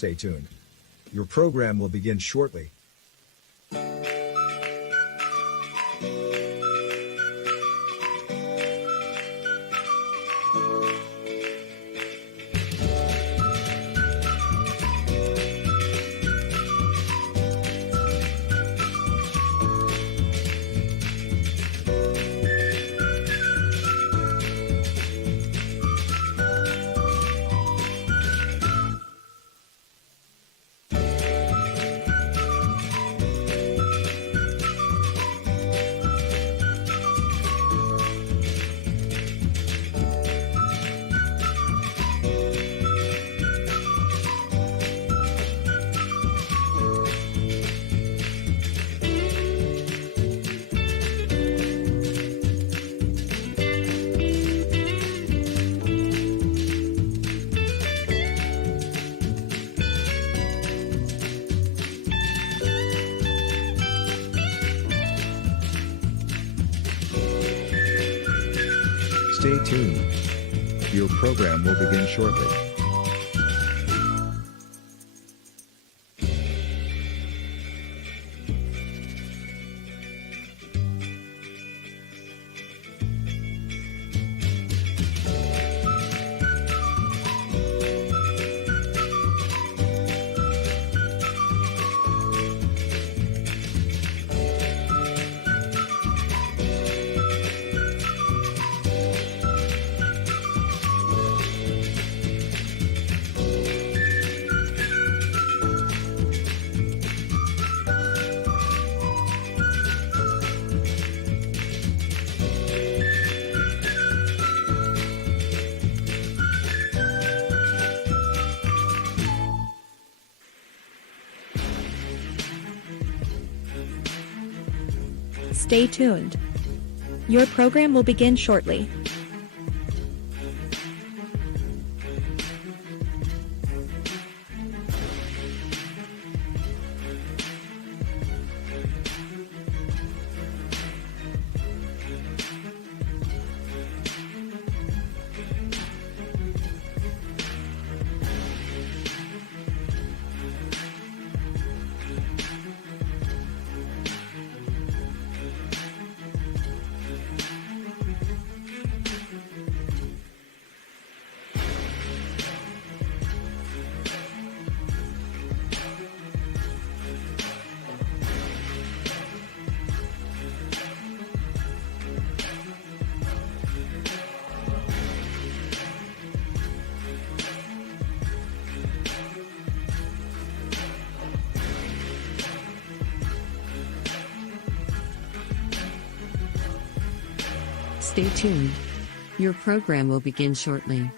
Stay tuned. Your program will begin shortly. Stay tuned. Your program will begin shortly. Stay tuned. Your program will begin shortly. Stay tuned. Your program will begin shortly.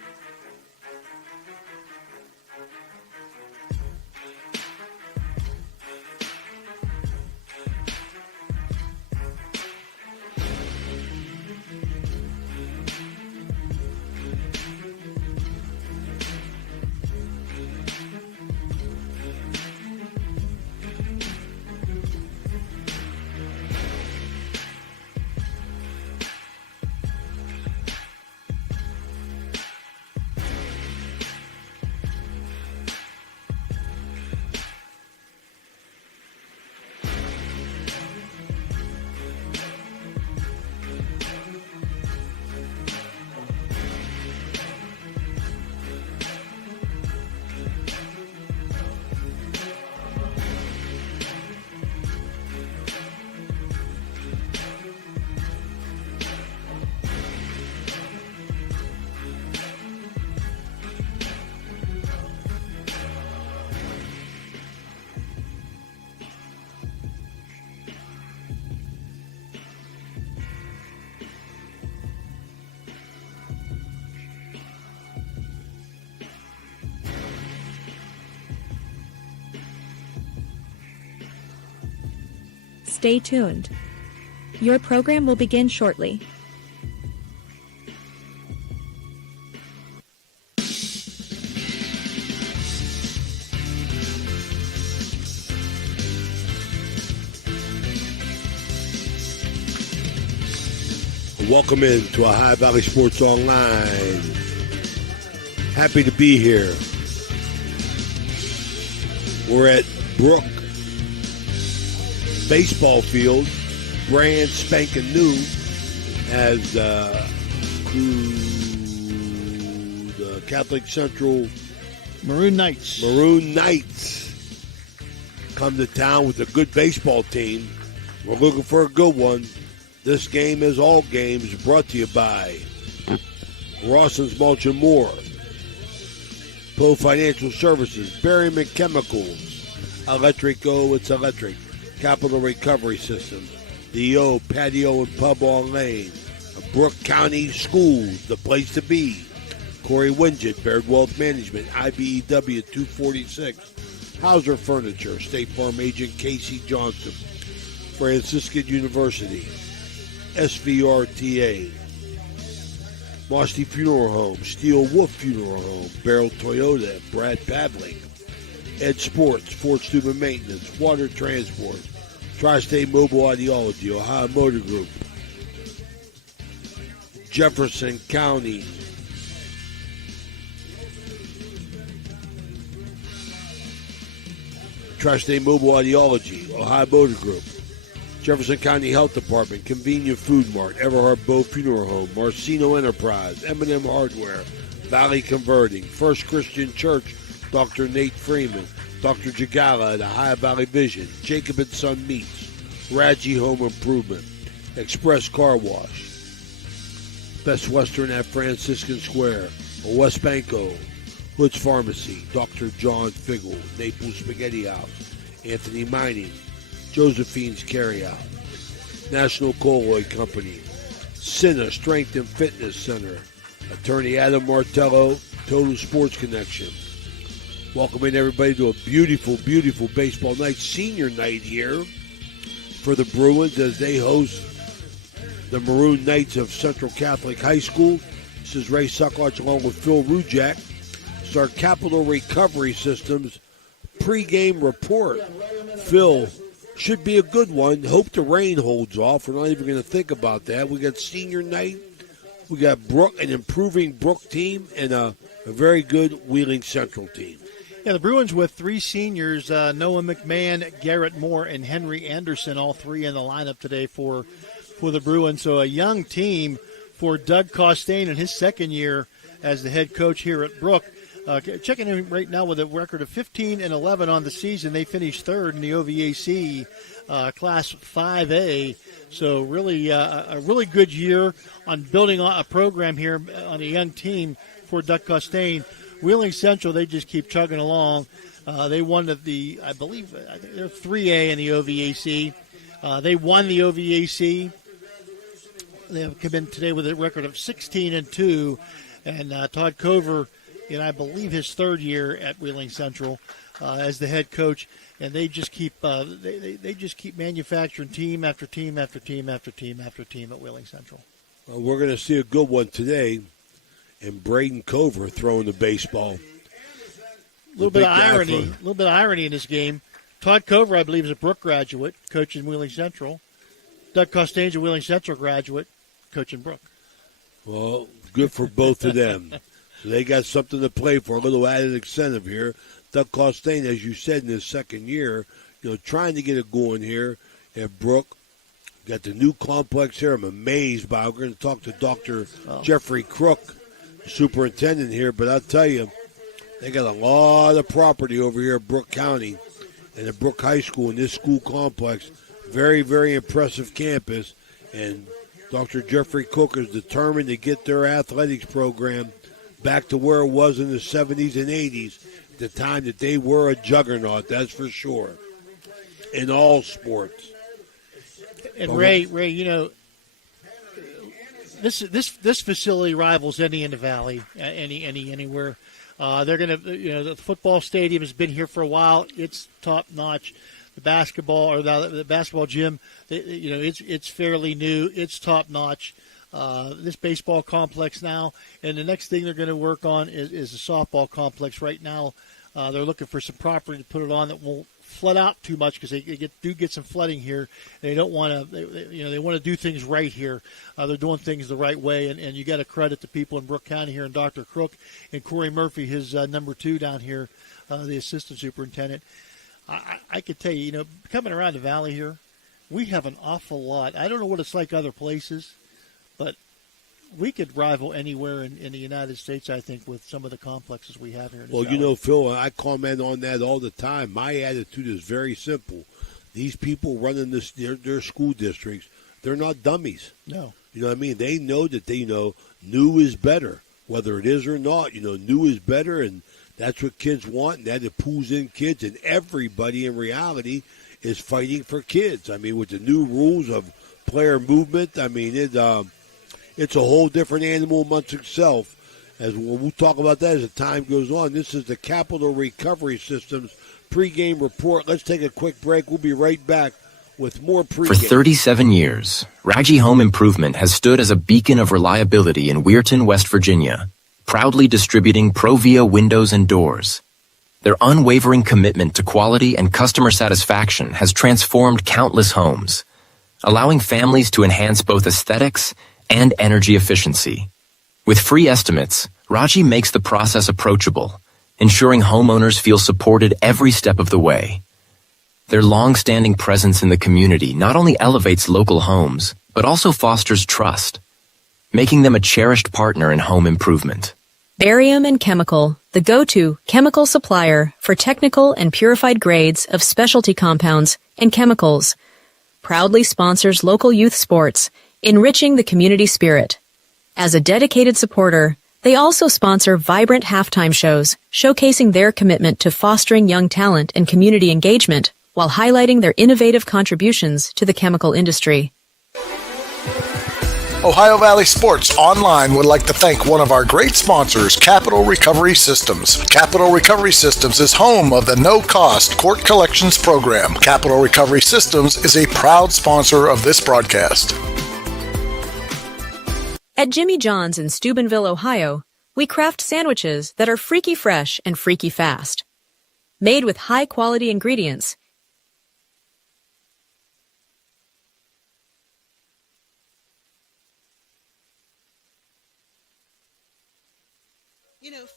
Stay tuned. Your program will begin shortly. Welcome in to Ohio Valley Sports Online. Happy to be here. We're at Brooke baseball field, brand spanking new, as the Catholic Central Maroon Knights come to town with a good baseball team. We're looking for a good one. This game, as all games, brought to you by Rawson's Mulch and More, Poe Financial Services, Berryman Chemicals, Electrico, it's electric, Capital Recovery System, the O Patio and Pub on Lane, Brooke County Schools, the place to be, Corey Winget, Baird Wealth Management, IBEW 246, Hauser Furniture, State Farm Agent Casey Johnson, Franciscan University, SVRTA, Mosty Funeral Home, Steel Wolf Funeral Home, Barrel Toyota, Brad Pavlik, Ed Sports, Ford Student Maintenance, Water Transport, Tri-State Mobile Ideology, Ohio Motor Group, Jefferson County, Tri-State Mobile Ideology, Ohio Motor Group, Jefferson County Health Department, Convenient Food Mart, Everhard Bow Funeral Home, Marcino Enterprise, M&M Hardware, Valley Converting, First Christian Church, Dr. Nate Freeman, Dr. Jagala at Ohio Valley Vision, Jacob & Son Meats, Radji Home Improvement, Express Car Wash, Best Western at Franciscan Square, West Banco, Hood's Pharmacy, Dr. John Figgle, Naples Spaghetti House, Anthony Mining, Josephine's Carryout, National Coal Oil Company, Cinna Strength and Fitness Center, Attorney Adam Martello, Total Sports Connection. Welcoming everybody to a beautiful, beautiful baseball night, senior night here for the Bruins as they host the Maroon Knights of Central Catholic High School. This is Ray Sucklach along with Phil Rujak. It's our Capital Recovery Systems pregame report. Phil, should be a good one. Hope the rain holds off. We're not even going to think about that. We got senior night. We got Brooke, an improving Brooke team, and a very good Wheeling Central team. Yeah, the Bruins with three seniors, Noah McMahon, Garrett Moore, and Henry Anderson, all three in the lineup today for the Bruins. So a young team for Doug Costain in his second year as the head coach here at Brooke. Checking in right now with a record of 15-11 on the season. They finished third in the OVAC Class 5A. So really a really good year on building a program here on a young team for Doug Costain. Wheeling Central, they just keep chugging along. They won I think they're 3A in the OVAC. They won the OVAC. They have come in today with a record of 16-2, and Todd Cover, in I believe his third year at Wheeling Central as the head coach, and they just keep they just keep manufacturing team after team after team after team after team at Wheeling Central. Well, we're going to see a good one today, and Braden Cover throwing the baseball. A little bit of irony in this game. Todd Cover, I believe, is a Brooke graduate, coaching Wheeling Central. Doug Costain's a Wheeling Central graduate, coaching Brooke. Well, good for both of them. So they got something to play for, a little added incentive here. Doug Costain, as you said, in his second year, trying to get it going here at Brooke. Got the new complex here. I'm amazed by it. We're going to talk to Dr. Jeffrey Crook, superintendent here, but I'll tell you, they got a lot of property over here at Brooke County and at Brooke High School in this school complex. Very, very impressive campus, and Dr. Jeffrey Cook is determined to get their athletics program back to where it was in the 70s and 80s, the time that they were a juggernaut, that's for sure, in all sports. And Ray, this facility rivals any in the valley, anywhere. They're going to, the football stadium has been here for a while. It's top notch. The basketball the basketball gym, it's fairly new. It's top notch. This baseball complex now, and the next thing they're going to work on is a softball complex. Right now, they're looking for some property to put it on that won't flood out too much because they get some flooding here. They don't want to, they want to do things right here. They're doing things the right way, and you got to credit the people in Brooke County here, and Dr. Crook and Corey Murphy, his number 2 down here, the assistant superintendent. I could tell you, coming around the valley here, we have an awful lot. I don't know what it's like other places, but we could rival anywhere in the United States, I think, with some of the complexes we have here in the valley. Phil, I comment on that all the time. My attitude is very simple. These people running their school districts, they're not dummies. No. You know what I mean? They know that new is better. Whether it is or not, new is better, and that's what kids want, and that it pulls in kids, and everybody in reality is fighting for kids. I mean, with the new rules of player movement, I mean, it's a whole different animal amongst itself. As we'll talk about that as the time goes on. This is the Capital Recovery Systems pregame report. Let's take a quick break. We'll be right back with more pregame. For 37 years, Raggi Home Improvement has stood as a beacon of reliability in Weirton, West Virginia, proudly distributing Provia windows and doors. Their unwavering commitment to quality and customer satisfaction has transformed countless homes, allowing families to enhance both aesthetics and energy efficiency. With free estimates, Raggi makes the process approachable, ensuring homeowners feel supported every step of the way. Their long-standing presence in the community not only elevates local homes, but also fosters trust, making them a cherished partner in home improvement. Barium and Chemical, the go-to chemical supplier for technical and purified grades of specialty compounds and chemicals, proudly sponsors local youth sports, enriching the community spirit. As a dedicated supporter, they also sponsor vibrant halftime shows, showcasing their commitment to fostering young talent and community engagement, while highlighting their innovative contributions to the chemical industry. Ohio Valley Sports Online would like to thank one of our great sponsors, Capital Recovery Systems. Capital Recovery Systems is home of the no-cost court collections program. Capital Recovery Systems is a proud sponsor of this broadcast. At Jimmy John's in Steubenville, Ohio, we craft sandwiches that are freaky fresh and freaky fast. Made with high-quality ingredients,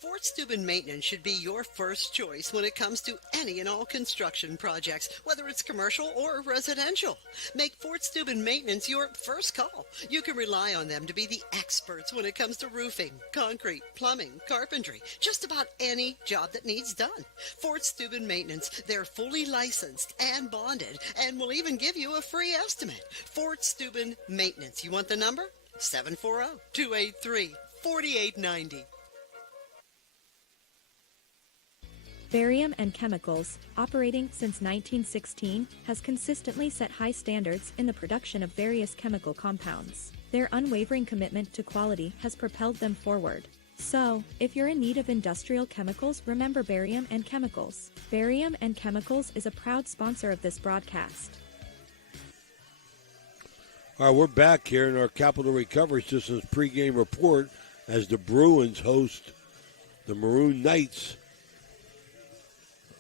Fort Steuben Maintenance should be your first choice when it comes to any and all construction projects, whether it's commercial or residential. Make Fort Steuben Maintenance your first call. You can rely on them to be the experts when it comes to roofing, concrete, plumbing, carpentry, just about any job that needs done. Fort Steuben Maintenance, they're fully licensed and bonded and will even give you a free estimate. Fort Steuben Maintenance. You want the number? 740-283-4890. Barium and Chemicals, operating since 1916, has consistently set high standards in the production of various chemical compounds. Their unwavering commitment to quality has propelled them forward. So, if you're in need of industrial chemicals, remember Barium and Chemicals. Barium and Chemicals is a proud sponsor of this broadcast. All right, we're back here in our Capital Recovery Systems pregame report as the Bruins host the Maroon Knights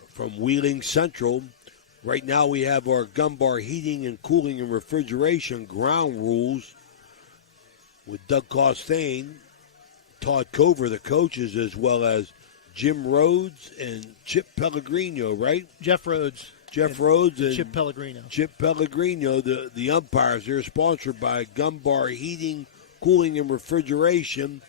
from Wheeling Central. Right now we have our Gumbar heating and cooling and refrigeration ground rules with Doug Costain, Todd Cover, the coaches, as well as Jim Rhodes and Chip Pellegrino, right? Jeff Rhodes and Chip Pellegrino. Chip Pellegrino, the umpires. They're sponsored by Gumbar Heating, Cooling, and Refrigeration.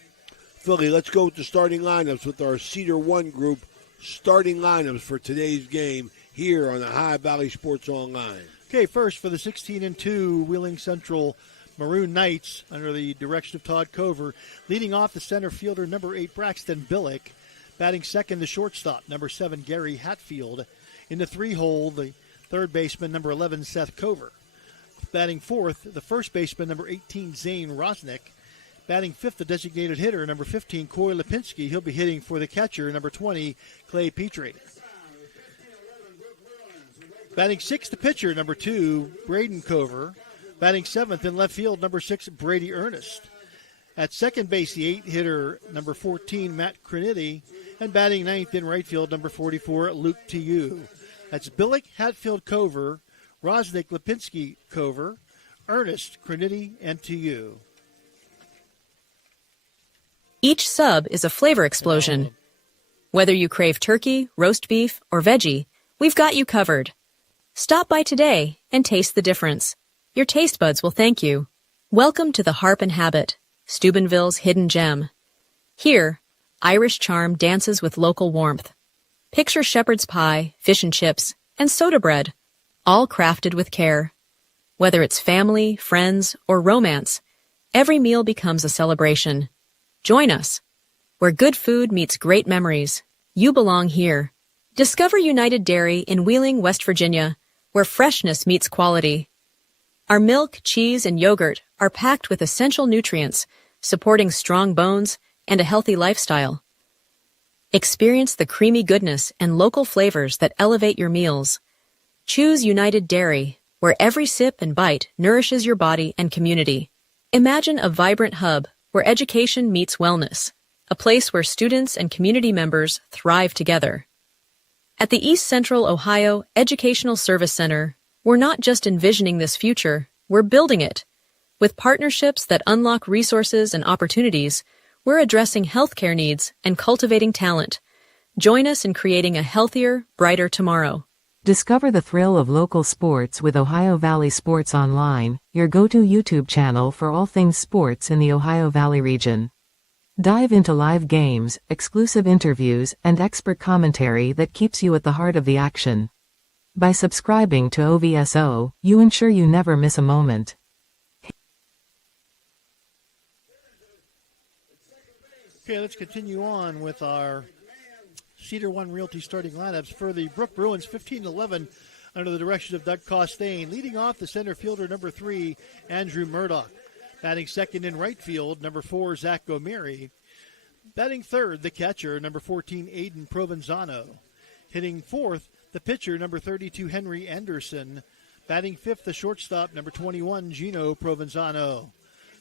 Philly, let's go with the starting lineups with our Cedar One group. Starting lineups for today's game here on the Ohio Valley Sports Online. Okay, first for the 16-2 Wheeling Central Maroon Knights under the direction of Todd Cover. Leading off, the center fielder, number 8, Braxton Billick. Batting second, the shortstop, number 7, Gary Hatfield. In the 3-hole, the third baseman, number 11, Seth Cover. Batting fourth, the first baseman, number 18, Zane Rosnick. Batting fifth, the designated hitter, number 15, Coy Lipinski. He'll be hitting for the catcher, number 20, Clay Petrie. Batting sixth, the pitcher, number 2, Braden Cover. Batting seventh in left field, number 6, Brady Ernest. At second base, the 8-hitter, number 14, Matt Crinity. And batting ninth in right field, number 44, Luke Tiu. That's Billick, Hatfield, Cover, Rosnick, Lipinski, Cover, Ernest, Crinity, and Tiu. Each sub is a flavor explosion. Whether you crave turkey, roast beef, or veggie, we've got you covered. Stop by today and taste the difference. Your taste buds will thank you. Welcome to the Harp and Habit, Steubenville's hidden gem. Here, Irish charm dances with local warmth. Picture shepherd's pie, fish and chips, and soda bread, all crafted with care. Whether it's family, friends, or romance, every meal becomes a celebration. Join us. Where good food meets great memories, you belong here. Discover United Dairy in Wheeling, West Virginia, where freshness meets quality. Our milk, cheese, and yogurt are packed with essential nutrients, supporting strong bones and a healthy lifestyle. Experience the creamy goodness and local flavors that elevate your meals. Choose United Dairy, where every sip and bite nourishes your body and community. Imagine a vibrant hub where education meets wellness, a place where students and community members thrive together. At the East Central Ohio Educational Service Center, we're not just envisioning this future, we're building it. With partnerships that unlock resources and opportunities, we're addressing healthcare needs and cultivating talent. Join us in creating a healthier, brighter tomorrow. Discover the thrill of local sports with Ohio Valley Sports Online, your go-to YouTube channel for all things sports in the Ohio Valley region. Dive into live games, exclusive interviews, and expert commentary that keeps you at the heart of the action. By subscribing to OVSO, you ensure you never miss a moment. Okay, let's continue on with our Cedar One Realty starting lineups for the Brooke Bruins 15-11 under the direction of Doug Costain. Leading off, the center fielder, number 3, Andrew Murdoch. Batting second in right field, number 4, Zach Gomeri. Batting third, the catcher, number 14, Aiden Provenzano. Hitting fourth, the pitcher, number 32, Henry Anderson. Batting fifth, the shortstop, number 21, Gino Provenzano.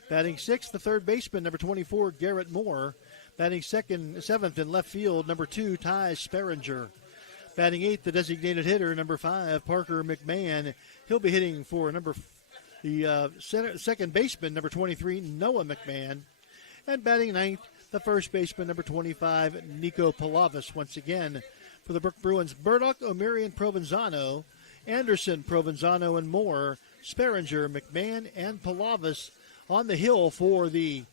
Batting sixth, the third baseman, number 24, Garrett Moore. Batting seventh in left field, number 2, Ty Sperringer. Batting eighth, the designated hitter, number 5, Parker McMahon. He'll be hitting for the second baseman, number 23, Noah McMahon. And batting ninth, the first baseman, number 25, Nico Palavis. Once again, for the Brooke Bruins, Burdock, O'Meary, and Provenzano, Anderson, Provenzano, and Moore, Sperringer, McMahon, and Palavis. On the hill for the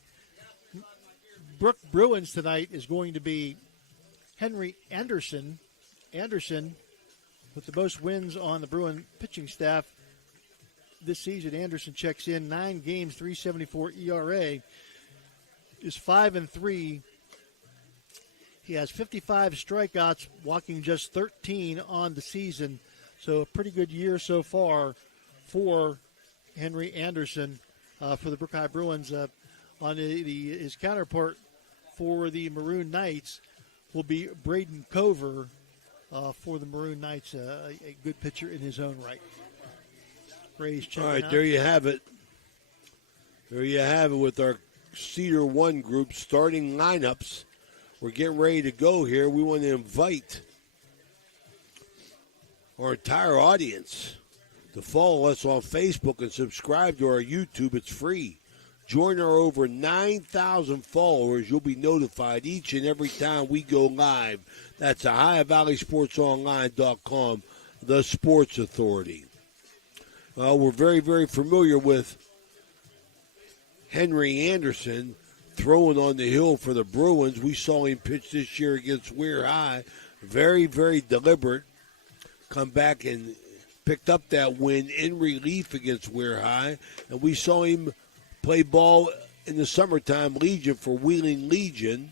Brooke Bruins tonight is going to be Henry Anderson. Anderson, with the most wins on the Bruin pitching staff this season. Anderson checks in 9 games, 3.74 ERA, is 5-3. He has 55 strikeouts, walking just 13 on the season. So a pretty good year so far for Henry Anderson for the Brooke High Bruins. On his counterpart for the Maroon Knights will be Braden Cover for the Maroon Knights, a good pitcher in his own right. Ray's checking All right, out. there you have it. There you have it with our Cedar One group starting lineups. We're getting ready to go here. We want to invite our entire audience to follow us on Facebook and subscribe to our YouTube. It's free. Join our over 9,000 followers. You'll be notified each and every time we go live. That's OhioValleySportsOnline.com, the Sports Authority. We're very, very familiar with Henry Anderson throwing on the hill for the Bruins. We saw him pitch this year against Weir High. Very, very deliberate. Come back and picked up that win in relief against Weir High. And we saw him play ball in the summertime Legion for Wheeling Legion.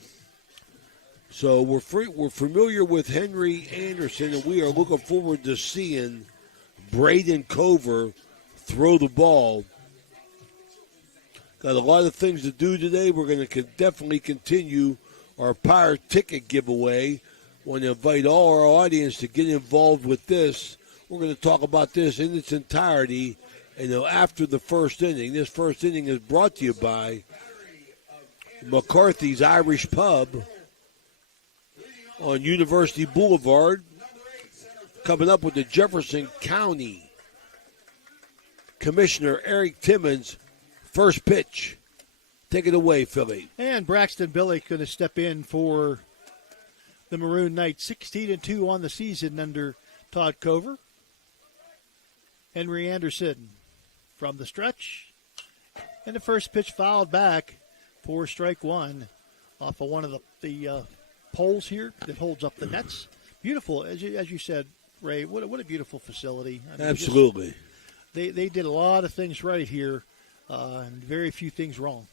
So we're familiar with Henry Anderson, and we are looking forward to seeing Braden Cover throw the ball. Got a lot of things to do today. We're going to definitely continue our Power Ticket giveaway. Want to invite all our audience to get involved with this. We're going to talk about this in its entirety, after the first inning. This first inning is brought to you by McCarthy's Irish Pub on University Boulevard. Coming up with the Jefferson County Commissioner Eric Timmons. First pitch. Take it away, Philly. And Braxton Billick going to step in for the Maroon Knights. 16-2 on the season under Todd Cover. Henry Anderson from the stretch. And the first pitch fouled back for strike one off of one of the poles here that holds up the nets. Beautiful, as you said, Ray. What a beautiful facility. I mean, Absolutely. They did a lot of things right here, and very few things wrong.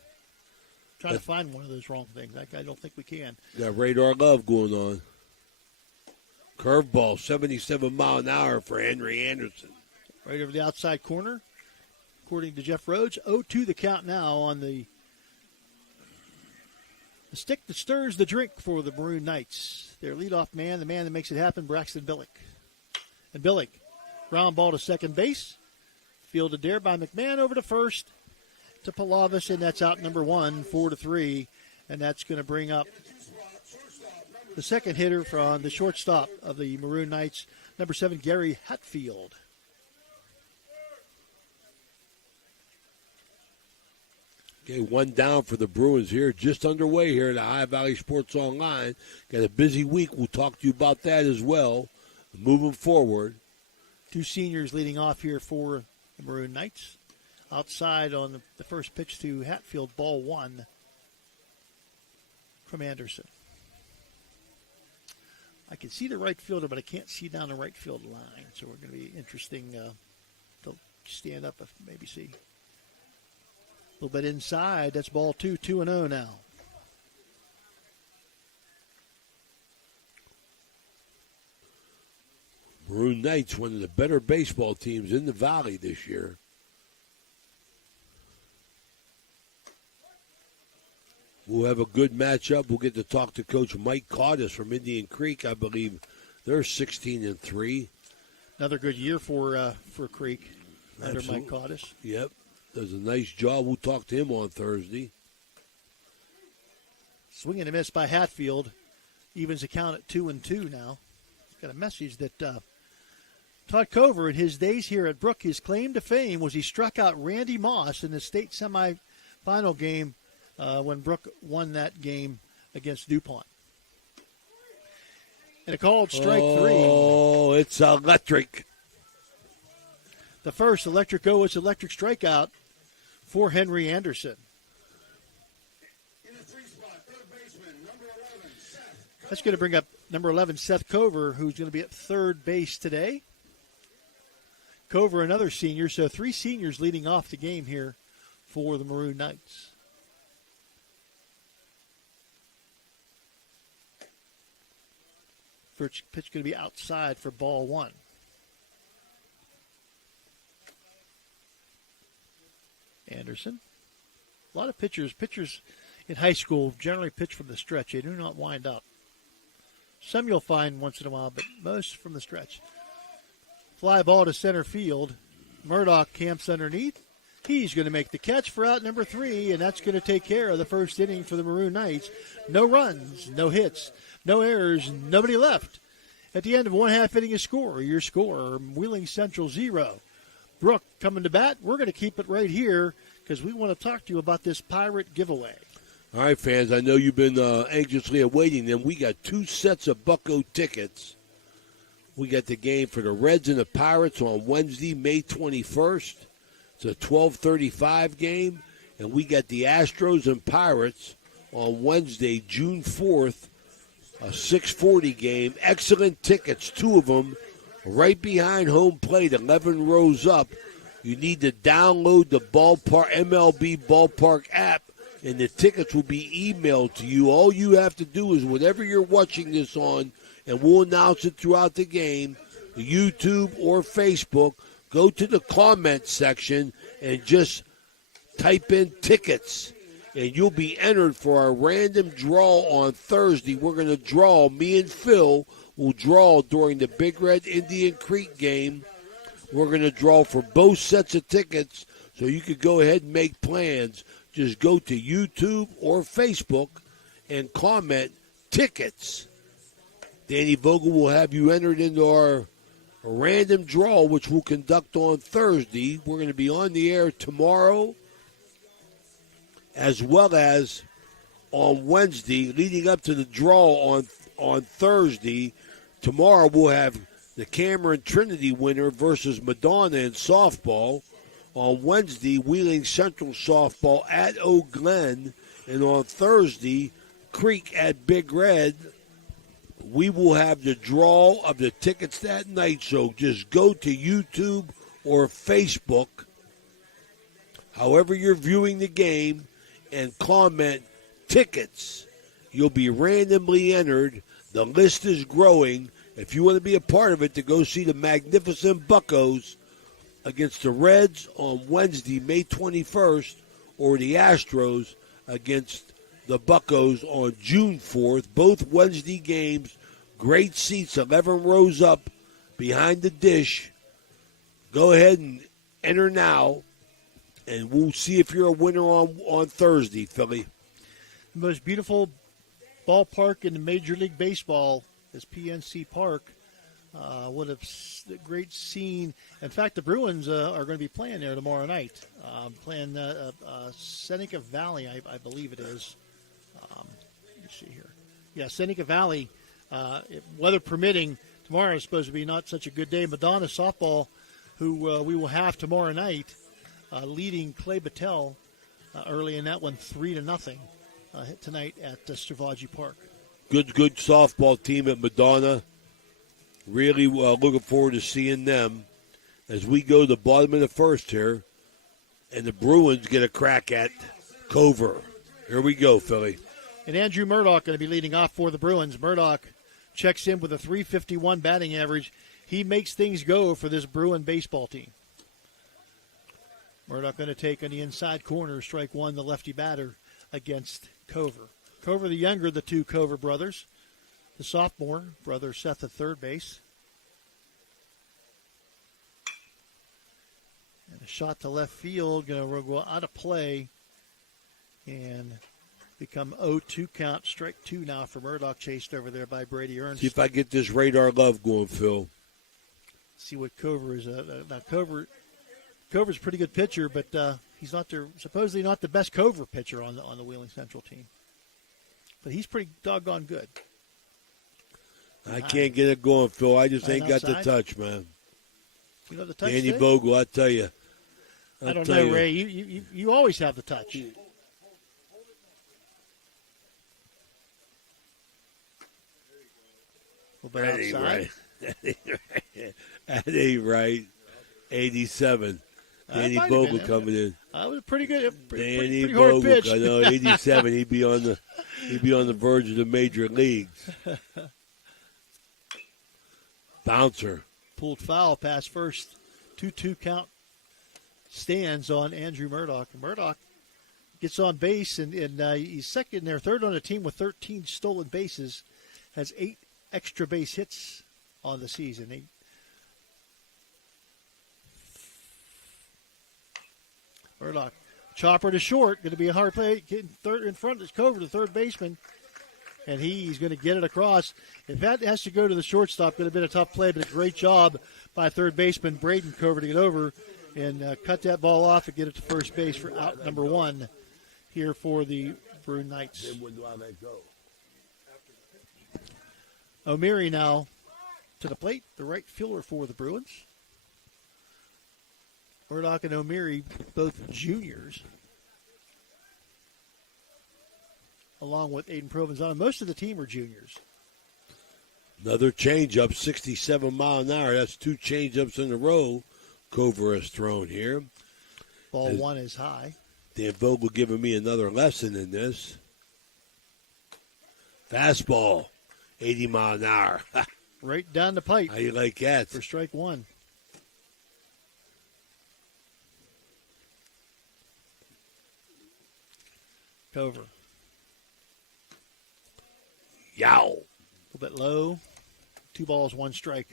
Trying to find one of those wrong things. I don't think we can. Got radar love going on. Curveball, 77 mile an hour for Henry Anderson. Right over the outside corner. According to Jeff Rhodes, 0-2 the count now on the stick that stirs the drink for the Maroon Knights. Their leadoff man, the man that makes it happen, Braxton Billick. And Billick, ground ball to second base. Fielded there by McMahon over to first to Palavis, and that's out number one, 4-3. And that's going to bring up the second hitter from the shortstop of the Maroon Knights, number 7, Gary Hatfield. Okay, one down for the Bruins here, just underway here at Ohio Valley Sports Online. Got a busy week. We'll talk to you about that as well. Moving forward. Two seniors leading off here for the Maroon Knights. Outside on the first pitch to Hatfield, ball one from Anderson. I can see the right fielder, but I can't see down the right field line. So we're going to be interesting to stand up and maybe see. A little bit inside. That's ball two, 2-0 now. Maroon Knights, one of the better baseball teams in the Valley this year. We'll have a good matchup. We'll get to talk to Coach Mike Caudice from Indian Creek. I believe they're 16-3. Another good year for Creek under Absolutely. Mike Caudice. Yep. Does a nice job. We'll talk to him on Thursday. Swing and a miss by Hatfield. Evens the count at 2-2 now. Got a message that Todd Cover, in his days here at Brooke, his claim to fame was he struck out Randy Moss in the state semifinal game when Brooke won that game against DuPont. And a called strike three. Oh, it's electric. The first electric strikeout for Henry Anderson. That's going to bring up number 11, Seth Cover, who's going to be at third base today. Cover, another senior, so three seniors leading off the game here for the Maroon Knights. First pitch going to be outside for ball one. Anderson. A lot of pitchers in high school generally pitch from the stretch. They do not wind up. Some you'll find once in a while, but most from the stretch. Fly ball to center field. Murdoch camps underneath. He's going to make the catch for out number 3, and that's going to take care of the first inning for the Maroon Knights. No runs, no hits, no errors, nobody left. At the end of one half inning of score, your score, Wheeling Central 0. Brooke coming to bat. We're going to keep it right here because we want to talk to you about this Pirate giveaway. All right, fans, I know you've been anxiously awaiting them. We got 2 sets of Bucko tickets. We got the game for the Reds and the Pirates on Wednesday, May 21st. It's a 12:35 game. And we got the Astros and Pirates on Wednesday, June 4th, a 6:40 game. Excellent tickets, 2 of them, right behind home plate, 11 rows up. You need to download the MLB Ballpark app, and the tickets will be emailed to you. All you have to do is whatever you're watching this on, and we'll announce it throughout the game, YouTube or Facebook, go to the comment section and just type in tickets, and you'll be entered for our random draw on Thursday. We're going to draw, me and Phil will draw during the Big Red Indian Creek game. We're going to draw for both sets of tickets, so you could go ahead and make plans. Just go to YouTube or Facebook and comment tickets. Danny Vogel will have you entered into our random draw, which we'll conduct on Thursday. We're going to be on the air tomorrow as well as on Wednesday, leading up to the draw on Thursday. Tomorrow we'll have the Cameron Trinity winner versus Madonna in softball. On Wednesday, Wheeling Central softball at Eau Glen. And on Thursday, Creek at Big Red. We will have the draw of the tickets that night, so just go to YouTube or Facebook, however you're viewing the game, and comment tickets. You'll be randomly entered. The list is growing. If you want to be a part of it, to go see the magnificent Buccos against the Reds on Wednesday, May 21st, or the Astros against the Buccos on June 4th. Both Wednesday games, great seats, 11 rows up behind the dish. Go ahead and enter now, and we'll see if you're a winner on Thursday, Philly. The most beautiful ballpark in the Major League Baseball is PNC Park. What a great scene. In fact, the Bruins are going to be playing there tomorrow night. Playing Seneca Valley, I believe it is. Let me see here. Yeah, Seneca Valley, weather permitting. Tomorrow is supposed to be not such a good day. Madonna softball, who we will have tomorrow night, leading Clay Battelle early in that one 3-0 tonight at Stavaji Park. Good softball team at Madonna. Really looking forward to seeing them as we go to the bottom of the first here, and the Bruins get a crack at Cover. Here we go, Philly. And Andrew Murdoch going to be leading off for the Bruins. Murdoch checks in with a .351 batting average. He makes things go for this Bruin baseball team. Murdoch going to take on the inside corner, strike one, the lefty batter against Cover. Cover, the younger of the two Cover brothers. The sophomore, brother Seth at third base. And a shot to left field, going to go out of play and become 0-2 count. Strike two now for Murdoch, chased over there by Brady Ernst. See if I get this radar love going, Phil. See what Cover is. Now Cover's a pretty good pitcher, but he's not supposedly not the best Cover pitcher on the Wheeling Central team. But he's pretty doggone good. I can't get it going, Phil. I just ain't got the touch, man. You know the touch, Danny Dave? Vogel, I tell you. I don't know, Ray. You always have the touch. That ain't right. That ain't right. 87. Danny Vogel coming in. That was pretty good. Danny pretty hard Vogel. pitch. I know 87. He'd be on the verge of the major leagues. Bouncer. Pulled foul past first. 2-2 count stands on Andrew Murdoch. Murdoch gets on base, and he's second there, third on the team with 13 stolen bases. Has 8 extra base hits on the season. Murdoch, chopper to short, going to be a hard play. Getting third in front is Cover, the third baseman, and he's going to get it across. If that has to go to the shortstop, going to be a tough play, but a great job by third baseman Braden Cover to get over and cut that ball off and get it to first base for out number one here for the Bruin Knights. O'Meary now to the plate, the right fielder for the Bruins. Murdoch and O'Meary, both juniors, along with Aiden Provenzano. Most of the team are juniors. Another changeup, 67 mile an hour. That's 2 changeups in a row Cover has thrown here. Ball one is high. Dan Vogel giving me another lesson in this. Fastball, 80 mile an hour. Right down the pipe. How you like that? For strike one. Cover. Yow. A little bit low. 2 balls, 1 strike.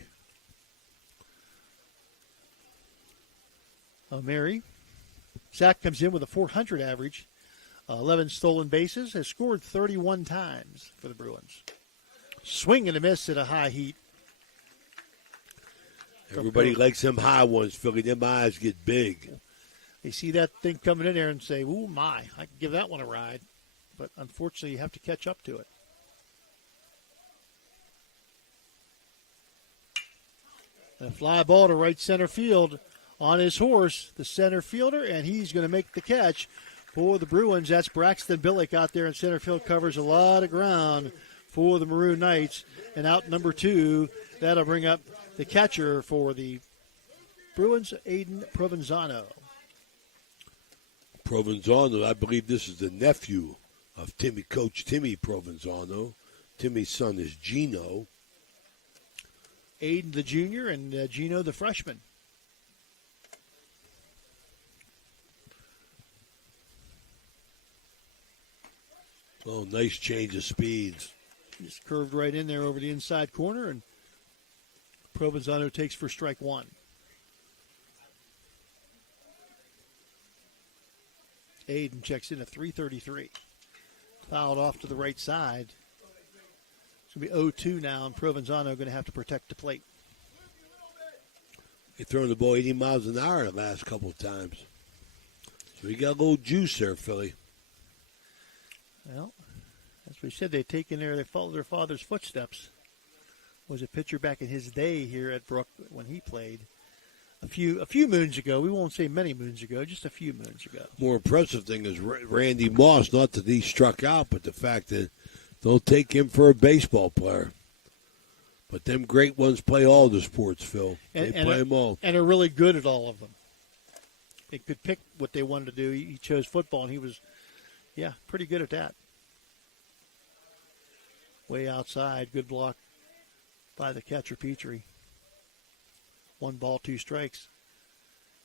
O'Meary. Zach comes in with a .400 average. 11 stolen bases. Has scored 31 times for the Bruins. Swing and a miss at a high heat. Everybody likes them high ones, Philly. Them eyes get big. They see that thing coming in there and say, ooh, my, I can give that one a ride. But unfortunately, you have to catch up to it. A fly ball to right center field on his horse, the center fielder, and he's going to make the catch for the Bruins. That's Braxton Billick out there in center field, covers a lot of ground for the Maroon Knights. And out number 2, that'll bring up the catcher for the Bruins, Aiden Provenzano. Provenzano, I believe this is the nephew of Coach Timmy Provenzano. Timmy's son is Gino. Aiden the junior and Gino the freshman. Oh, nice change of speeds. Just curved right in there over the inside corner, and Provenzano takes for strike 1. Aiden checks in at 333. Fouled off to the right side. It's going to be 0-2 now, and Provenzano going to have to protect the plate. They're throwing the ball 80 miles an hour the last couple of times. So you got a little juice there, Philly. Well, as we said, they followed their father's footsteps. Was a pitcher back in his day here at Brooke when he played a few moons ago. We won't say many moons ago, just a few moons ago. More impressive thing is Randy Moss, not that he struck out, but the fact that they'll take him for a baseball player. But them great ones play all the sports, Phil. They play them all. And are really good at all of them. They could pick what they wanted to do. He chose football, and he was, pretty good at that. Way outside, good block by the catcher, Petrie. 1 ball, 2 strikes.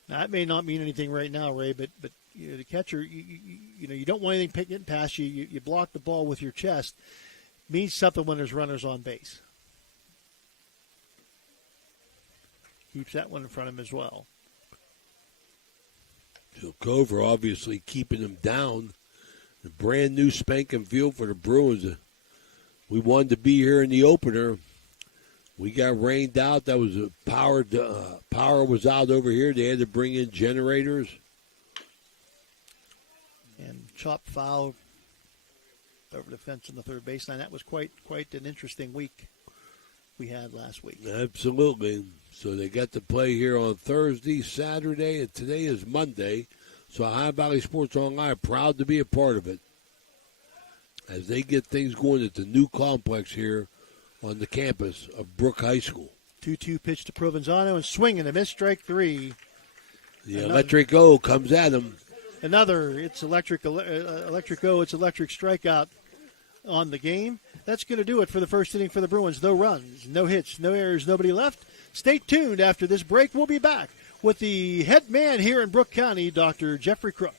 Now, that may not mean anything right now, Ray, but the catcher, you don't want anything getting past you. You block the ball with your chest. Means something when there's runners on base. Keeps that one in front of him as well. So Cover obviously keeping him down. A brand new spanking field for the Bruins. We wanted to be here in the opener. We got rained out. That was a power was out over here. They had to bring in generators. And chop foul over the fence on the third baseline. That was quite an interesting week we had last week. Absolutely. So they got to play here on Thursday, Saturday, and today is Monday. So Ohio Valley Sports Online, proud to be a part of it as they get things going at the new complex here on the campus of Brooke High School. 2-2 pitch to Provenzano and swing and a miss, strike 3. The electric O comes at him. It's electric O, it's electric strikeout on the game. That's going to do it for the first inning for the Bruins. No runs, no hits, no errors, nobody left. Stay tuned after this break. We'll be back with the head man here in Brooke County, Dr. Jeffrey Crook.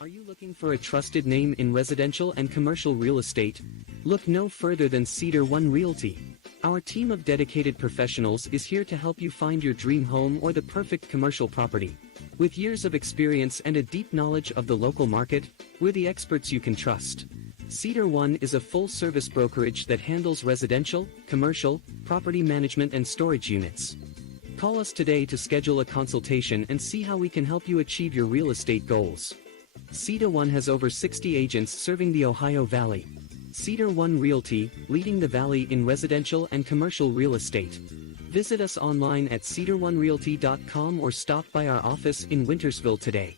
Are you looking for a trusted name in residential and commercial real estate? Look no further than Cedar One Realty. Our team of dedicated professionals is here to help you find your dream home or the perfect commercial property. With years of experience and a deep knowledge of the local market, we're the experts you can trust. Cedar One is a full-service brokerage that handles residential, commercial, property management and storage units. Call us today to schedule a consultation and see how we can help you achieve your real estate goals. Cedar One has over 60 agents serving the Ohio Valley. Cedar One Realty, leading the Valley in residential and commercial real estate. Visit us online at cedaronerealty.com or stop by our office in Wintersville today.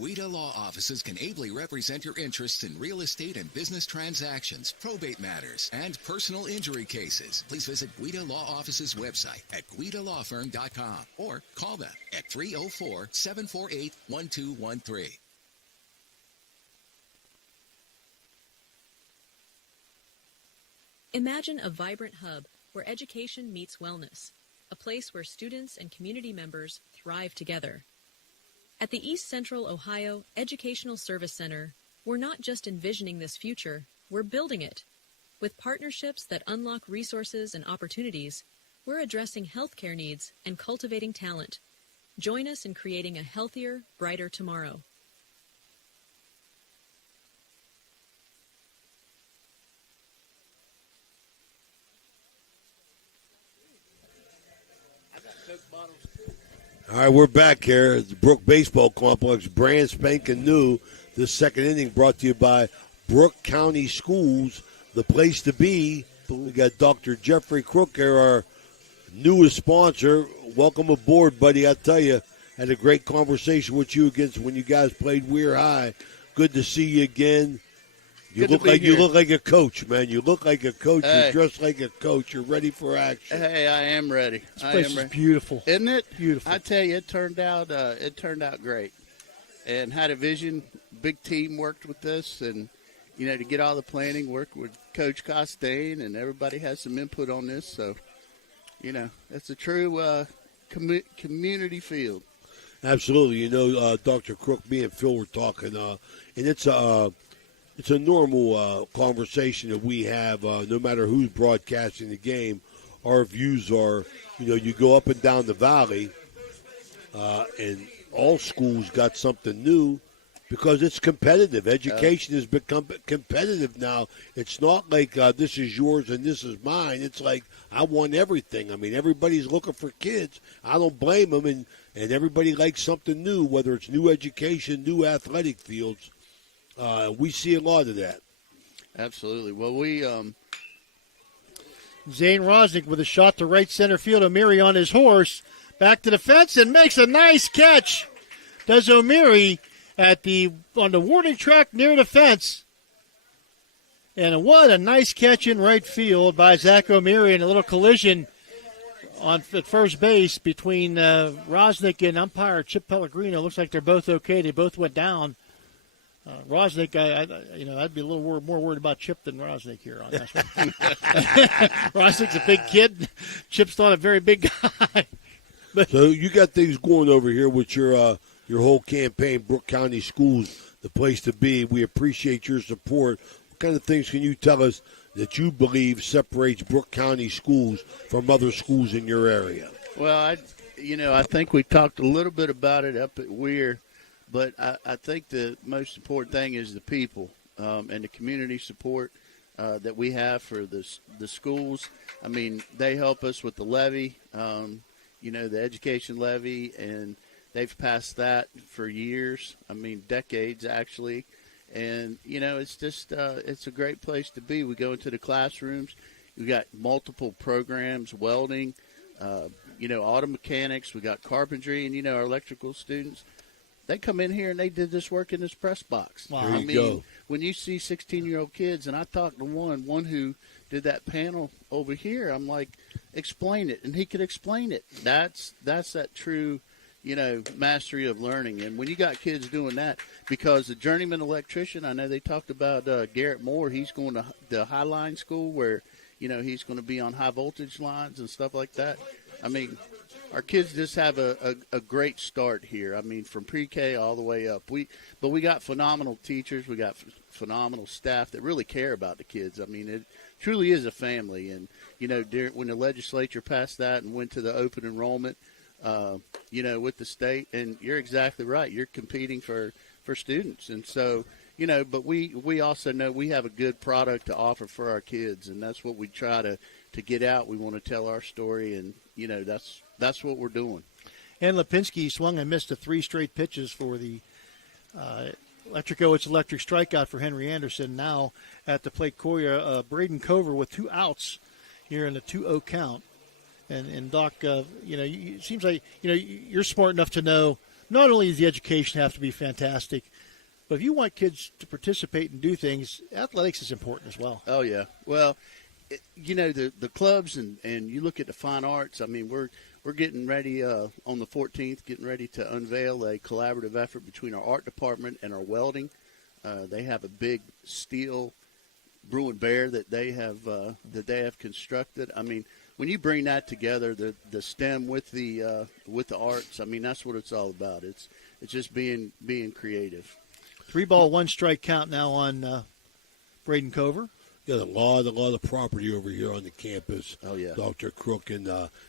Guida Law Offices can ably represent your interests in real estate and business transactions, probate matters, and personal injury cases. Please visit Guida Law Offices' website at guidalawfirm.com or call them at 304-748-1213. Imagine a vibrant hub where education meets wellness, a place where students and community members thrive together. At the East Central Ohio Educational Service Center, we're not just envisioning this future, we're building it. With partnerships that unlock resources and opportunities, we're addressing healthcare needs and cultivating talent. Join us in creating a healthier, brighter tomorrow. All right, we're back here at the Brooke Baseball Complex, brand spanking new. This second inning brought to you by Brooke County Schools, the place to be. We got Dr. Jeffrey Crook here, our newest sponsor. Welcome aboard, buddy. I tell you, had a great conversation with you against when you guys played Weir High. Good to see you again. You look like a coach, man. You look like a coach. Hey. You're dressed like a coach. You're ready for action. Hey, I am ready. This place is beautiful, isn't it? Beautiful. I tell you, it turned out great, and had a vision. Big team worked with this, and to get all the planning, work with Coach Costain, and everybody has some input on this. So, it's a true community field. Absolutely. Dr. Crook, me and Phil were talking, and it's a normal conversation that we have, no matter who's broadcasting the game. Our views are, you go up and down the valley, and all schools got something new because it's competitive. Education has become competitive now. It's not like this is yours and this is mine. It's like I want everything. I mean, everybody's looking for kids. I don't blame them, and everybody likes something new, whether it's new education, new athletic fields. We see a lot of that. Absolutely. Well, we Zane Rosnick with a shot to right center field. O'Meary on his horse. Back to the fence and makes a nice catch. Does O'Meary on the warning track near the fence. And what a nice catch in right field by Zach O'Meary, and a little collision at first base between Rosnick and umpire Chip Pellegrino. Looks like they're both okay. They both went down. Rosnick, I'd be a little more worried about Chip than Rosnick here on this one. Rosnick's a big kid. Chip's not a very big guy. So you got things going over here with your whole campaign, Brooke County Schools, the place to be. We appreciate your support. What kind of things can you tell us that you believe separates Brooke County schools from other schools in your area? Well, I think we talked a little bit about it up at Weir, but I think the most important thing is the people and the community support that we have for the schools. I mean, they help us with the levy, the education levy, and they've passed that for years. I mean, decades actually. And, it's just it's a great place to be. We go into the classrooms. We got multiple programs, welding, auto mechanics. We got carpentry, and, our electrical students. They come in here and they did this work in this press box. Wow. There you go. When you see 16-year-old kids, and I talked to one who did that panel over here, I'm like, explain it. And he could explain it. That's that true, mastery of learning. And when you got kids doing that, because the journeyman electrician, I know they talked about Garrett Moore. He's going to the Highline School where, he's going to be on high voltage lines and stuff like that. I mean, our kids just have a great start here. I mean, from pre-K all the way up. But we got phenomenal teachers. We got phenomenal staff that really care about the kids. I mean, it truly is a family. And, when the legislature passed that and went to the open enrollment, with the state, and you're exactly right. You're competing for students. And so, but we also know we have a good product to offer for our kids, and that's what we try to get out. We want to tell our story, and, that's what we're doing. And Lipinski swung and missed 3 straight pitches for the electric strikeout for Henry Anderson. Now at the plate, Braden Cover with 2 outs here in the 2-0 count. And Doc, it seems like, you're smart enough to know not only does the education have to be fantastic, but if you want kids to participate and do things, athletics is important as well. Oh, yeah. Well, the clubs and you look at the fine arts, I mean, we're getting ready on the 14th, getting ready to unveil a collaborative effort between our art department and our welding. They have a big steel Bruin Bear that they have constructed. I mean, when you bring that together, the STEM with the arts, I mean, that's what it's all about. It's just being creative. 3-ball, 1 strike count now on Braden Cover. Got a lot of property over here on the campus. Oh, yeah. Dr. Crook, and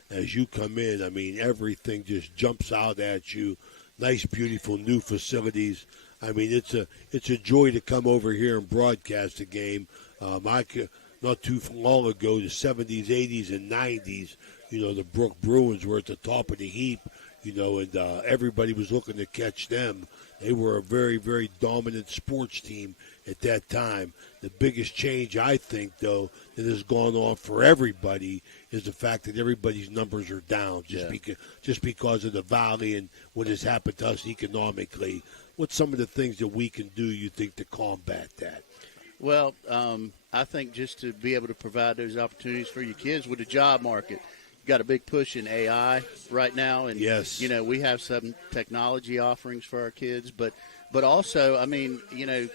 as you come in, I mean, everything just jumps out at you. Nice, beautiful new facilities. I mean, it's a joy to come over here and broadcast a game. Not too long ago, the 70s, 80s, and 90s, the Brooke Bruins were at the top of the heap. and everybody was looking to catch them. They were a very, very dominant sports team at that time. The biggest change, I think, though, that has gone on for everybody is the fact that everybody's numbers are down just because of the Valley and what has happened to us economically. What's some of the things that we can do, you think, to combat that? Well, I think just to be able to provide those opportunities for your kids with the job market. Got a big push in AI right now, and yes, we have some technology offerings for our kids, but also, I mean,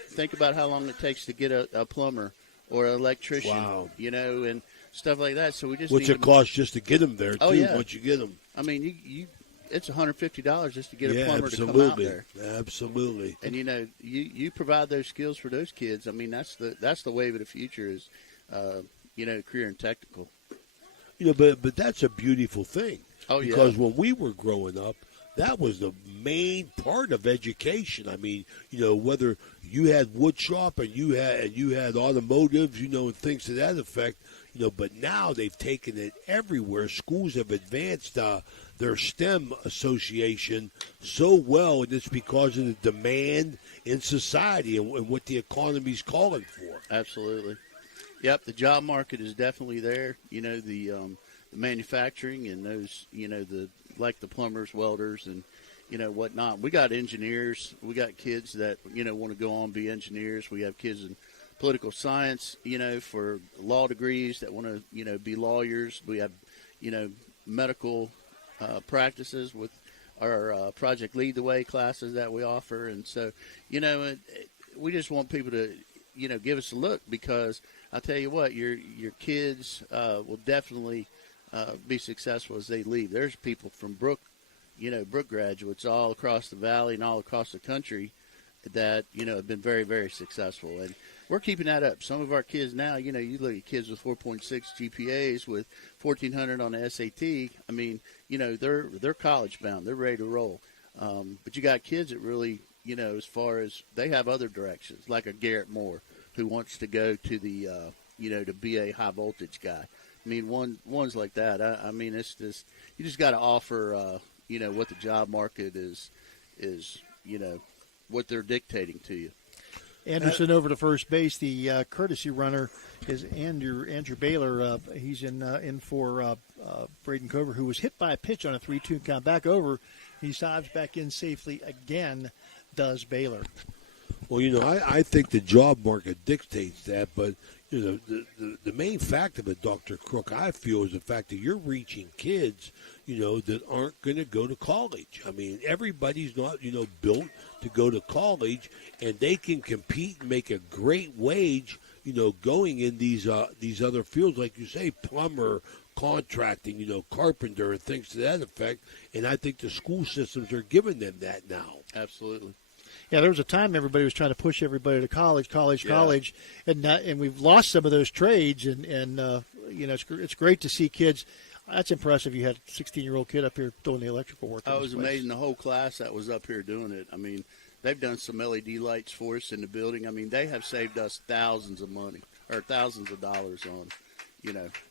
think about how long it takes to get a plumber or an electrician, wow, and stuff like that. So we just what's it cost just to get them there too? Oh, yeah. Once you get them, I mean, you it's $150 just to get a plumber absolutely. to come out there. Absolutely. And you provide those skills for those kids. I mean, that's the wave of the future is, career and technical. But that's a beautiful thing. Oh, yeah. Because when we were growing up, that was the main part of education. I mean, whether you had wood shop and you had automotives, and things to that effect, but now they've taken it everywhere. Schools have advanced their STEM association so well, and it's because of the demand in society and what the economy's calling for. Absolutely. Yep, the job market is definitely there. The manufacturing and those, like the plumbers, welders, and whatnot. We got engineers. We got kids that want to go on and be engineers. We have kids in political science, for law degrees that want to be lawyers. We have medical practices with our Project Lead the Way classes that we offer, and so we just want people to give us a look, because I'll tell you what, your kids will definitely be successful as they leave. There's people from Brooke graduates all across the Valley and all across the country that, have been very, very successful. And we're keeping that up. Some of our kids now, you look at kids with 4.6 GPAs with 1,400 on the SAT. I mean, they're college bound. They're ready to roll. But you got kids that really, as far as they have other directions, like a Garrett Moore, who wants to go to the, to be a high voltage guy. I mean, ones like that. I mean, it's just, you just got to offer, what the job market is, what they're dictating to you. Anderson over to first base. The courtesy runner is Andrew Baylor. He's in for Braden Cover, who was hit by a pitch on a 3-2 count. Back over. He dives back in safely again, does Baylor. Well, I think the job market dictates that, but the main fact of it, Dr. Crook, I feel, is the fact that you're reaching kids, that aren't going to go to college. I mean, everybody's not, built to go to college, and they can compete and make a great wage, going in these other fields, like you say, plumber, contracting, carpenter, and things to that effect. And I think the school systems are giving them that now. Absolutely. Yeah, there was a time everybody was trying to push everybody to college, and we've lost some of those trades. And it's great to see kids. That's impressive. You had a 16-year-old kid up here doing the electrical work. It was amazing. The whole class that was up here doing it. I mean, they've done some LED lights for us in the building. I mean, they have saved us thousands of dollars on,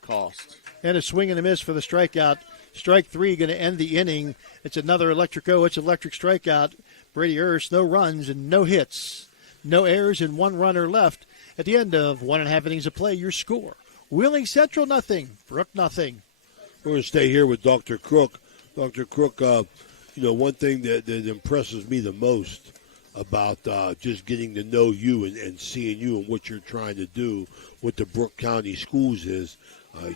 costs. And a swing and a miss for the strikeout. Strike three going to end the inning. It's another electric strikeout. Brady Earst, no runs and no hits, no errors and one runner left. At the end of 1.5 innings of play, your score: Wheeling Central 0, Brooke 0. We're going to stay here with Dr. Crook. Dr. Crook, one thing that impresses me the most about just getting to know you and seeing you and what you're trying to do with the Brooke County schools is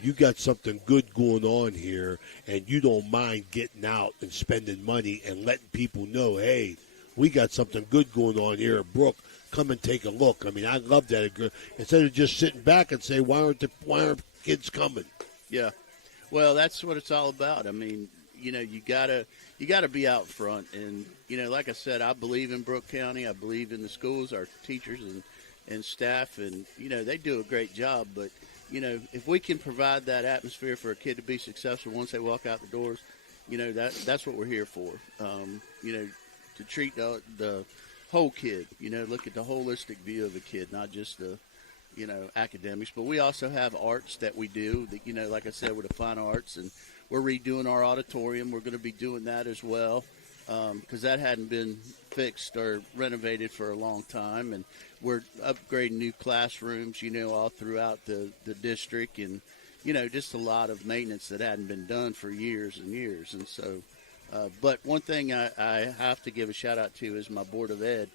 you got something good going on here, and you don't mind getting out and spending money and letting people know, hey, we got something good going on here at Brooke. Come and take a look. I mean, I love that. Instead of just sitting back and say, why aren't kids coming? Yeah. Well, that's what it's all about. I mean, you gotta be out front, and like I said, I believe in Brooke County. I believe in the schools, our teachers and staff, and they do a great job. But if we can provide that atmosphere for a kid to be successful once they walk out the doors, that's what we're here for. To treat the whole kid. Look at the holistic view of a kid, not just the academics, but we also have arts that we do. That like I said, with the fine arts, and we're redoing our auditorium. We're going to be doing that as well because that hadn't been fixed or renovated for a long time. And we're upgrading new classrooms, all throughout the district, and just a lot of maintenance that hadn't been done for years and years. And so, but one thing I have to give a shout out to is my Board of Ed.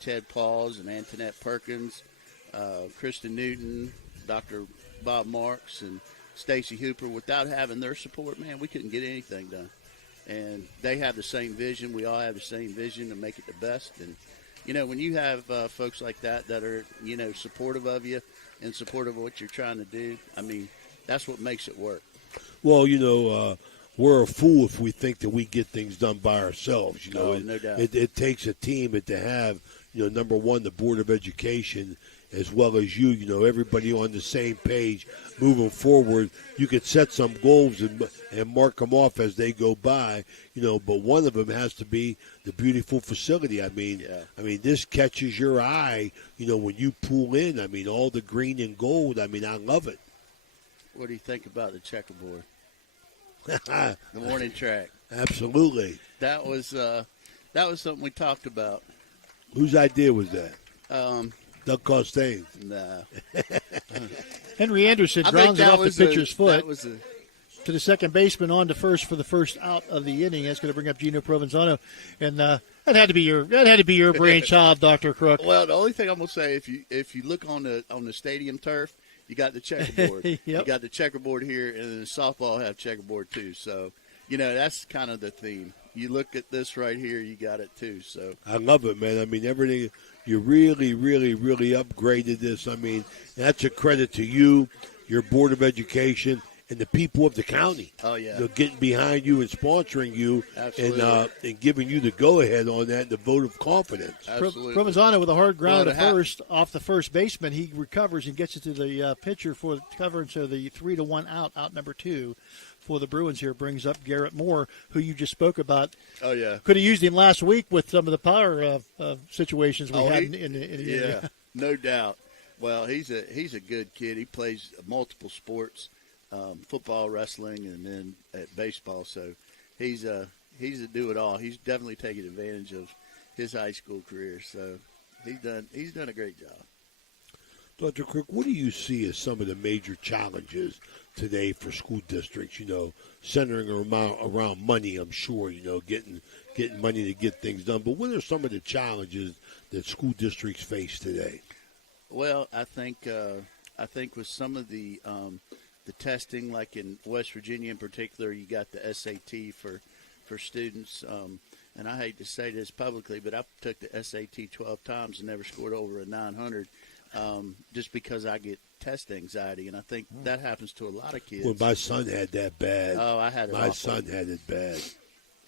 Ted Pauls and Antoinette Perkins, Kristen Newton, Dr. Bob Marks, and Stacy Hooper. Without having their support, man, we couldn't get anything done. And they have the same vision. We all have the same vision to make it the best. And, when you have folks like that are, supportive of you and supportive of what you're trying to do, I mean, that's what makes it work. Well, we're a fool if we think that we get things done by ourselves. No doubt. It takes a team to have, number one, the Board of Education, as well as everybody on the same page moving forward. You could set some goals and mark them off as they go by, but one of them has to be the beautiful facility. I mean, this catches your eye, when you pull in. I mean, all the green and gold. I mean, I love it. What do you think about the checkerboard? The morning track. Absolutely. That was something we talked about. Whose idea was that? Doug Costain. Nah. Henry Anderson grounds it off the pitcher's foot to to the second baseman on to first for the first out of the inning. That's going to bring up Gino Provenzano, and that had to be your brainchild, Dr. Crook. Well, the only thing I'm going to say, if you look on the stadium turf, you got the checkerboard. Yep. You got the checkerboard here, and then the softball have checkerboard too. So, that's kind of the theme. You look at this right here, you got it too. So I love it, man. I mean, everything, you really, really, really upgraded this. I mean, that's a credit to you, your Board of Education, and the people of the county. Oh, yeah. Getting behind you and sponsoring you. And giving you the go-ahead on that, the vote of confidence. Absolutely. Provenzano with a hard ground to first off the first baseman. He recovers and gets it to the pitcher for the cover, and so the 3-1 out number 2 for the Bruins here brings up Garrett Moore, who you just spoke about. Oh, yeah. Could have used him last week with some of the power situations we had in the yeah, no doubt. Well, he's a good kid. He plays multiple sports. Football, wrestling, and then at baseball. So he's a do-it-all. He's definitely taken advantage of his high school career. So he's done a great job. Dr. Crook, what do you see as some of the major challenges today for school districts? Centering around money, I'm sure. Getting money to get things done. But what are some of the challenges that school districts face today? Well, I think with some of the testing, like in West Virginia in particular, you got the SAT for students. And I hate to say this publicly, but I took the SAT 12 times and never scored over a 900 just because I get test anxiety. And I think that happens to a lot of kids. Well, my son had that bad. Oh, I had it My awful. son had it bad.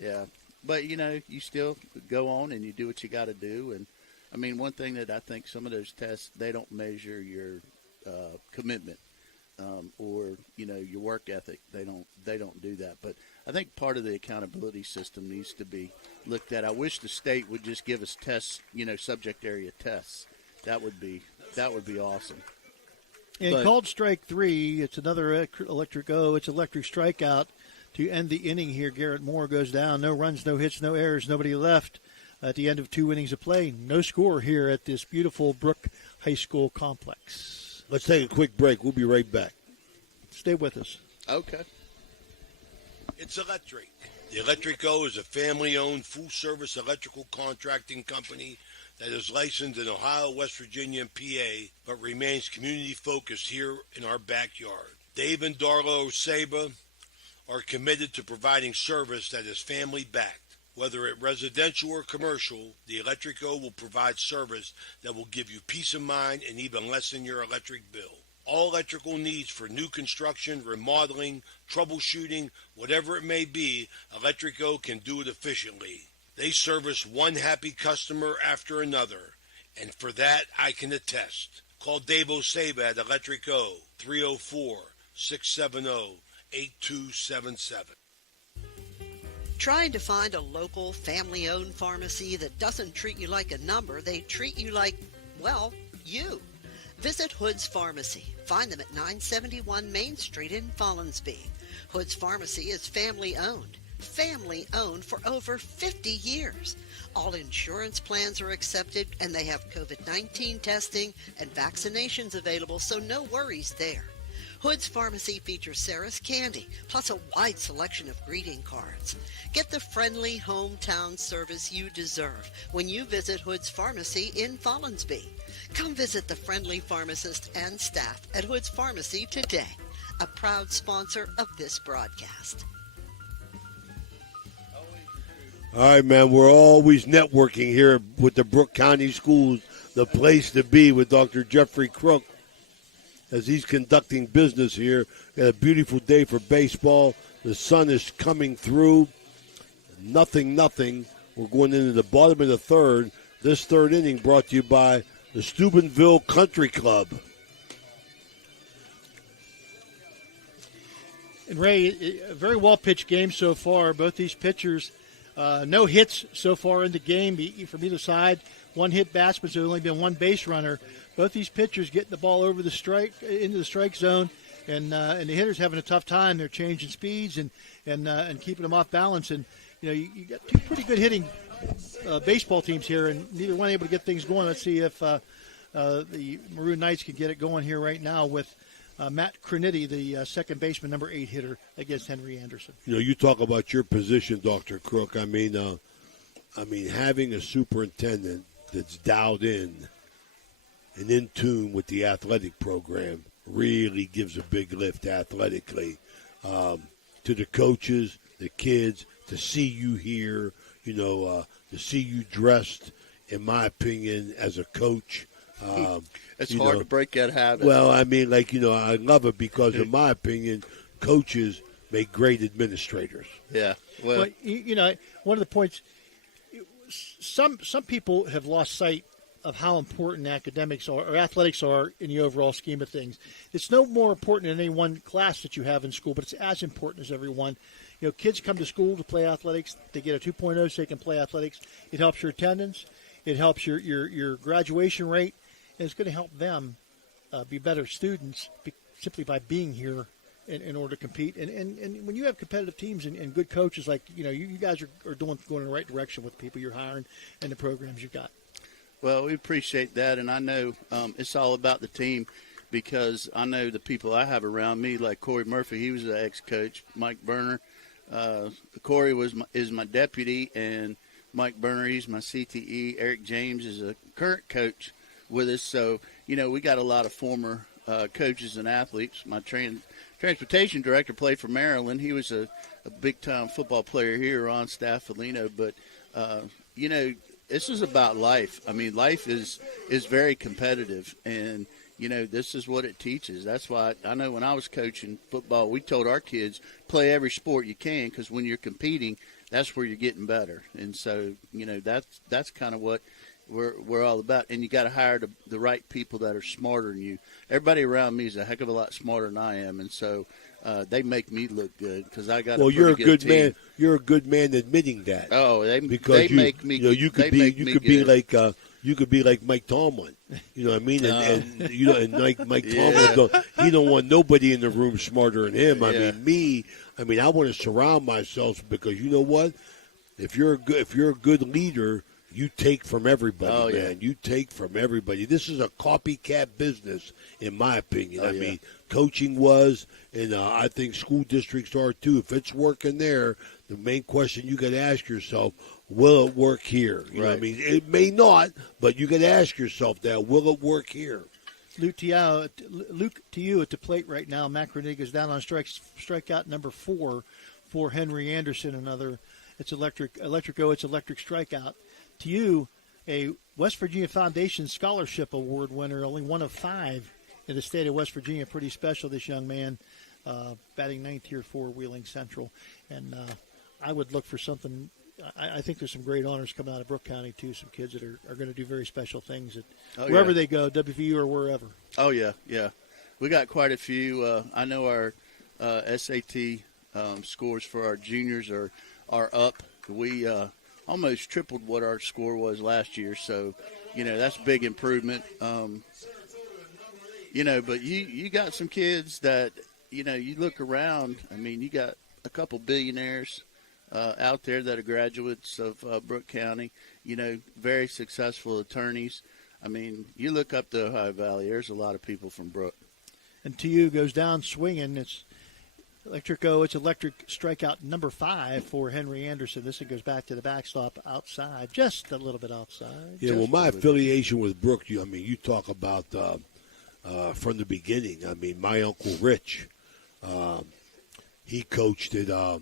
Yeah. But, you still go on and you do what you got to do. And, I mean, one thing that I think some of those tests, they don't measure your commitment. Or your work ethic. They don't do that. But I think part of the accountability system needs to be looked at. I wish the state would just give us tests, subject area tests. That would be awesome. And called strike 3, it's another electric strikeout to end the inning here. Garrett Moore goes down. No runs, no hits, no errors, nobody left at the end of 2 innings of play. No score here at this beautiful Brooke High School complex. Let's take a quick break. We'll be right back. Stay with us. Okay. It's electric. The Electric Co. is a family-owned, full-service electrical contracting company that is licensed in Ohio, West Virginia, and PA, but remains community-focused here in our backyard. Dave and Darla Saba are committed to providing service that is family-backed. Whether it residential or commercial, the Electric Co. will provide service that will give you peace of mind and even lessen your electric bill. All electrical needs for new construction, remodeling, troubleshooting, whatever it may be, Electric Co. can do it efficiently. They service one happy customer after another, and for that I can attest. Call Dave Osaba at Electric Co. 304-670-8277. Trying to find a local, family-owned pharmacy that doesn't treat you like a number, they treat you like, well, you. Visit Hood's Pharmacy. Find them at 971 Main Street in Follinsby. Hood's Pharmacy is family owned. Family owned for over 50 years. All insurance plans are accepted, and they have COVID-19 testing and vaccinations available, so no worries there. Hood's Pharmacy features Sarah's Candy, plus a wide selection of greeting cards. Get the friendly hometown service you deserve when you visit Hood's Pharmacy in Follinsby. Come visit the friendly pharmacist and staff at Hood's Pharmacy today, a proud sponsor of this broadcast. All right, man, we're always networking here with the Brooke County Schools, the place to be with Dr. Jeffrey Crook as he's conducting business here. Got a beautiful day for baseball. The sun is coming through. Nothing. We're going into the bottom of the third. This third inning brought to you by the Steubenville Country Club. And Ray, a very well-pitched game so far. Both these pitchers, no hits so far in the game from either side. One hit batsman, so there's only been one base runner. Both these pitchers getting the ball over the strike into the strike zone, and the hitters having a tough time. They're changing speeds and keeping them off balance. And you got two pretty good hitting baseball teams here, and neither one able to get things going. Let's see if the Maroon Knights can get it going here right now with Matt Crinitti, the second baseman, number 8 hitter against Henry Anderson. You talk about your position, Dr. Crook. I mean, having a superintendent that's dialed in and in tune with the athletic program really gives a big lift athletically to the coaches, the kids, to see you here, to see you dressed, in my opinion, as a coach. It's hard to break that habit. Well, I mean, I love it because, in my opinion, coaches make great administrators. Yeah. Well, one of the points, some people have lost sight of how important academics are, or athletics are, in the overall scheme of things. It's no more important than any one class that you have in school, but it's as important as every one. Kids come to school to play athletics. They get a 2.0 so they can play athletics. It helps your attendance. It helps your graduation rate. And it's going to help them be better students simply by being here in order to compete. And when you have competitive teams and good coaches, like, you guys are going in the right direction with the people you're hiring and the programs you've got. Well, we appreciate that, and I know it's all about the team because I know the people I have around me, like Corey Murphy, he was an ex-coach, Mike Berner. Corey is my deputy, and Mike Berner, he's my CTE. Eric James is a current coach with us. So, we got a lot of former coaches and athletes. My transportation director played for Maryland. He was a big-time football player here on staff, Felino. But, this is about life. I mean, life is very competitive, and, this is what it teaches. That's why I know when I was coaching football, we told our kids, play every sport you can, because when you're competing, that's where you're getting better. And so, that's kind of what we're all about. And you got to hire the right people that are smarter than you. Everybody around me is a heck of a lot smarter than I am, and so they make me look good because I got. Well, you're a good man. You're a good man admitting that. Oh, they make me. You could be like Mike Tomlin. You know what I mean? And Mike Tomlin, he don't want nobody in the room smarter than him. I mean, I want to surround myself because you know what? If you're a good leader, you take from everybody, man. You take from everybody. This is a copycat business, in my opinion. I mean, coaching was, and I think school districts are too. If it's working there, the main question you got to ask yourself, will it work here? You know what I mean? It may not, but you got to ask yourself that, will it work here? Luke, to you at the plate right now. Matt Crinitti is down on strikeout number 4 for Henry Anderson. It's electric strikeout. To you, a West Virginia Foundation Scholarship Award winner, only one of 5 in the state of West Virginia. Pretty special, this young man, batting 9th here for Wheeling Central. And I would look for something. I think there's some great honors coming out of Brooke County, too, some kids that are going to do very special things wherever they go, WVU or wherever. Oh, yeah. We got quite a few. I know our SAT scores for our juniors are up. We almost tripled what our score was last year, so, that's a big improvement. But you got some kids that you look around. I mean, you got a couple billionaires out there that are graduates of Brooke County. Very successful attorneys. I mean, you look up the Ohio Valley. There's a lot of people from Brooke. And TU goes down swinging. It's electric strikeout number 5 for Henry Anderson. This one goes back to the backstop outside, just a little bit outside. Yeah, well, my affiliation with Brooke, you talk about from the beginning. I mean, my Uncle Rich, he coached at,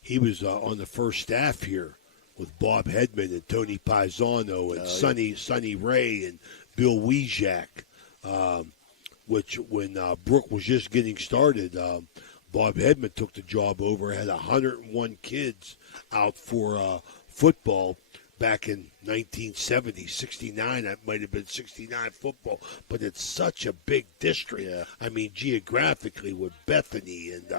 he was on the first staff here with Bob Hedman and Tony Paisano and Sonny Ray and Bill Weijak, which when Brooke was just getting started, Bob Hedman took the job over, had 101 kids out for football back in 1970, 69. That might have been 69 football, but it's such a big district. Yeah. I mean, geographically with Bethany and,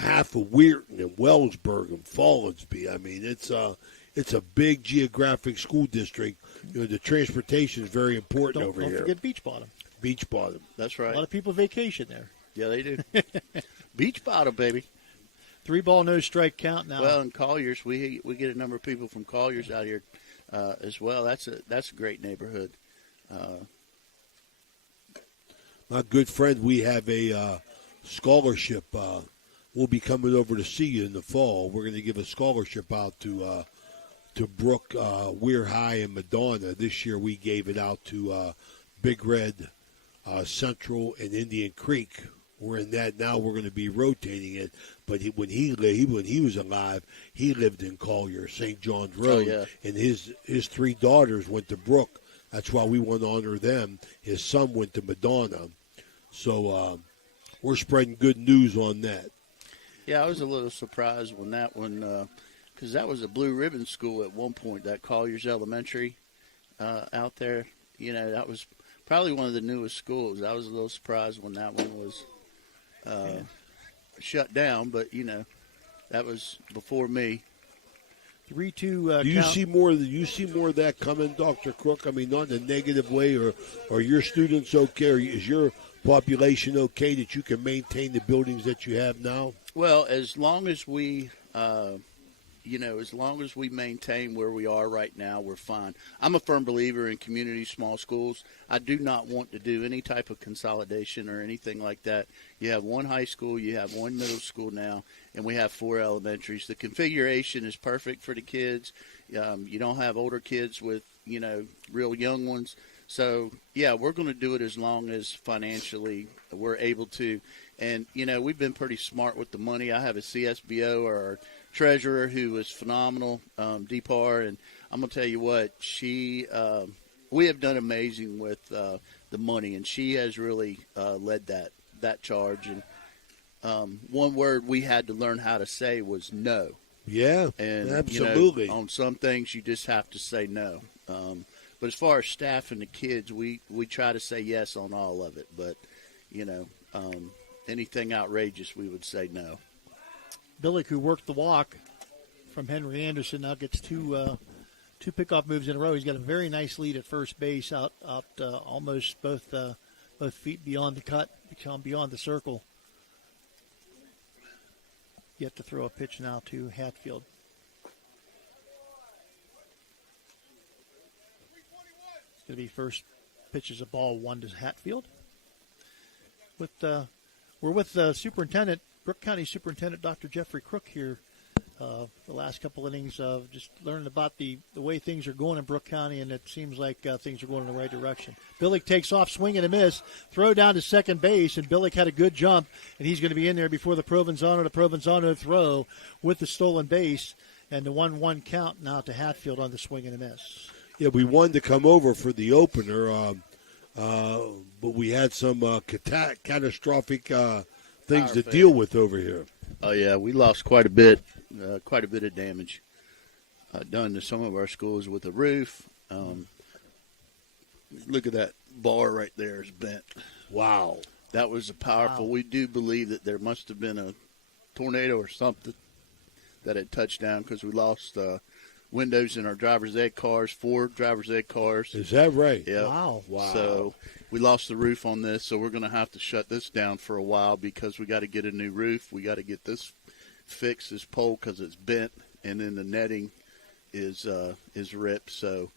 half of Weirton and Wellsburg and Fallensby. I mean, it's a big geographic school district. The transportation is very important over here. Don't forget Beach Bottom. Beach Bottom. That's right. A lot of people vacation there. Yeah, they do. Beach Bottom, baby. 3-ball, no strike count now. Well, in Colliers, we get a number of people from Colliers out here as well. That's a great neighborhood. My good friend, we have a scholarship. We'll be coming over to see you in the fall. We're going to give a scholarship out to Brooke, Weir High, and Madonna. This year we gave it out to Big Red, Central, and Indian Creek. We're in that now. We're going to be rotating it. But when he was alive, he lived in Collier, St. John's Road, and his 3 daughters went to Brooke. That's why we want to honor them. His son went to Madonna, so we're spreading good news on that. Yeah, I was a little surprised when that one, because that was a blue ribbon school at one point. That Collier's Elementary out there, that was probably one of the newest schools. I was a little surprised when that one was shut down, but that was before me. 3-2. Do you see more? You see more of that coming, Dr. Crook? I mean, not in a negative way, or are your students okay? Or is your population okay that you can maintain the buildings that you have now? Well, as long as we, as long as we maintain where we are right now, we're fine. I'm a firm believer in community small schools. I do not want to do any type of consolidation or anything like that. You have one high school, you have one middle school now, and we have 4 elementaries. The configuration is perfect for the kids. You don't have older kids with, real young ones. So, yeah, we're going to do it as long as financially we're able to. And, we've been pretty smart with the money. I have a CSBO, or our treasurer, who is phenomenal, Deepar, and I'm going to tell you what, we have done amazing with the money, and she has really led that charge. And one word we had to learn how to say was no. Yeah, and, absolutely. On some things, you just have to say no. But as far as staff and the kids, we try to say yes on all of it. But, anything outrageous, we would say no. Billick, who worked the walk from Henry Anderson, now gets two pickoff moves in a row. He's got a very nice lead at first base, out almost both feet beyond the cut, beyond the circle. Yet to throw a pitch now to Hatfield. It's going to be first pitch is a ball 1 to Hatfield. We're with the superintendent, Brooke County Superintendent Dr. Jeffrey Crook here. The last couple innings of just learning about the way things are going in Brooke County, and it seems like things are going in the right direction. Billick takes off, swing and a miss, throw down to second base, and Billick had a good jump, and he's going to be in there before the Provenzano throw with the stolen base, and the 1-1 count now to Hatfield on the swing and a miss. Yeah, we wanted to come over for the opener, but we had some catastrophic things to deal with over here. Oh, yeah, we lost quite a bit of damage done to some of our schools with the roof. Look at that bar right there is bent. Wow. That was powerful. Wow. We do believe that there must have been a tornado or something that had touched down, because we lost windows in our driver's ed cars, 4 driver's ed cars. Is that right? Yeah. Wow. So we lost the roof on this, so we're going to have to shut this down for a while because we got to get a new roof. We got to get this fixed, this pole, because it's bent, and then the netting is ripped. So,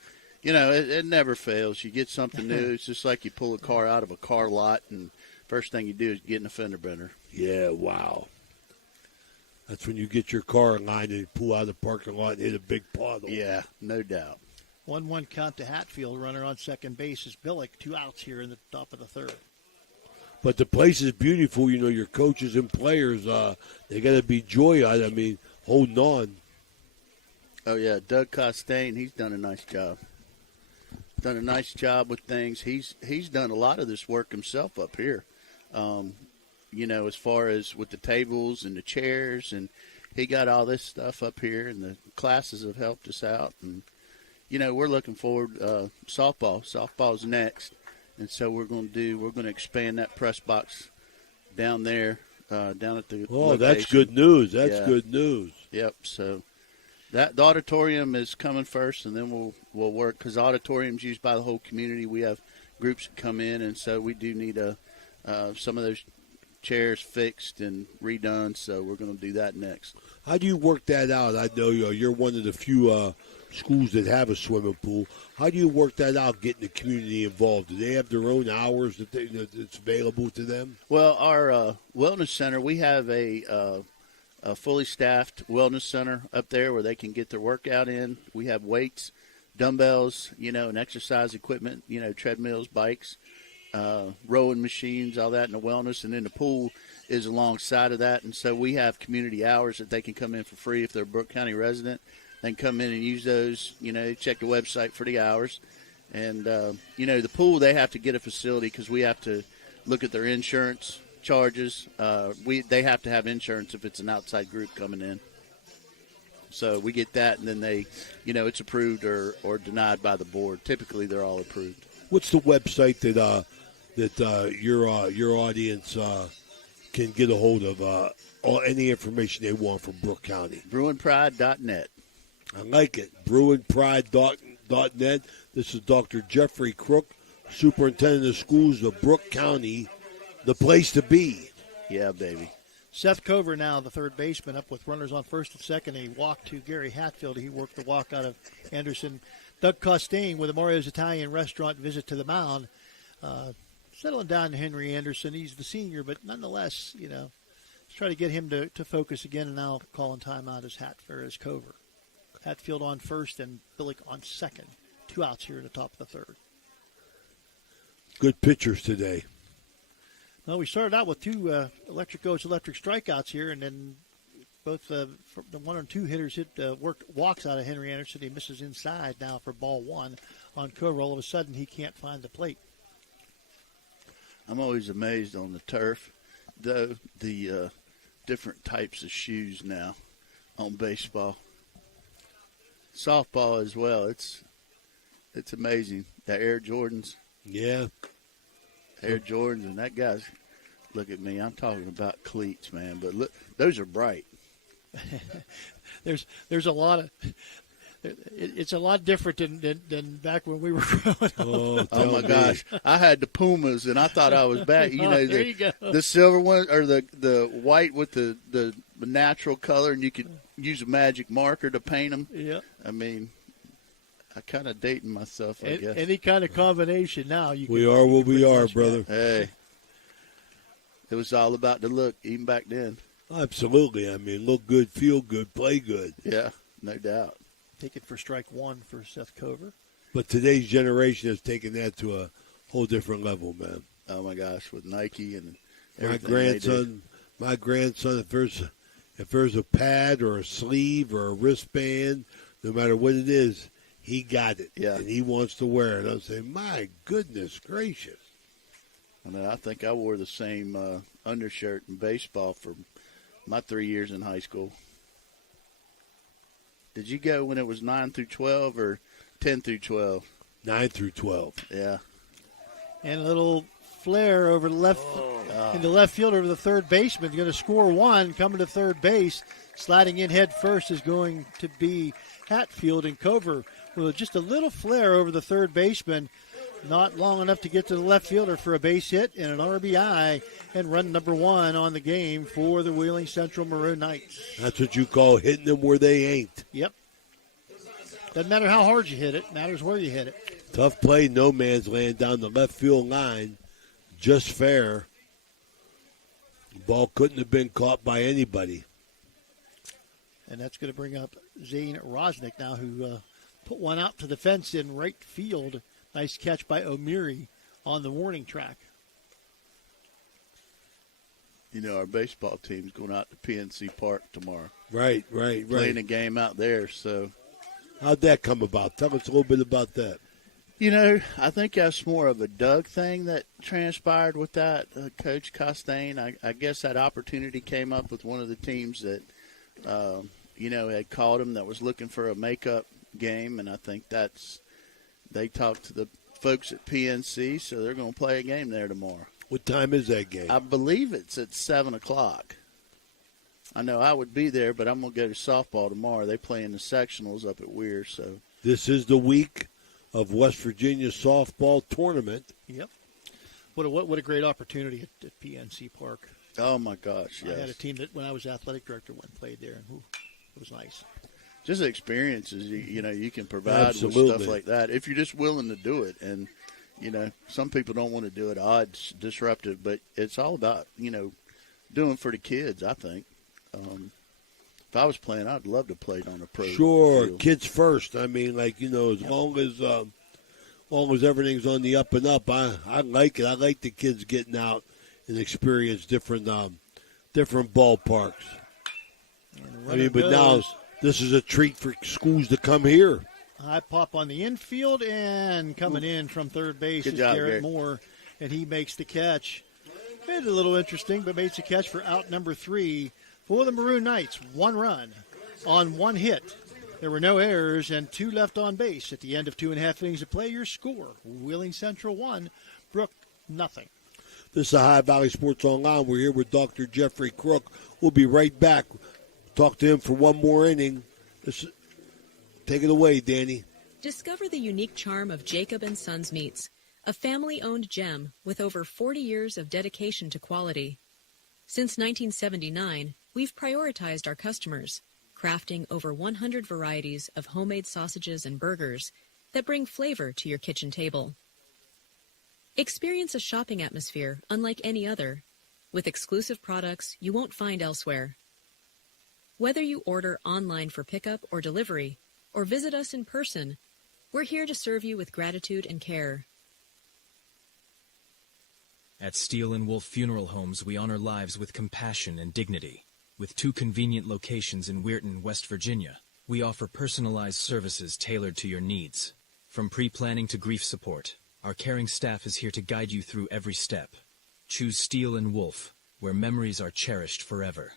it never fails. You get something new. It's just like you pull a car out of a car lot, and first thing you do is get in a fender bender. Yeah, wow. That's when you get your car in line and pull out of the parking lot and hit a big puddle. Yeah, no doubt. 1-1 count to Hatfield. Runner on second base is Billick. 2 outs here in the top of the third. But the place is beautiful. Your coaches and players, they got to be joy-eyed. I mean, holding on. Oh, yeah, Doug Costain, he's done a nice job. Done a nice job with things. He's done a lot of this work himself up here. As far as with the tables and the chairs, and he got all this stuff up here, and the classes have helped us out. And, we're looking forward softball. Softball's next. And so we're going to expand that press box down there, down at the Oh, location. that's good news. That's Yeah. good news. Yep. So the auditorium is coming first, and then we'll work, because the auditorium's used by the whole community. We have groups that come in, and so we do need some of those chairs fixed and redone. So we're going to do that next. How do you work that out? I know you're one of the few schools that have a swimming pool. How do you work that out, getting the community involved? Do they have their own hours that's available to them? Well, our wellness center, we have a fully staffed wellness center up there where they can get their workout in. We have weights, dumbbells, and exercise equipment, treadmills, bikes, rowing machines, all that in the wellness. And then the pool is alongside of that. And so we have community hours that they can come in for free if they're a Brooke County resident. They can come in and use those, check the website for the hours. And, the pool, they have to get a facility because we have to look at their insurance charges. They have to have insurance if it's an outside group coming in. So we get that, and then they, it's approved or denied by the board. Typically, they're all approved. What's the website that your audience can get a hold of any information they want from Brooke County? BruinPride.net. I like it. BruinPride.net. This is Dr. Jeffrey Crook, Superintendent of Schools of Brooke County, the place to be. Yeah, baby. Seth Cover now, the third baseman, up with runners on first and second. A walk to Gary Hatfield. He worked the walk out of Anderson. Doug Costain with a Mario's Italian Restaurant visit to the mound. Settling down to Henry Anderson. He's the senior, but nonetheless, let's try to get him to focus again. And now calling timeout is Cover. Hatfield on first and Billick on second. 2 outs here in the top of the third. Good pitchers today. Well, we started out with 2 electric strikeouts here, and then both the 1 and 2 hitters worked walks out of Henry Anderson. He misses inside now for ball 1 on Cover. All of a sudden, he can't find the plate. I'm always amazed on the turf, though, the different types of shoes now on baseball. Softball as well. It's amazing. The Air Jordans. Yeah. Air Jordans, and that guy's, look at me, I'm talking about cleats, man. But look, those are bright. There's a lot of it's a lot different than back when we were growing up. Oh my gosh, I had the Pumas, and I thought I was back. There you go. The silver one or the white with the natural color, and you could use a magic marker to paint them. Yeah. I mean, I kind of dating myself, I guess. Any kind of combination now. We are what we are, brother. Hey, it was all about the look, even back then. Absolutely. I mean, look good, feel good, play good. Yeah, no doubt. Take it for strike 1 for Seth Cover. But today's generation has taken that to a whole different level, man. Oh my gosh, with Nike and my grandson, if there's a pad or a sleeve or a wristband, no matter what it is, he got it. Yeah. And he wants to wear it. I'm saying, my goodness gracious. I think I wore the same undershirt in baseball for my 3 years in high school. Did you go when it was 9 through 12 or 10 through 12? 9 through 12. Yeah. And a little flare over the left in the left field over the third baseman. Going to score one, coming to third base. Sliding in head first is going to be Hatfield, and Cover with just a little flare over the third baseman. Not long enough to get to the left fielder for a base hit and an RBI, and run number one on the game for the Wheeling Central Maroon Knights. That's what you call hitting them where they ain't. Yep. Doesn't matter how hard you hit it. Matters where you hit it. Tough play, no man's land down the left field line. Just fair. The ball couldn't have been caught by anybody. And that's going to bring up Zane Rosnick now, who put one out to the fence in right field. Nice catch by O'Meary on the warning track. You know, our baseball team's going out to PNC Park tomorrow. Right. Playing a game out there, so. How'd that come about? Tell us a little bit about that. You know, I think that's more of a Doug thing that transpired with that, Coach Costain. I guess that opportunity came up with one of the teams that, had called him that was looking for a makeup game, and I think they talked to the folks at PNC, so they're going to play a game there tomorrow. What time is that game? I believe it's at 7 o'clock. I know I would be there, but I'm going to go to softball tomorrow. They play in the sectionals up at Weir. So this is the week of West Virginia softball tournament. Yep. What a great opportunity at PNC Park. Oh, my gosh, yes. I had a team that when I was athletic director went and played there, and it was nice. Just experiences, you can provide Absolutely. with stuff like that if you're just willing to do it. And, some people don't want to do it odd, disruptive, but it's all about, doing for the kids, I think. If I was playing, I'd love to play it on a pro field. Kids first. I mean, as long as everything's on the up and up, I like it. I like the kids getting out and experience different ballparks. But now this is a treat for schools to come here. High pop on the infield, and coming in from third base is Garrett Moore, and he makes the catch. Made it a little interesting, but makes the catch for out number 3 for the Maroon Knights. 1 run on 1 hit. There were no errors and 2 left on base. At the end of 2.5 innings of play, your score, Wheeling Central 1, Brooke nothing. This is Ohio Valley Sports Online. We're here with Dr. Jeffrey Crook. We'll be right back. Talk to him for one more inning. Take it away, Danny. Discover the unique charm of Jacob & Sons Meats, a family-owned gem with over 40 years of dedication to quality. Since 1979, we've prioritized our customers, crafting over 100 varieties of homemade sausages and burgers that bring flavor to your kitchen table. Experience a shopping atmosphere unlike any other, with exclusive products you won't find elsewhere. Whether you order online for pickup or delivery, or visit us in person, we're here to serve you with gratitude and care. At Steel & Wolf Funeral Homes, we honor lives with compassion and dignity. With 2 convenient locations in Weirton, West Virginia, we offer personalized services tailored to your needs. From pre-planning to grief support, our caring staff is here to guide you through every step. Choose Steel & Wolf, where memories are cherished forever.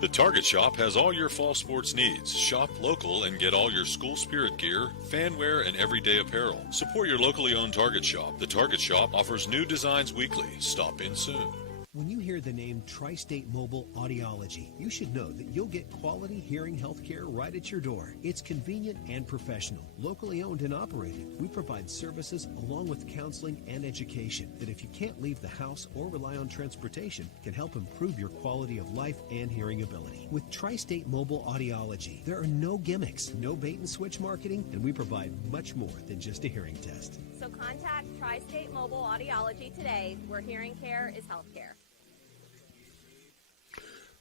The Target Shop has all your fall sports needs. Shop local and get all your school spirit gear, fan wear, and everyday apparel. Support your locally owned Target Shop. The Target Shop offers new designs weekly. Stop in soon. When you hear the name Tri-State Mobile Audiology, you should know that you'll get quality hearing health care right at your door. It's convenient and professional, locally owned and operated. We provide services along with counseling and education that, if you can't leave the house or rely on transportation, can help improve your quality of life and hearing ability. With Tri-State Mobile Audiology, there are no gimmicks, no bait and switch marketing, and we provide much more than just a hearing test. So contact Tri-State Mobile Audiology today, where hearing care is health care.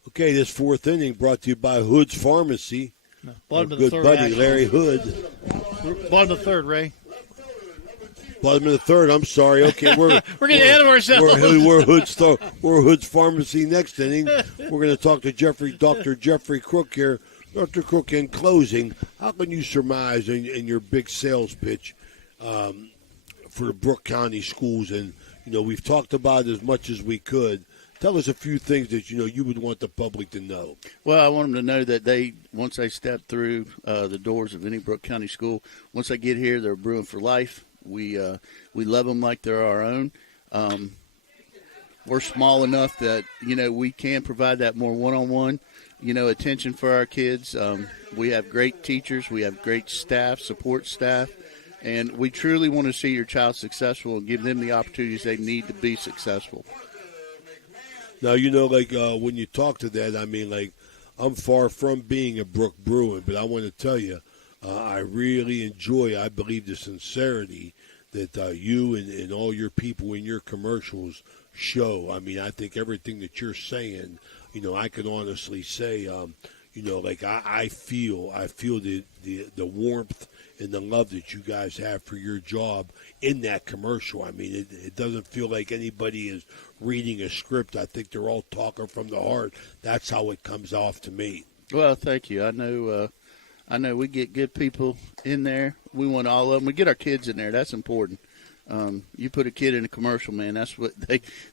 Okay, this 4th inning brought to you by Hood's Pharmacy. Bottom of the third, buddy, actually. Larry Hood. Bottom of the 3rd, Ray. Bottom of the 3rd. I'm sorry. Okay, we're getting ahead of ourselves. We're Hood's Pharmacy next inning. We're going to talk to Dr. Jeffrey Crook here. Dr. Crook, in closing, how can you surmise in your big sales pitch for the Brooke County schools? And we've talked about it as much as we could. Tell us a few things that you would want the public to know. Well, I want them to know that once they step through the doors of any Brooke County school, once they get here, they're brewing for life. We love them like they're our own. we're small enough that, we can provide that more one-on-one, attention for our kids. We have great teachers. We have great staff, support staff. And we truly want to see your child successful and give them the opportunities they need to be successful. Now, when you talk to that, I'm far from being a Brooke Bruin, but I want to tell you, I really enjoy, I believe, the sincerity that you and all your people in your commercials show. I think everything that you're saying, I can honestly say, I feel the warmth and the love that you guys have for your job in that commercial. It doesn't feel like anybody is reading a script. I think they're all talking from the heart. That's how it comes off to me. Well, thank you. I know we get good people in there. We want all of them. We get our kids in there. That's important. You put a kid in a commercial, man, that's what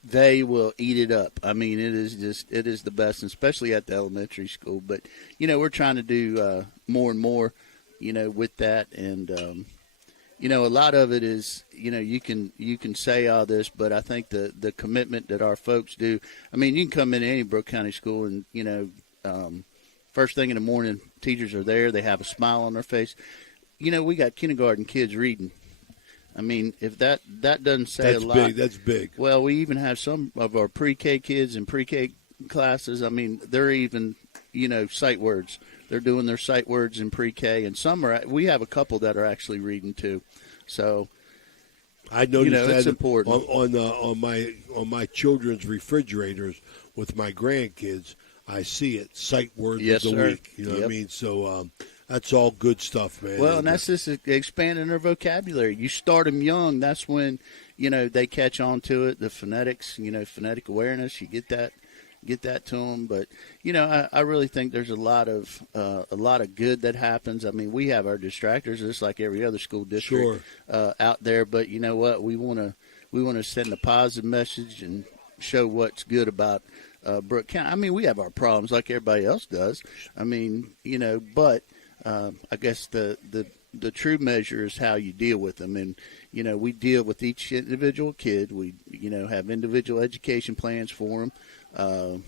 they will eat it up. It is the best, especially at the elementary school. But, we're trying to do more and more, with that. And, a lot of it is, you can say all this, but I think the commitment that our folks do, you can come into any Brooke County school and, first thing in the morning, teachers are there. They have a smile on their face. We got kindergarten kids reading. If that doesn't say a lot. That's big. Well, we even have some of our pre-K kids in pre-K classes. They're even, sight words. They're doing their sight words in pre-K, and we have a couple that are actually reading too. So, I noticed that it's important on my children's refrigerators with my grandkids. I see it, sight words yes, of the sir. week. You know Yep. what I mean? So that's all good stuff, man. Well, and that's just expanding their vocabulary. You start them young. That's when, they catch on to it. The phonetics, phonetic awareness. You get that to them. But, I really think there's a lot of good that happens. We have our distractors just like every other school district out there. But you know what? We want to send a positive message and show what's good about Brooke County. We have our problems like everybody else does. But I guess the true measure is how you deal with them. And, we deal with each individual kid. We, have individual education plans for them,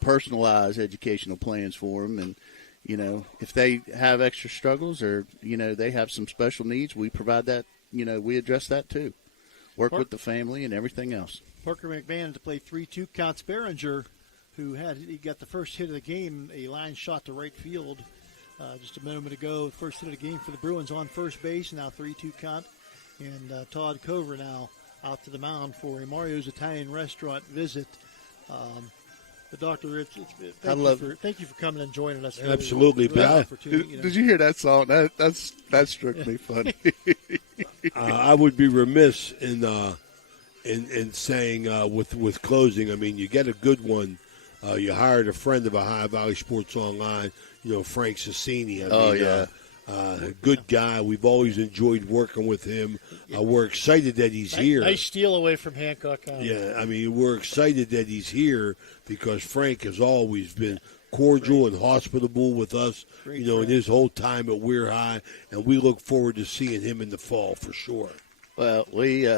personalized educational plans for them. And, if they have extra struggles or, they have some special needs, we provide that, we address that too. Work with the family and everything else. Parker McMahon to play 3-2 Counts Behringer, he got the first hit of the game, a line shot to right field just a moment ago. First hit of the game for the Bruins on first base, now 3-2 count. And Todd Cover now out to the mound for a Mario's Italian Restaurant visit. The Doctor, thank you for coming and joining us. Absolutely. Did you hear that song? That's strictly funny. I would be remiss in saying with closing. You get a good one. You hired a friend of Ohio Valley Sports Online, Frank Sassini. Good guy. We've always enjoyed working with him. We're excited that he's here. Nice steal away from Hancock. Yeah, we're excited that he's here because Frank has always been cordial and hospitable with us, in his whole time at Weir High, and we look forward to seeing him in the fall for sure. Well, we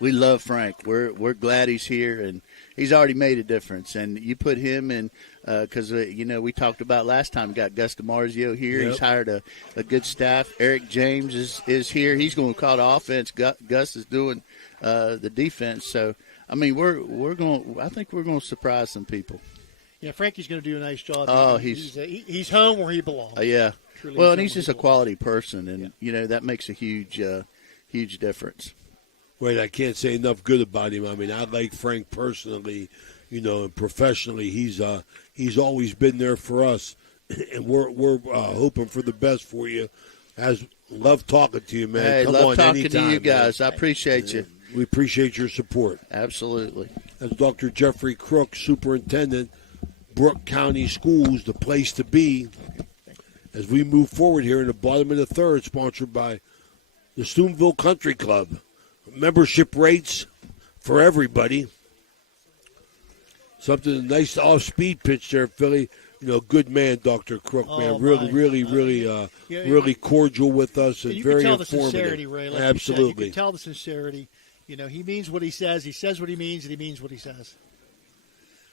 love Frank. We're glad he's here, and he's already made a difference. And you put him in because, we talked about last time, got Gus DiMarzio here. Yep. He's hired a good staff. Eric James is here. He's going to call the offense. Gus is doing the defense. So, I think we're going to surprise some people. Yeah, Frankie's going to do a nice job. Oh, he's home where he belongs. Yeah. Truly Well, and he's just a quality person, and, that makes a huge difference. Right, I can't say enough good about him. I like Frank personally, and professionally. He's always been there for us, and we're hoping for the best for you. Love talking to you, man. Hey, Come love on talking anytime, to you guys. man. I appreciate you. We appreciate your support. Absolutely. That's Dr. Jeffrey Crook, Superintendent, Brooke County Schools, the place to be. As we move forward here in the bottom of the third, sponsored by the Steubenville Country Club. Membership rates for everybody. Something nice off-speed pitch there, Philly. Good man, Dr. Crook, man. Really cordial with us and very you can tell informative. the sincerity, Ray. Like Absolutely. you can tell the sincerity. You know, he means what he says what he means, and he means what he says.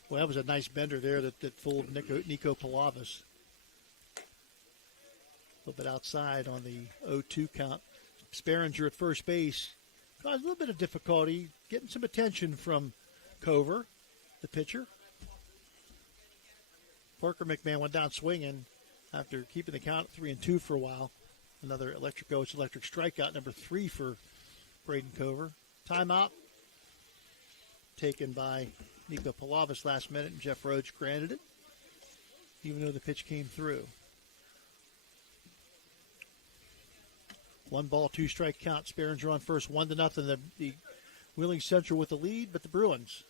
Well, that was a nice bender there that fooled Nico Palavis. A little bit outside on the 0-2 count. Sperringer at first base caused a little bit of difficulty getting some attention from Cover, the pitcher. Parker McMahon went down swinging after keeping the count at 3-2 for a while. Another electric strikeout, number 3 for Braden Cover. Timeout taken by Nico Palavis last minute, and Jeff Roach granted it, even though the pitch came through. 1 ball, 2 strike count. Sperringer on first, 1-0. The Wheeling Central with the lead, but the Bruins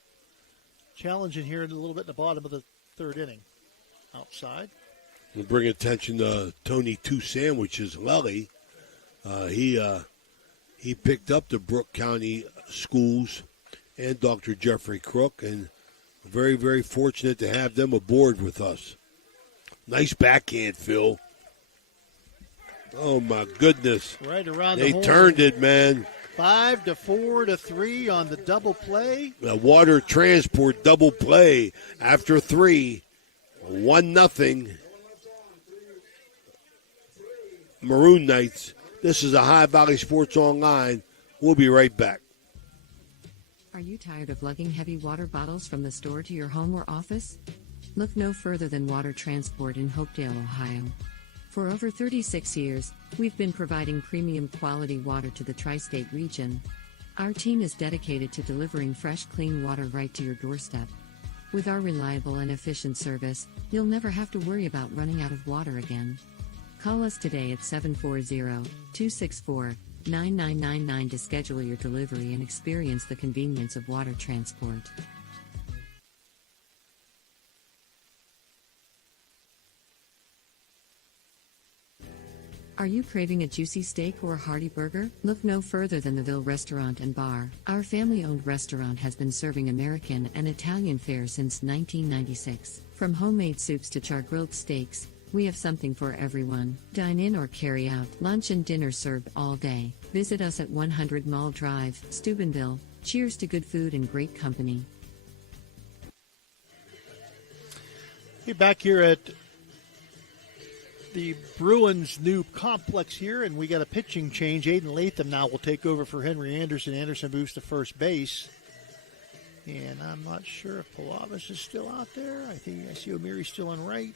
challenging here in a little bit in the bottom of the third inning. Outside. We'll bring attention to Tony Two Sandwiches Lelly. He picked up the Brooke County schools and Dr. Jeffrey Crook, and very, very fortunate to have them aboard with us. Nice backhand, Phil. Oh, my goodness. Right around they the turned it, man. 5-4-3 on the double play. The water transport double play after 3. 1-0. Maroon Knights. This is a High Valley Sports Online. We'll be right back. Are you tired of lugging heavy water bottles from the store to your home or office? Look no further than Water Transport in Hopedale, Ohio. For over 36 years, we've been providing premium quality water to the tri-state region. Our team is dedicated to delivering fresh, clean water right to your doorstep. With our reliable and efficient service, you'll never have to worry about running out of water again. Call us today at 740-264-9999 to schedule your delivery and experience the convenience of water transport. Are you craving a juicy steak or a hearty burger? Look no further than the Ville Restaurant and Bar. Our family-owned restaurant has been serving American and Italian fare since 1996. From homemade soups to char-grilled steaks, we have something for everyone. Dine in or carry out. Lunch and dinner served all day. Visit us at 100 Mall Drive, Steubenville. Cheers to good food and great company. Hey, back here at the Bruins' new complex here, and we got a pitching change. Aiden Latham now will take over for Henry Anderson. Anderson moves to first base. And I'm not sure if Palavis is still out there. I see O'Meary still on right.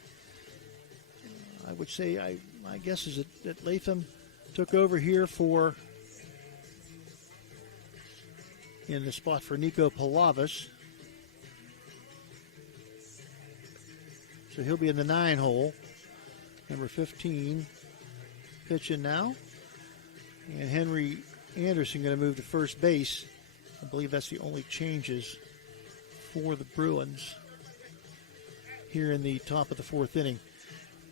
I would say, my guess is that Latham took over here in the spot for Nico Palavis. So he'll be in the 9 hole. Number 15 pitching now. And Henry Anderson going to move to first base. I believe that's the only changes for the Bruins here in the top of the 4th inning.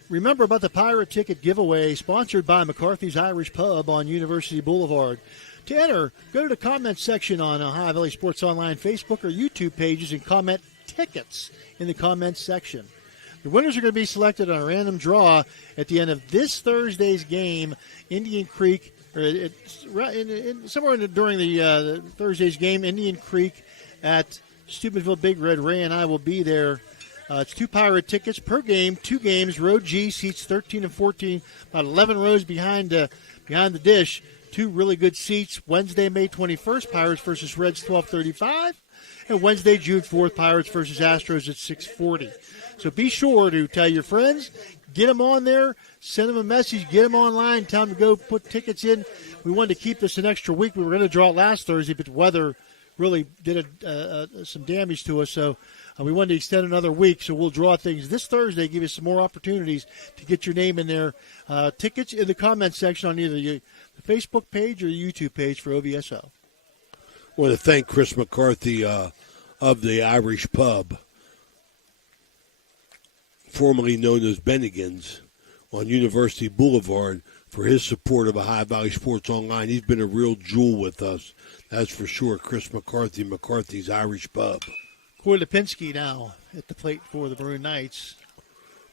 Remember about the Pirate Ticket giveaway sponsored by McCarthy's Irish Pub on University Boulevard. To enter, go to the comments section on Ohio Valley Sports Online Facebook or YouTube pages and comment tickets in the comments section. The winners are going to be selected on a random draw at the end of this Thursday's game. Indian Creek, during the Thursday's game, Indian Creek at Steubenville Big Red. Ray and I will be there. It's 2 Pirate tickets per game, 2 games. Row G seats 13 and 14, about 11 rows behind the dish. 2 really good seats. Wednesday, May 21st, Pirates versus Reds, 12:35. And Wednesday, June 4th, Pirates versus Astros at 6:40. So be sure to tell your friends, get them on there, send them a message, get them online, tell them to go put tickets in. We wanted to keep this an extra week. We were going to draw it last Thursday, but the weather really did some damage to us. So we wanted to extend another week. So we'll draw things this Thursday, give you some more opportunities to get your name in there. Tickets in the comments section on either the Facebook page or the YouTube page for OVSO. I want to thank Chris McCarthy of the Irish Pub, formerly known as Bennigan's, on University Boulevard, for his support of Ohio Valley Sports Online. He's been a real jewel with us, that's for sure. Chris McCarthy, McCarthy's Irish Pub. Corey Lipinski now at the plate for the Maroon Knights.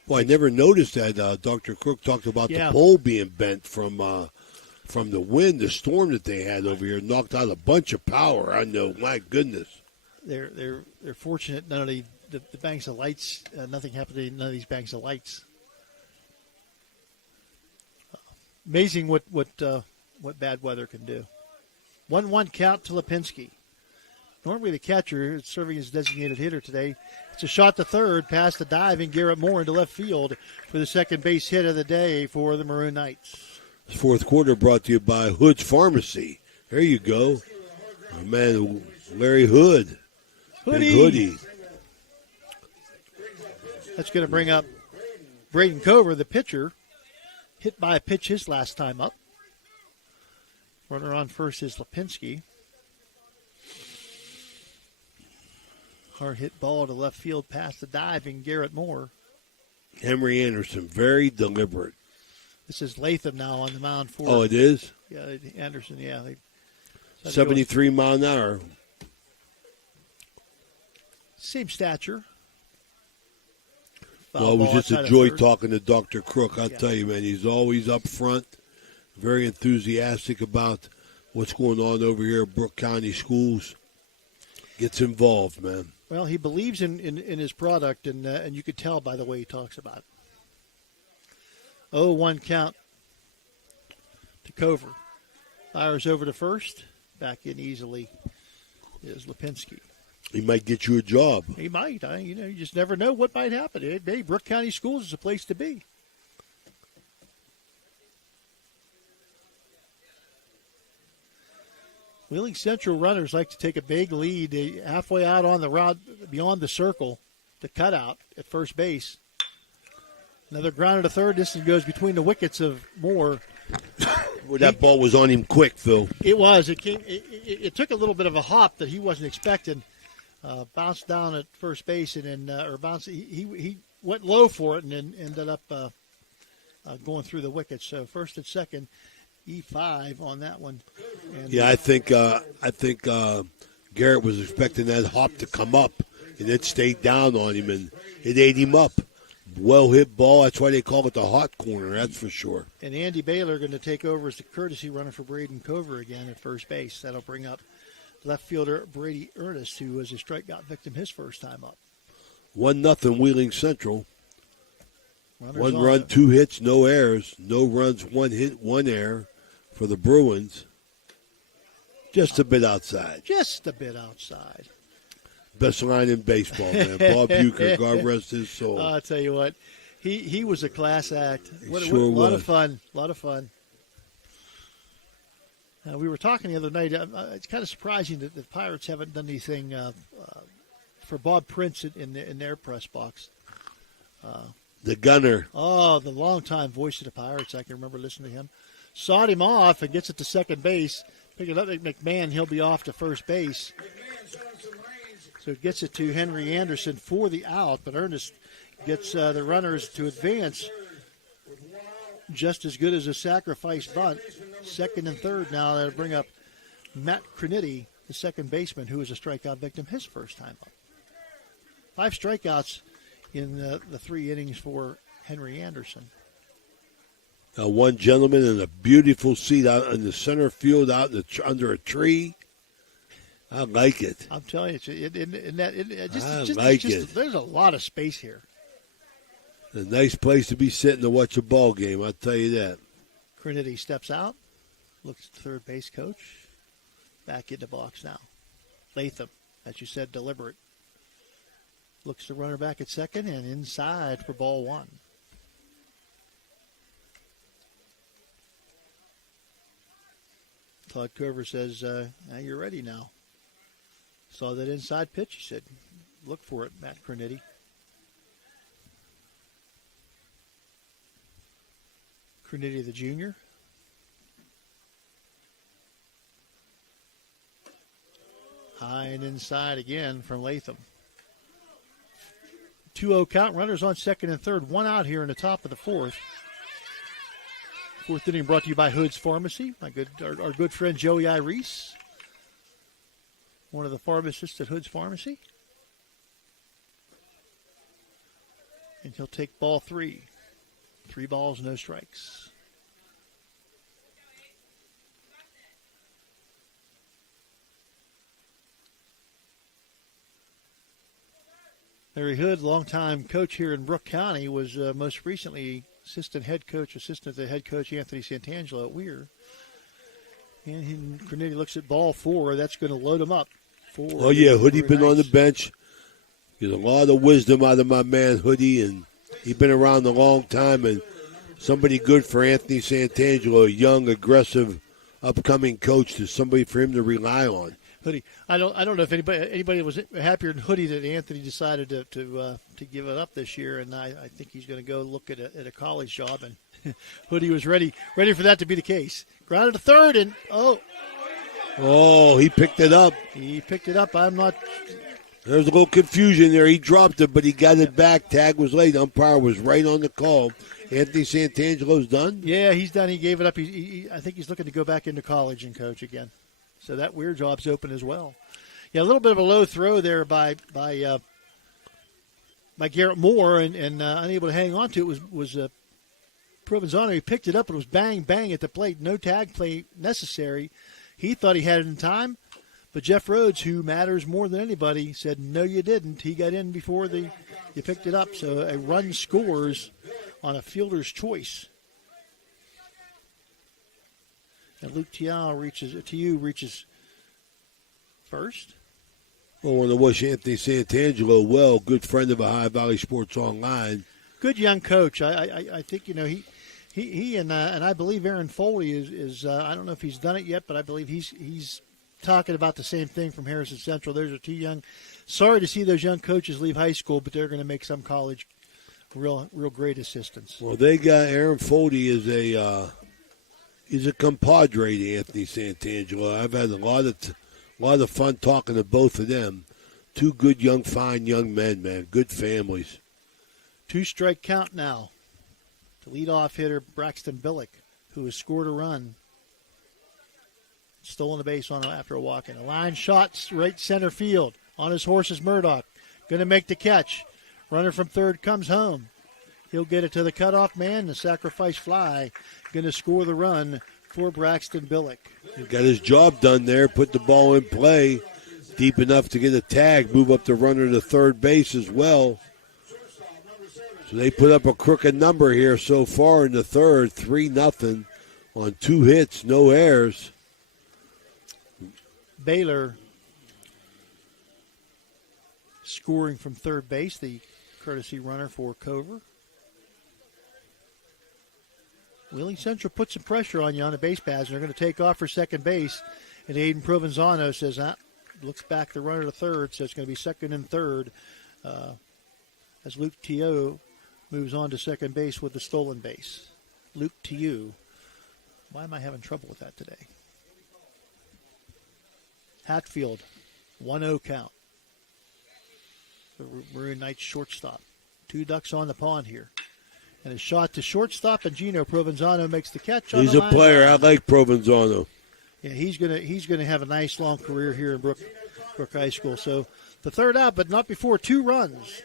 Well, I never noticed that. Dr. Crook talked about the pole being bent from from the wind, the storm that they had over here, knocked out a bunch of power. I know, my goodness. They're fortunate. None of the banks of lights. Nothing happened to none of these banks of lights. Amazing what bad weather can do. 1-1 count to Lipinski. Normally the catcher is serving as designated hitter today. It's a shot to third, past the diving Garrett Moore into left field for the second base hit of the day for the Maroon Knights. This fourth quarter brought to you by Hood's Pharmacy. There you go. Oh, man, Larry Hood. Big hoodie. That's going to bring up Braden Cover, the pitcher. Hit by a pitch his last time up. Runner on first is Lipinski. Hard hit ball to left field past the diving Garrett Moore. Henry Anderson, very deliberate. This is Latham now on the mound for. Oh, it is? Yeah, Anderson, yeah. 73 mile an hour. Same stature. Well, it was just a joy talking to Dr. Crook. I'll tell you, man, he's always up front, very enthusiastic about what's going on over here at Brooke County Schools. Gets involved, man. Well, he believes in his product, and you could tell by the way he talks about it. 0-1 count to Cover. Fires over to first. Back in easily is Lipinski. He might get you a job. He might. You just never know what might happen. Hey, Brooke County Schools is a place to be. Wheeling Central runners like to take a big lead halfway out on the route beyond the circle, the cutout at first base. Another grounder to third. This one goes between the wickets of Moore. Well, that ball was on him quick, Phil. It was. It took a little bit of a hop that he wasn't expecting. Bounced down at first base and then he went low for it and then ended up going through the wickets. So first and second, E5 on that one. And yeah, I think Garrett was expecting that hop to come up, and it stayed down on him, and it ate him up. Well hit ball. That's why they call it the hot corner. That's for sure. And Andy Baylor going to take over as the courtesy runner for Braden Cover again at first base. That'll bring up left fielder Brady Ernest, who was a strikeout victim his first time up. 1-0 Wheeling Central. Runners 1 on run, it. 2 hits, no errors. No runs, 1 hit, 1 error for the Bruins. Just a bit outside. Just a bit outside. Best line in baseball, man. Bob Bucher, God rest his soul. I'll tell you what, he was a class act. He A sure lot was. of fun. A lot of fun. We were talking the other night. It's kind of surprising that the Pirates haven't done anything for Bob Prince in their press box. The gunner. Oh, the longtime voice of the Pirates. I can remember listening to him. Sawed him off and gets it to second base. Pick it up at McMahon. He'll be off to first base. So it gets it to Henry Anderson for the out, but Ernest gets the runners to advance just as good as a sacrifice bunt. Second and third now. That'll bring up Matt Crinity, the second baseman, who was a strikeout victim his first time up. 5 strikeouts in the 3 innings for Henry Anderson. One gentleman in a beautiful seat out in the center field, out in under a tree. I like it. I'm telling you, there's a lot of space here. A nice place to be sitting to watch a ball game, I'll tell you that. Crinity steps out, looks at the third base coach, back in the box now. Latham, as you said, deliberate. Looks the runner back at second and inside for ball 1. Todd Cover says, now you're ready now. Saw that inside pitch. He said, look for it, Matt Crinity. Crinity, the junior. High and inside again from Latham. 2-0 count. Runners on second and third. 1 out here in the top of the 4th. 4th inning brought to you by Hood's Pharmacy. Our good friend Joey Iris, one of the pharmacists at Hood's Pharmacy. And he'll take ball 3. 3 balls, no strikes. Larry Hood, longtime coach here in Brooke County, was most recently assistant to the head coach Anthony Santangelo at Weir. And Cornetti looks at ball 4. That's going to load him up. Hoodie been on the bench. Get a lot of wisdom out of my man Hoodie, and he's been around a long time, and somebody good for Anthony Santangelo, a young, aggressive, upcoming coach. There's somebody for him to rely on. Hoodie, I don't know if anybody was happier than Hoodie that Anthony decided to give it up this year, and I think he's going to go look at a college job, and Hoodie was ready for that to be the case. Grounded to third, and he picked it up. There's a little confusion there. He dropped it, but he got it back. Tag was late. Umpire was right on the call. Anthony Santangelo's done? Yeah, he's done. He gave it up. I think he's looking to go back into college and coach again. So that Weir job's open as well. Yeah, a little bit of a low throw there by Garrett Moore, and unable to hang on to it was Provenzano. He picked it up, and it was bang, bang at the plate. No tag play necessary. He thought he had it in time. But Jeff Rhodes, who matters more than anybody, said, no, you didn't. He got in before you picked it up. So a run scores on a fielder's choice. And Luke Tiu reaches first. I want to wish Anthony Santangelo well, good friend of Ohio Valley Sports Online. Good young coach. I think, he and I believe Aaron Foley is I don't know if he's done it yet, but I believe he's talking about the same thing from Harrison Central. Those are two young. Sorry to see those young coaches leave high school, but they're going to make some college real great assistants. Well, they got Aaron Foley is a compadre to Anthony Santangelo. I've had a lot of fun talking to both of them. Two good, fine young men, man. Good families. 2-strike count now. The leadoff hitter, Braxton Billick, who has scored a run. Stolen the base after a walk-in. A line shot right center field. On his horse is Murdoch. Going to make the catch. Runner from third comes home. He'll get it to the cutoff man. The sacrifice fly. Going to score the run for Braxton Billick. He got his job done there. Put the ball in play. Deep enough to get a tag. Move up the runner to third base as well. So they put up a crooked number here so far in the third. 3-0 on 2 hits, no errors. Baylor scoring from third base, the courtesy runner for Cover. Wheeling Central put some pressure on you on the base paths, and they're going to take off for second base. And Aiden Provenzano says, looks back the runner to third, so it's going to be second and third as Luke Tiu moves on to second base with the stolen base. Luke Tiu. Why am I having trouble with that today? Hatfield, 1-0 count. The Maroon Knights shortstop. 2 ducks on the pond here. And a shot to shortstop, and Gino Provenzano makes the catch. He's a player. I like Provenzano. Yeah, he's gonna have a nice long career here in Brooke High School. So the third out, but not before 2 runs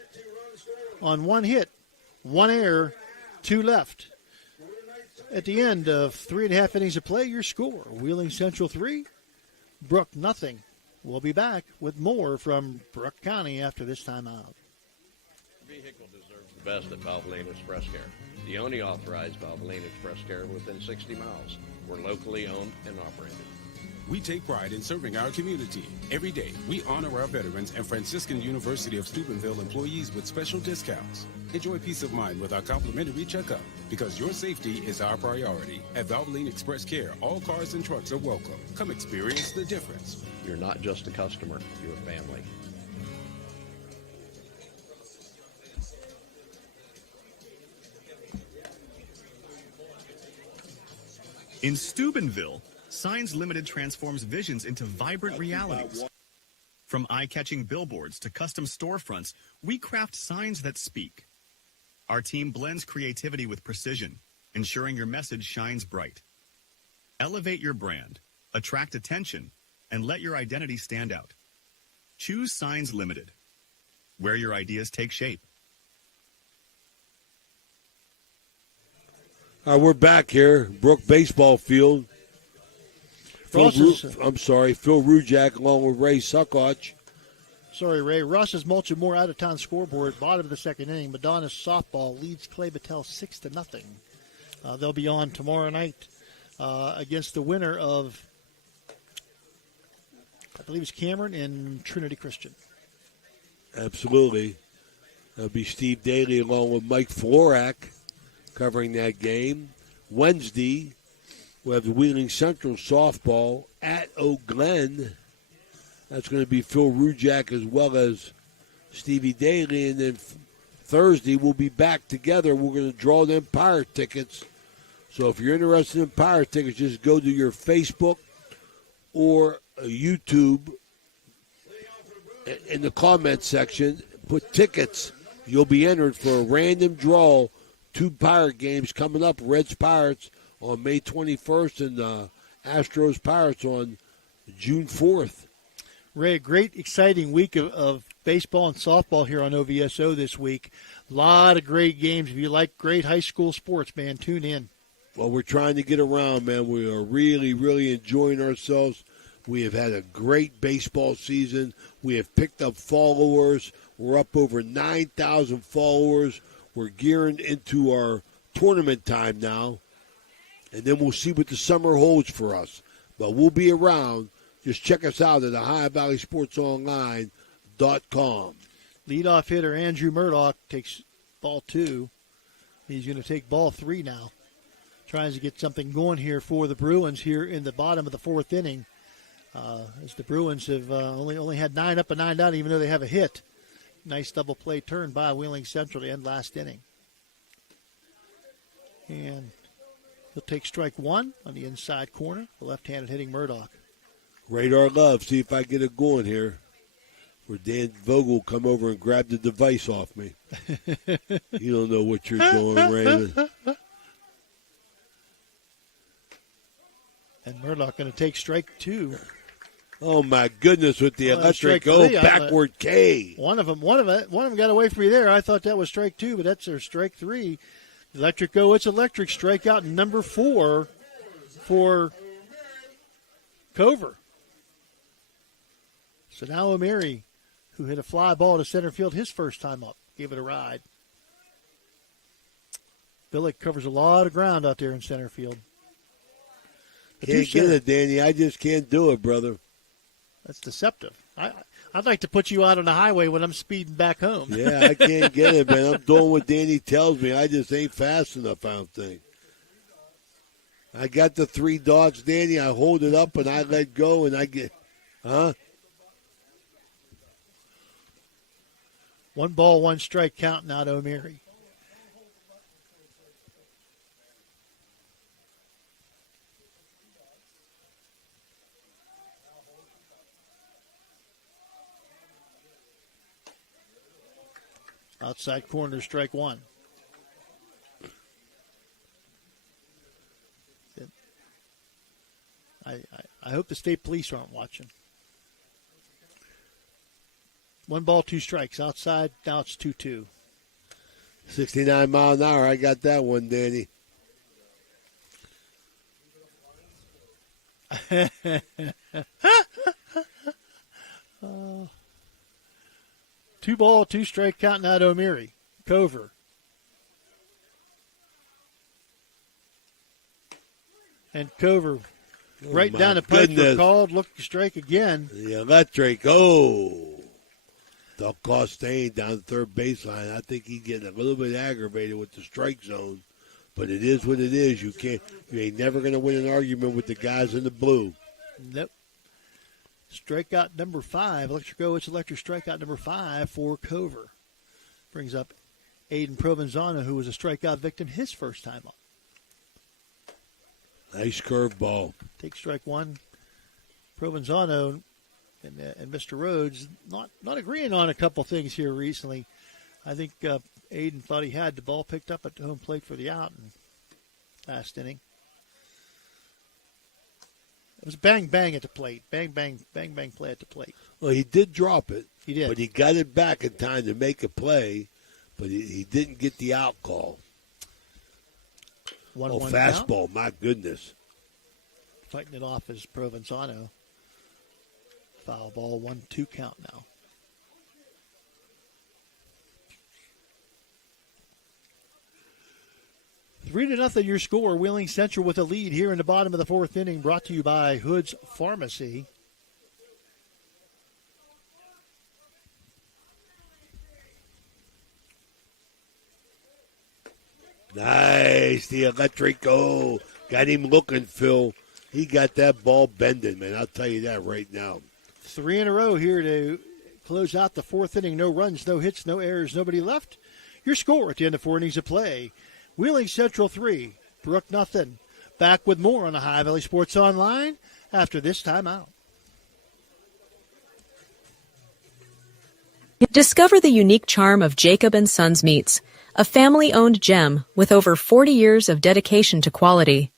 on 1 hit, 1 error, 2 left. At the end of 3.5 innings of play, your score: Wheeling Central 3, Brooke 0. We'll be back with more from Brooke County after this time out. Vehicle deserves the best at Valvoline Express Care. The only authorized Valvoline Express Care within 60 miles. We're locally owned and operated. We take pride in serving our community. Every day, we honor our veterans and Franciscan University of Steubenville employees with special discounts. Enjoy peace of mind with our complimentary checkup, because your safety is our priority. At Valvoline Express Care, all cars and trucks are welcome. Come experience the difference. You're not just a customer, you're a family. In Steubenville, Signs Limited transforms visions into vibrant realities. From eye-catching billboards to custom storefronts, we craft signs that speak. Our team blends creativity with precision, ensuring your message shines bright. Elevate your brand, attract attention, and let your identity stand out. Choose Signs Limited, where your ideas take shape. We're back here, Brooke Baseball Field. Phil Rujak along with Ray Suckoch. Sorry, Ray. Russ is mulching more out-of-town scoreboard. Bottom of the second inning. Madonna's softball leads Clay Battelle 6-0. They'll be on tomorrow night against the winner of, I believe it's Cameron and Trinity Christian. Absolutely. That'll be Steve Daly along with Mike Florak covering that game. Wednesday, we have the Wheeling Central softball at Eau Glen. That's going to be Phil Rujak as well as Stevie Daly. And then Thursday, we'll be back together. We're going to draw them Pirate tickets. So if you're interested in Pirate tickets, just go to your Facebook or YouTube in the comment section. Put tickets. You'll be entered for a random draw. 2 Pirate games coming up. Reds Pirates on May 21st and Astros Pirates on June 4th. Ray, a great, exciting week of baseball and softball here on OVSO this week. A lot of great games. If you like great high school sports, man, tune in. Well, we're trying to get around, man. We are really, really enjoying ourselves. We have had a great baseball season. We have picked up followers. We're up over 9,000 followers. We're gearing into our tournament time now. And then we'll see what the summer holds for us. But we'll be around. Just check us out at OhioValleySportsOnline.com. Leadoff hitter Andrew Murdoch takes ball 2. He's going to take ball 3 now. Trying to get something going here for the Bruins here in the bottom of the 4th inning. As the Bruins have only had 9 up and 9 down, even though they have a hit. Nice double play turn by Wheeling Central to end last inning. And he'll take strike 1 on the inside corner. The left-handed hitting Murdoch. Radar Love, see if I get it going here. Where Dan Vogel come over and grab the device off me. You don't know what you're doing, Raymond. And Murdoch going to take strike 2. Oh my goodness! With the electric backward K. One of them got away from you there. I thought that was strike 2, but that's their strike 3. Electric go. It's electric. Strikeout number 4 for Cover. So now O'Meary, who hit a fly ball to center field his first time up, gave it a ride. Billick covers a lot of ground out there in center field. Can't get it, Danny. I just can't do it, brother. That's deceptive. I'd like to put you out on the highway when I'm speeding back home. Yeah, I can't get it, man. I'm doing what Danny tells me. I just ain't fast enough, I don't think. I got the 3 dots, Danny. I hold it up and I let go and I get, 1 ball, 1 strike count now to O'Meary. Outside corner, strike 1. I hope the state police aren't watching. 1 ball, 2 strikes. Outside, now it's 2-2. 69 mile an hour. I got that one, Danny. Oh. 2 ball, 2 strike count now to O'Meary. Cover. And Cover right down the pipe for called. Look, strike again. The electric. Oh. Del Costain down the third baseline. I think he's getting a little bit aggravated with the strike zone. But it is what it is. You ain't never going to win an argument with the guys in the blue. Nope. Strikeout number 5. It's electric strikeout number 5 for Cover. Brings up Aiden Provenzano, who was a strikeout victim his first time up. Nice curveball. Take strike 1. Provenzano and Mr. Rhodes not agreeing on a couple things here recently. I think Aiden thought he had the ball picked up at the home plate for the out in last inning. It was bang, bang at the plate. Bang, bang, bang, bang play at the plate. Well, he did drop it. He did. But he got it back in time to make a play, but he didn't get the out call. 1-1 fastball, count. my goodness. Fighting it off is Provenzano. Foul ball, 1-2 count now. 3-0 your score. Wheeling Central with a lead here in the bottom of the fourth inning, brought to you by Hood's Pharmacy. Nice, the electrico. Got him looking, Phil. He got that ball bending, man. I'll tell you that right now. 3 in a row here to close out the fourth inning. No runs, no hits, no errors, nobody left. Your score at the end of 4 innings of play. Wheeling Central 3, Brooke 0. Back with more on Ohio Valley Sports Online after this timeout. Discover the unique charm of Jacob & Sons Meats, a family-owned gem with over 40 years of dedication to quality.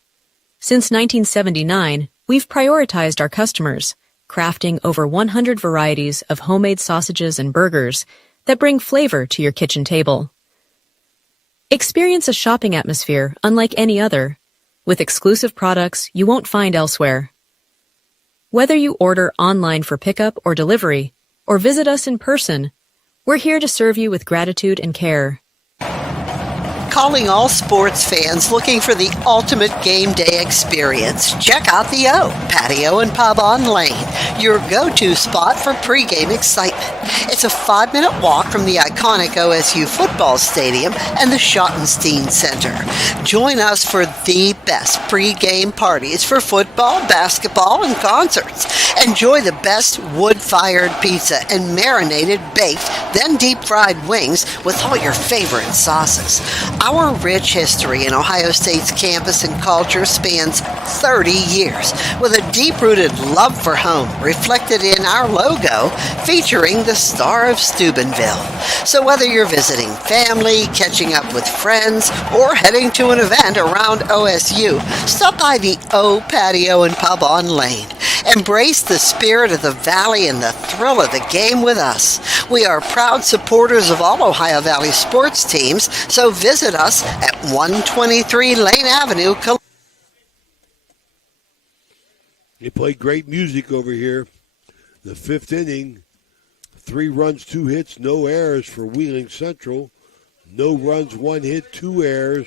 Since 1979, we've prioritized our customers, crafting over 100 varieties of homemade sausages and burgers that bring flavor to your kitchen table. Experience a shopping atmosphere unlike any other, with exclusive products you won't find elsewhere. Whether you order online for pickup or delivery, or visit us in person, we're here to serve you with gratitude and care. Calling all sports fans looking for the ultimate game day experience. Check out the O Patio and Pub on Lane, your go-to spot for pregame excitement. It's a 5-minute walk from the iconic OSU football stadium and the Schottenstein Center. Join us for the best pregame parties for football, basketball, and concerts. Enjoy the best wood-fired pizza and marinated baked, then deep-fried wings with all your favorite sauces. Our rich history in Ohio State's campus and culture spans 30 years, with a deep-rooted love for home reflected in our logo featuring the Star of Steubenville. So whether you're visiting family, catching up with friends, or heading to an event around OSU, stop by the O Patio and Pub on Lane. Embrace the spirit of the Valley and the thrill of the game with us. We are proud supporters of all Ohio Valley sports teams, so visit us at 123 Lane Avenue. They play great music over here. The fifth inning, 3 runs, 2 hits, no errors for Wheeling Central. No runs, 1 hit, 2 errors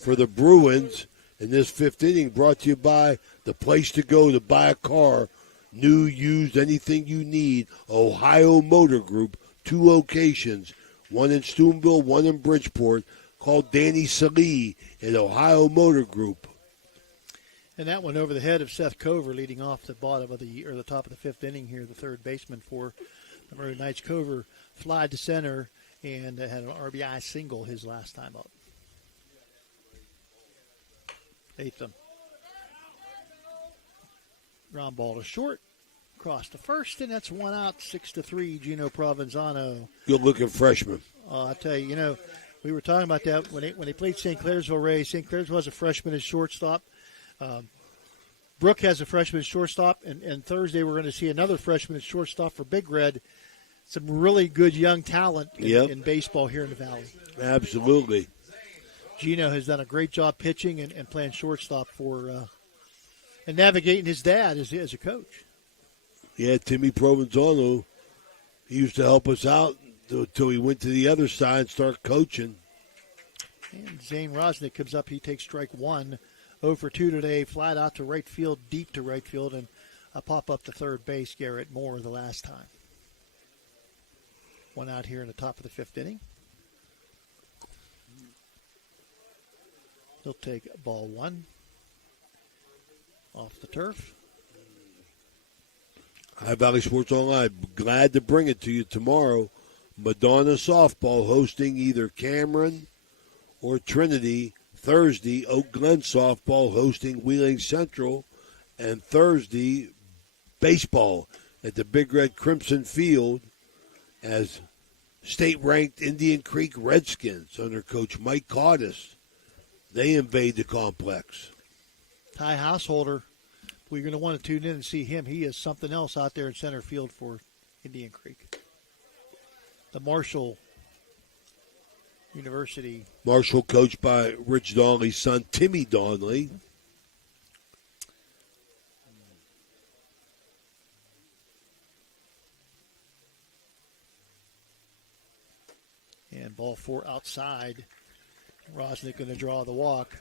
for the Bruins. In this fifth inning, brought to you by the place to go to buy a car, new, used, anything you need. Ohio Motor Group, 2 locations, one in Steubenville, one in Bridgeport. Call Danny Salee at Ohio Motor Group. And that one over the head of Seth Cover, leading off the bottom of the top of the fifth inning here. The third baseman for the Murray Knights. Cover flied to center and had an RBI single his last time up. Eighth. Ground ball to short, across to first, and that's 1 out. 6-3. Gino Provenzano. Good looking freshman. I tell you, we were talking about that when they played St. Clairsville Ray. St. Clairsville has a freshman as shortstop. Brooke has a freshman as shortstop, and Thursday we're going to see another freshman as shortstop for Big Red. Some really good young talent in baseball here in the Valley. Absolutely. Gino has done a great job pitching and playing shortstop for and navigating his dad as a coach. Yeah, Timmy Provenzano, he used to help us out until he went to the other side and started coaching. And Zane Rosnick comes up. He takes strike 1. 0 for 2 today. Flat out to right field, deep to right field, and a pop up to third base. Garrett Moore the last time. 1 out here in the top of the fifth inning. He'll take ball 1 off the turf. High Valley Sports Online, glad to bring it to you tomorrow. Madonna Softball hosting either Cameron or Trinity. Thursday, Oak Glen Softball hosting Wheeling Central. And Thursday, baseball at the Big Red Crimson Field as state-ranked Indian Creek Redskins under Coach Mike Caudice. They invade the complex. Ty Householder, we're going to want to tune in and see him. He is something else out there in center field for Indian Creek. The Marshall University. Marshall coached by Rich Donnelly's son, Timmy Donnelly. And ball 4 outside. Rosnick going to draw the walk.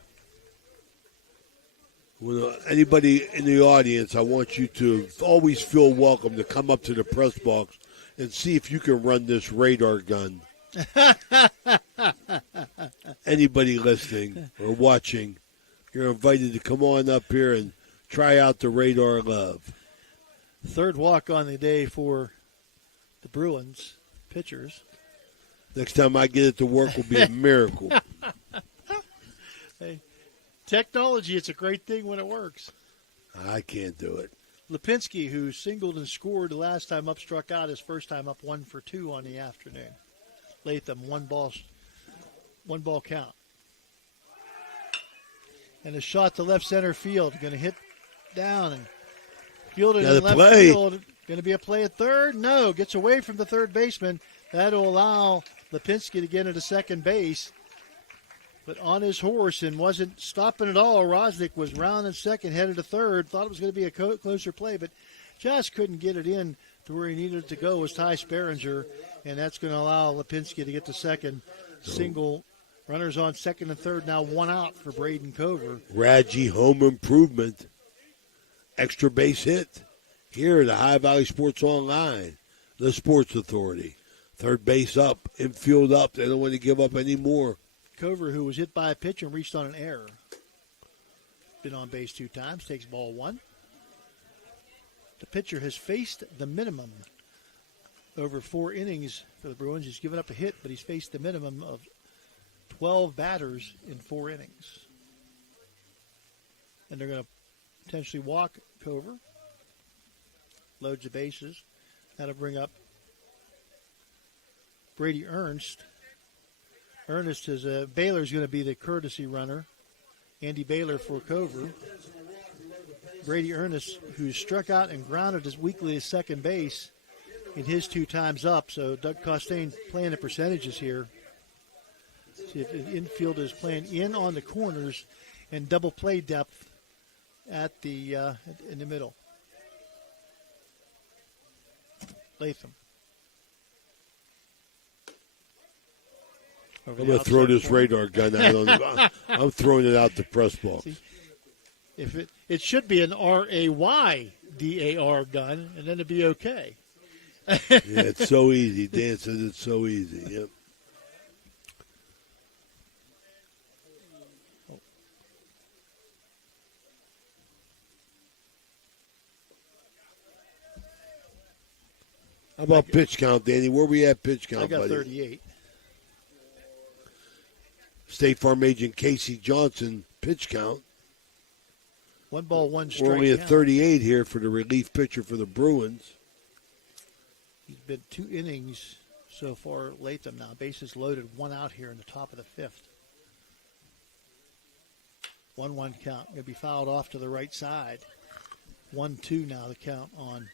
Well, anybody in the audience, I want you to always feel welcome to come up to the press box and see if you can run this radar gun. Anybody listening or watching, you're invited to come on up here and try out the radar love. Third walk on the day for the Bruins pitchers. Next time I get it to work will be a miracle. Hey, technology, it's a great thing when it works. I can't do it. Lipinski, who singled and scored the last time up, struck out his first time up 1 for 2 on the afternoon. Latham, one ball count. And a shot to left center field. Going to hit down and fielded in left field. Going to be a play at third? No. Gets away from the third baseman. That'll allow Lipinski to get into second base. But on his horse and wasn't stopping at all. Rosnick was rounding second, headed to third. Thought it was going to be a closer play, but just couldn't get it in to where he needed it to go was Ty Sperringer. And that's going to allow Lipinski to get to second. Single. Runners on second and third, now 1 out for Braden Cover. Raji home improvement. Extra base hit. Here at the High Valley Sports Online, the Sports Authority. Third base up, infield up. They don't want to give up any more. Cover, who was hit by a pitch and reached on an error. Been on base 2 times, takes ball 1. The pitcher has faced the minimum over 4 innings for the Bruins. He's given up a hit, but he's faced the minimum of 12 batters in 4 innings. And they're going to potentially walk Cover. Loads the bases. That'll bring up Brady Ernst. Ernst is Baylor's going to be the courtesy runner. Andy Baylor for Cover. Brady Ernst, who struck out and grounded his weekly to second base in his 2 times up. So Doug Costain playing the percentages here. See if the infield is playing in on the corners and double play depth at the in the middle. Latham. I'm going to throw this radar gun out. I'm throwing it out the press box. See, if it should be an RAYDAR gun, and then it'd be okay. Yeah, it's so easy. Dan says it's so easy. Yep. How about pitch count, Danny? Where we at pitch count, I got buddy? 38. State Farm agent Casey Johnson, pitch count. 1 ball, 1 strike. We're only at 38 here for the relief pitcher for the Bruins. He's been 2 innings so far. Latham now. Bases loaded, 1 out here in the top of the 5th. 1-1 count. Going to be fouled off to the right side. 1-2 now the count on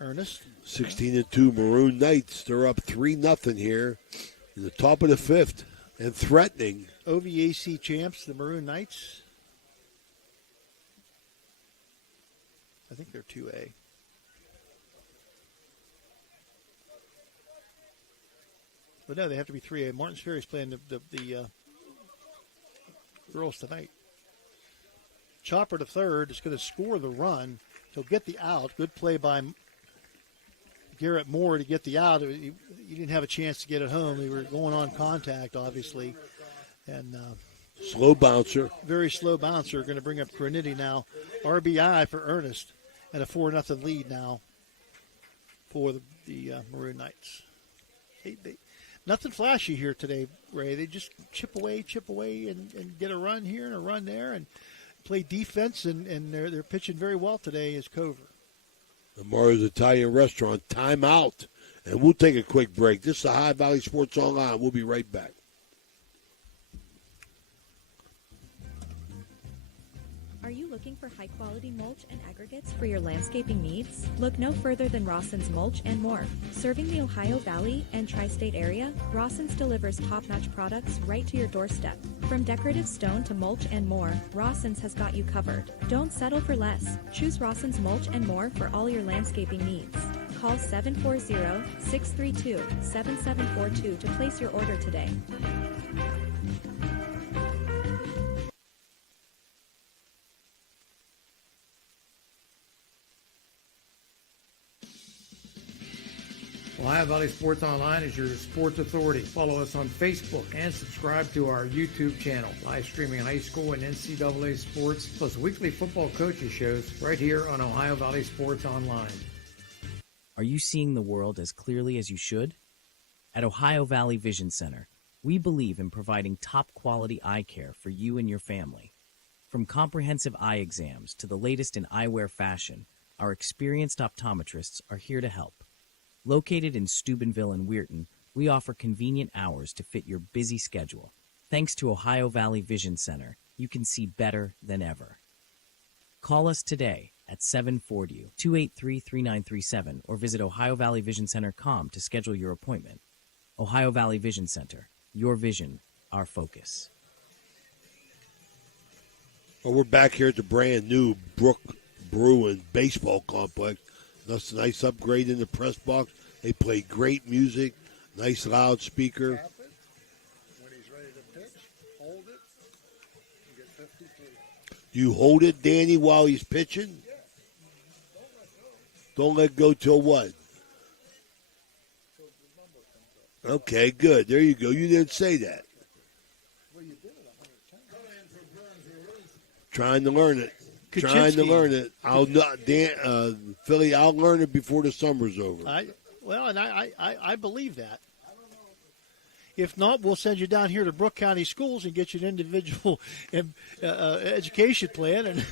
Ernest. 16-2 Maroon Knights. They're up 3-0 here in the top of the 5th and threatening. OVAC champs, the Maroon Knights. I think they're 2A. But no, they have to be 3A. Martins Ferry's playing the girls tonight. Chopper to third is going to score the run. He'll get the out. Good play by Garrett Moore to get the out. He didn't have a chance to get it home. They were going on contact, obviously. And slow bouncer. Very slow bouncer. Going to bring up Graniti now. RBI for Ernest. And a 4-0 lead now for the Maroon Knights. Nothing flashy here today, Ray. They just chip away, and get a run here and a run there and play defense, and they're pitching very well today as Cover. Mario's Italian Restaurant, timeout. And we'll take a quick break. This is the High Valley Sports Online. We'll be right back. Are you looking for high-quality mulch and aggregates for your landscaping needs? Look no further than Rawson's Mulch and More. Serving the Ohio Valley and tri-state area, Rawson's delivers top-notch products right to your doorstep. From decorative stone to mulch and more, Rawson's has got you covered. Don't settle for less. Choose Rawson's Mulch and More for all your landscaping needs. Call 740-632-7742 to place your order today. Ohio Valley Sports Online is your sports authority. Follow us on Facebook and subscribe to our YouTube channel. Live streaming high school and NCAA sports, plus weekly football coaches shows right here on Ohio Valley Sports Online. Are you seeing the world as clearly as you should? At Ohio Valley Vision Center, we believe in providing top-quality eye care for you and your family. From comprehensive eye exams to the latest in eyewear fashion, our experienced optometrists are here to help. Located in Steubenville and Weirton, we offer convenient hours to fit your busy schedule. Thanks to Ohio Valley Vision Center, you can see better than ever. Call us today at 740-283-3937 or visit OhioValleyVisionCenter.com to schedule your appointment. Ohio Valley Vision Center, your vision, our focus. Well, we're back here at the brand new Brooke Bruins baseball complex. That's a nice upgrade in the press box. They play great music, nice loudspeaker. Tap it. When he's ready to pitch, hold it, and get 50 feet. You hold it, Danny, while he's pitching? Don't let go till what? Okay, good. There you go. You didn't say that. Well, you did it 100 times. Trying to learn it. Trying to learn it. I'll not, Philly. I'll learn it before the summer's over. I believe that. If not, we'll send you down here to Brooke County Schools and get you an individual education plan. And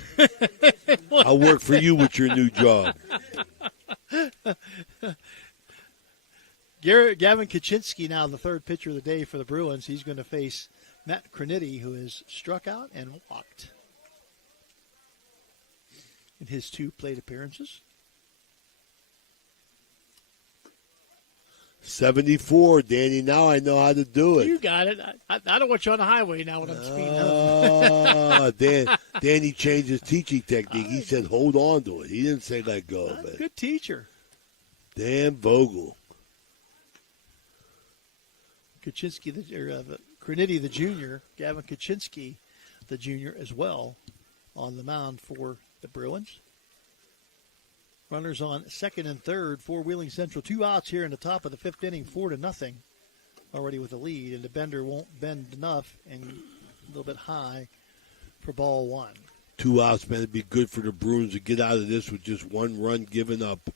I'll work for you with your new job. Gavin Kaczynski now the third pitcher of the day for the Bruins. He's going to face Matt Crenity, who has struck out and walked in his 2 plate appearances. 74, Danny. Now I know how to do it. You got it. I don't want you on the highway now when I'm speeding up. Danny changed his teaching technique. He said, hold on to it. He didn't say let go of it. Good teacher. Dan Vogel. Kaczynski, Crenity, the junior. Gavin Kaczynski, the junior, as well, on the mound for the Bruins. Runners on second and third for Wheeling Central. 2 outs here in the top of the 5th inning, 4-0, already with a lead. And the bender won't bend enough and a little bit high for ball 1. 2 outs, man. It'd be good for the Bruins to get out of this with just 1 run given up.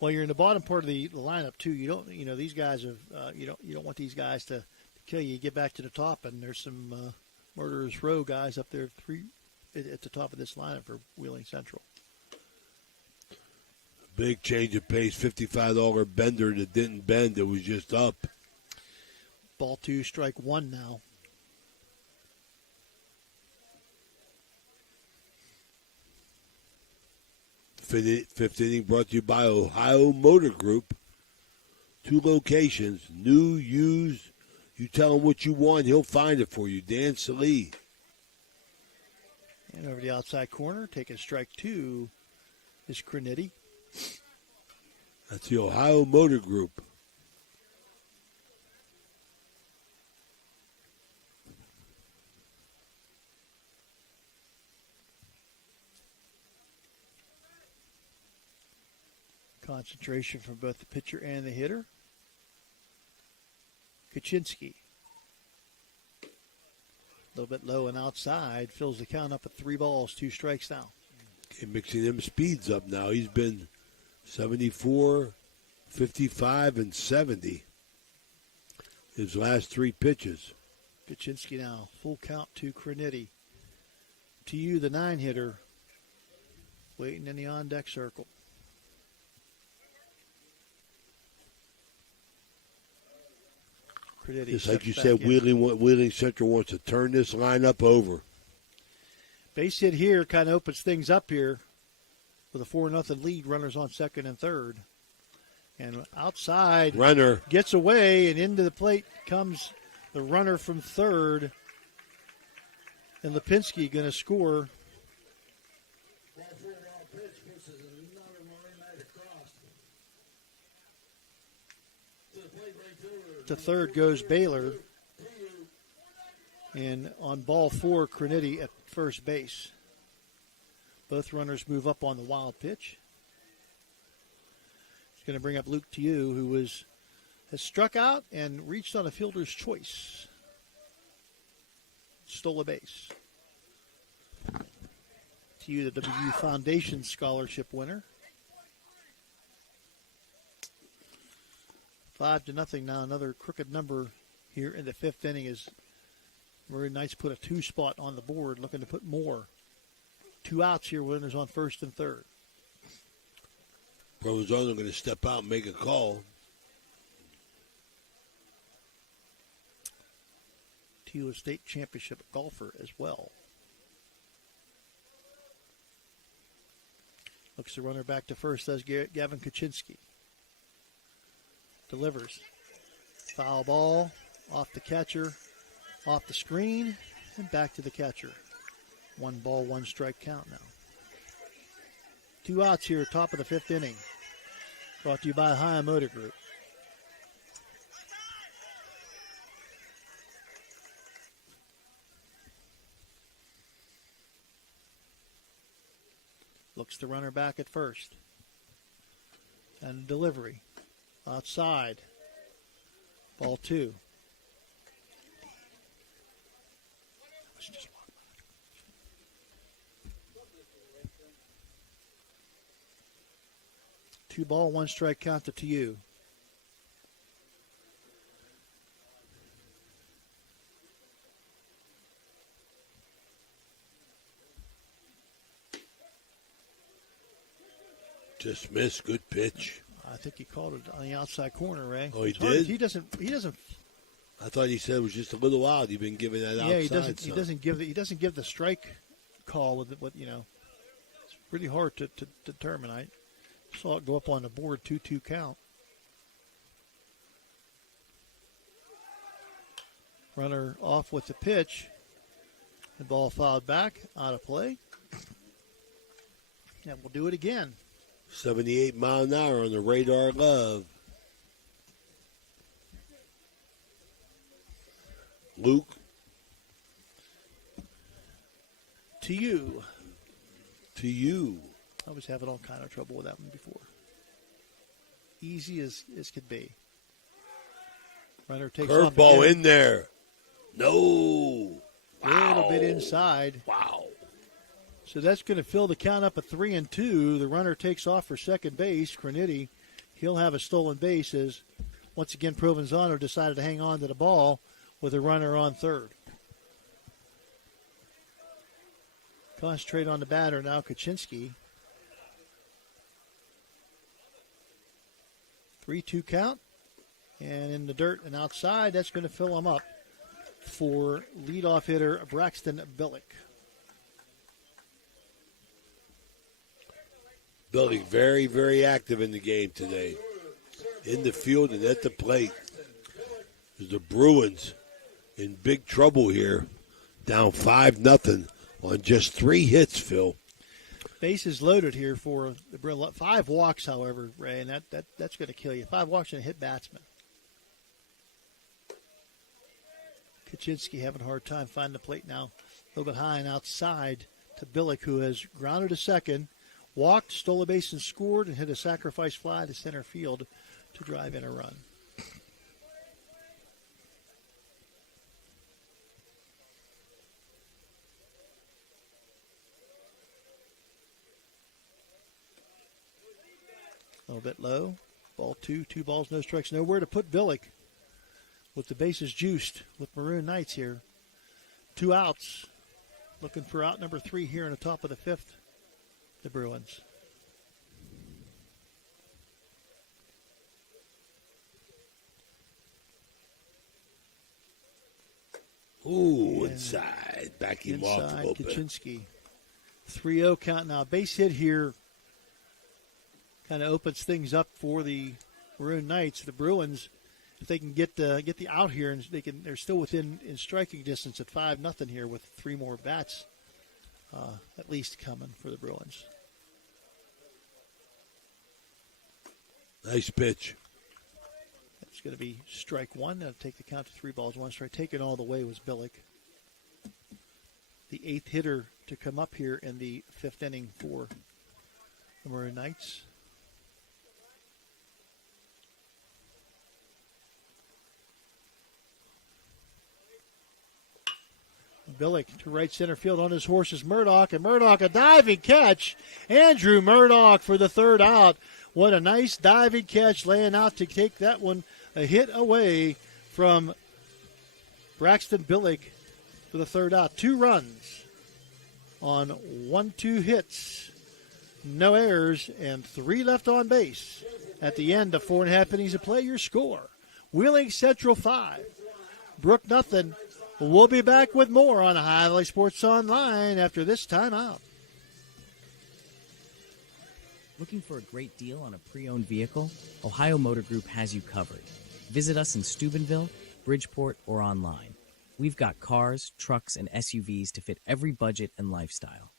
Well, you're in the bottom part of the lineup too. You don't, these guys have. You don't want these guys to kill you. You get back to the top, and there's some murderous row guys up there at the top of this lineup for Wheeling Central. Big change of pace, $55 bender that didn't bend. It was just up. Ball 2, strike 1 now. Fifth inning brought to you by Ohio Motor Group. 2 locations, new, used. You tell him what you want, he'll find it for you. Dan Salee. And over the outside corner, taking strike 2 is Crenity. That's the Ohio Motor Group. Concentration from both the pitcher and the hitter. Kaczynski. A little bit low and outside. Fills the count up at 3 balls, 2 strikes now. Okay, mixing them speeds up now. He's been 74, 55, and 70 his last 3 pitches. Kaczynski now. Full count to Crenity. To you, the 9-hitter. Waiting in the on-deck circle. Just like you said, Wheeling Central wants to turn this lineup over. Base hit here kind of opens things up here with a 4-0 lead. Runners on second and third. And outside, runner gets away, and into the plate comes the runner from third. And Lipinski going to score. To third goes Baylor. And on ball 4, Crinity at first base. Both runners move up on the wild pitch. He's going to bring up Luke Tiu, who has struck out and reached on a fielder's choice. Stole a base. Tiu, the WU Foundation Scholarship winner. 5-0 now. Another crooked number here in the 5th inning as Maroon Knights put a 2 spot on the board, looking to put more. 2 outs here, runners on first and third. Provenzano going to step out and make a call. Tiu, state championship golfer as well. Looks the runner back to first, does Gavin Kaczynski. Delivers. Foul ball, off the catcher, off the screen, and back to the catcher. 1 ball, 1 strike count now. 2 outs here, top of the 5th inning. Brought to you by High Motor Group. Looks the runner back at first. And delivery. Outside. Ball 2. Two ball, 1 strike count to you. Just missed. Good pitch. I think he called it on the outside corner, Ray. Oh, he did? He doesn't. I thought he said it was just a little wild. You've been giving that outside. Yeah, he doesn't give the strike call with you know. It's pretty hard to determine. I saw it go up on the board, 2-2 count. Runner off with the pitch. The ball fouled back, out of play. And we'll do it again. 78 mile an hour on the radar glove. Luke. To you. To you. I was having all kind of trouble with that one before. Easy as could be. Runner takes off. Curveball in there. No. A little bit inside. Wow. So that's going to fill the count up at 3-2. The runner takes off for second base. Crinity, he'll have a stolen base as, once again, Provenzano decided to hang on to the ball with a runner on third. Concentrate on the batter now, Kaczynski. 3-2 count. And in the dirt and outside, that's going to fill him up for leadoff hitter Braxton Billick. Billy very, very active in the game today. In the field and at the plate. The Bruins in big trouble here. Down 5-0 on just 3 hits, Phil. Bases loaded here for the Bruins. 5 walks, however, Ray, and that's going to kill you. 5 walks and a hit batsman. Kaczynski having a hard time finding the plate now. A little bit high and outside to Billick, who has grounded to second. Walked, stole a base, and scored, and hit a sacrifice fly to center field to drive in a run. A little bit low. Ball 2, 2 balls, no strikes. Nowhere to put Billick with the bases juiced with Maroon Knights here. 2 outs. Looking for out number 3 here in the top of the 5th. The Bruins. Ooh, inside. Back him off a little bit. Kaczynski. 3-0 count now. Base hit here kind of opens things up for the Maroon Knights. The Bruins, if they can get the out here, and they're still within in striking distance at 5-0 here with 3 more bats. At least coming for the Bruins. Nice pitch. That's It's going to be strike one. That'll take the count to 3 balls, 1 strike. Taken all the way was Billick, the 8th hitter to come up here in the 5th inning for the Maroon Knights. Billick to right center field on his horse is Murdoch, and Murdoch a diving catch. Andrew Murdoch for the 3rd out. What a nice diving catch, laying out to take that one a hit away from Braxton Billick for the 3rd out. 2 runs on 1-2 hits, no errors, and 3 left on base. At the end of 4.5 innings of play, your score: Wheeling Central 5, Brooke nothing. We'll be back with more on Ohio Valley Sports Online after this timeout. Looking for a great deal on a pre-owned vehicle? Ohio Motor Group has you covered. Visit us in Steubenville, Bridgeport, or online. We've got cars, trucks, and SUVs to fit every budget and lifestyle.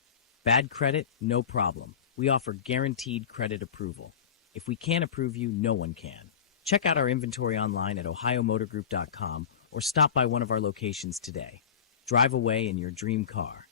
Bad credit? No problem. We offer guaranteed credit approval. If we can't approve you, no one can. Check out our inventory online at ohiomotorgroup.com or stop by one of our locations today. Drive away in your dream car.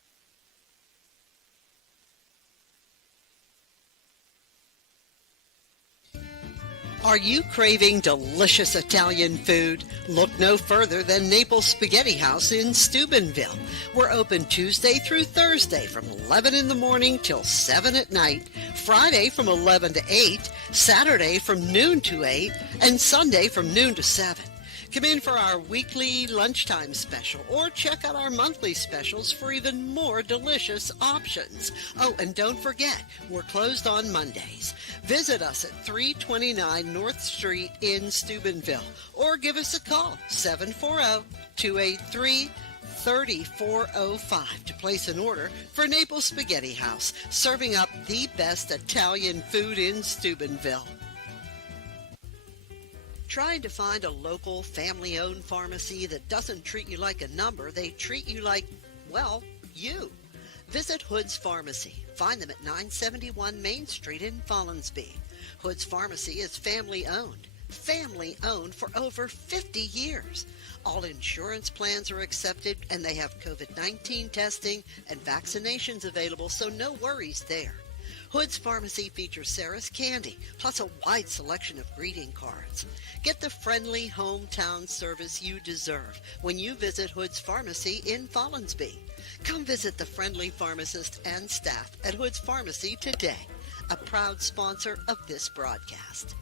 Are you craving delicious Italian food? Look no further than Naples Spaghetti House in Steubenville. We're open Tuesday through Thursday from 11 in the morning till 7 at night, Friday from 11 to 8, Saturday from noon to 8, and Sunday from noon to 7. Come in for our weekly lunchtime special or check out our monthly specials for even more delicious options. Oh, and don't forget, we're closed on Mondays. Visit us at 329 North Street in Steubenville or give us a call, 740-283-3405 to place an order for Naples Spaghetti House, serving up the best Italian food in Steubenville. Trying to find a local, family-owned pharmacy that doesn't treat you like a number, they treat you like, well, you. Visit Hood's Pharmacy. Find them at 971 Main Street in Follinsby. Hood's Pharmacy is family-owned. Family-owned for over 50 years. All insurance plans are accepted, and they have COVID-19 testing and vaccinations available, so no worries there. Hood's Pharmacy features Sarah's Candy, plus a wide selection of greeting cards. Get the friendly hometown service you deserve when you visit Hood's Pharmacy in Follinsby. Come visit the friendly pharmacist and staff at Hood's Pharmacy today, a proud sponsor of this broadcast.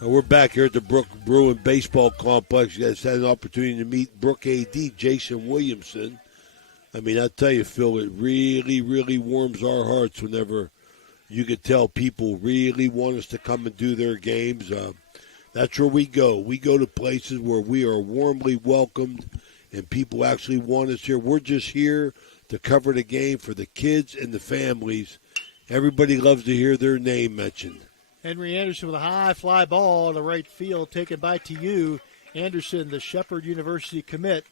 We're back here at the Brooke Bruins Baseball Complex. You guys had an opportunity to meet Brooke AD, Jason Williamson. I mean, I tell you, Phil, it really, really warms our hearts whenever you could tell people really want us to come and do their games. That's where we go. We go to places where we are warmly welcomed and people actually want us here. We're just here to cover the game for the kids and the families. Everybody loves to hear their name mentioned. Henry Anderson with a high fly ball to right field, taken by TU. Anderson, the Shepherd University commit,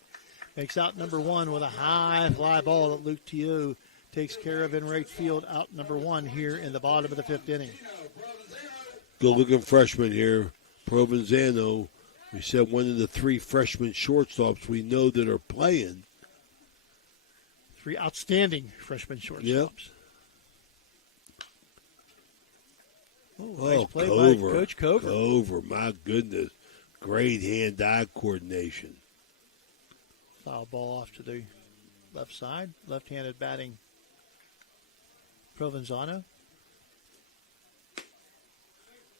makes out number 1 with a high fly ball that Luke TU takes care of in right field, out number 1 here in the bottom of the 5th inning. Good-looking freshman here, Provenzano. We said one of the 3 freshman shortstops we know that are playing. 3 outstanding freshman shortstops. Yep. Nice play by Coach Cover. Cover, my goodness. Great hand-eye coordination. Foul ball off to the left side. Left-handed batting Provenzano.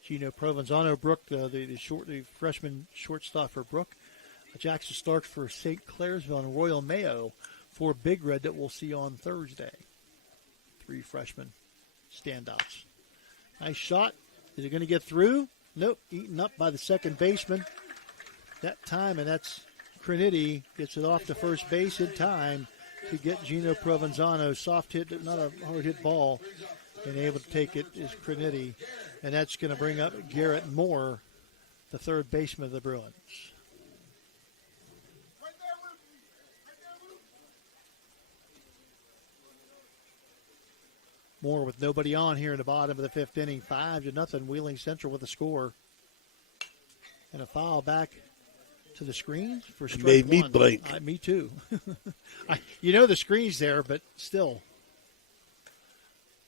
Gino Provenzano, Brooke, the freshman shortstop for Brooke. Jackson Starks for St. Clairsville and Royal Mayo for Big Red that we'll see on Thursday. 3 freshman standouts. Nice shot. Is it going to get through? Nope. Eaten up by the second baseman that time, and that's Crinity. Gets it off to first base in time to get Gino Provenzano. Soft hit, not a hard hit ball, and able to take it is Crinity. And that's going to bring up Garrett Moore, the third baseman of the Bruins. Moore with nobody on here in the bottom of the 5th inning. 5-0. Wheeling Central with a score. And a foul back to the screen for strike made me one. blink. Me too. The screen's there, but still.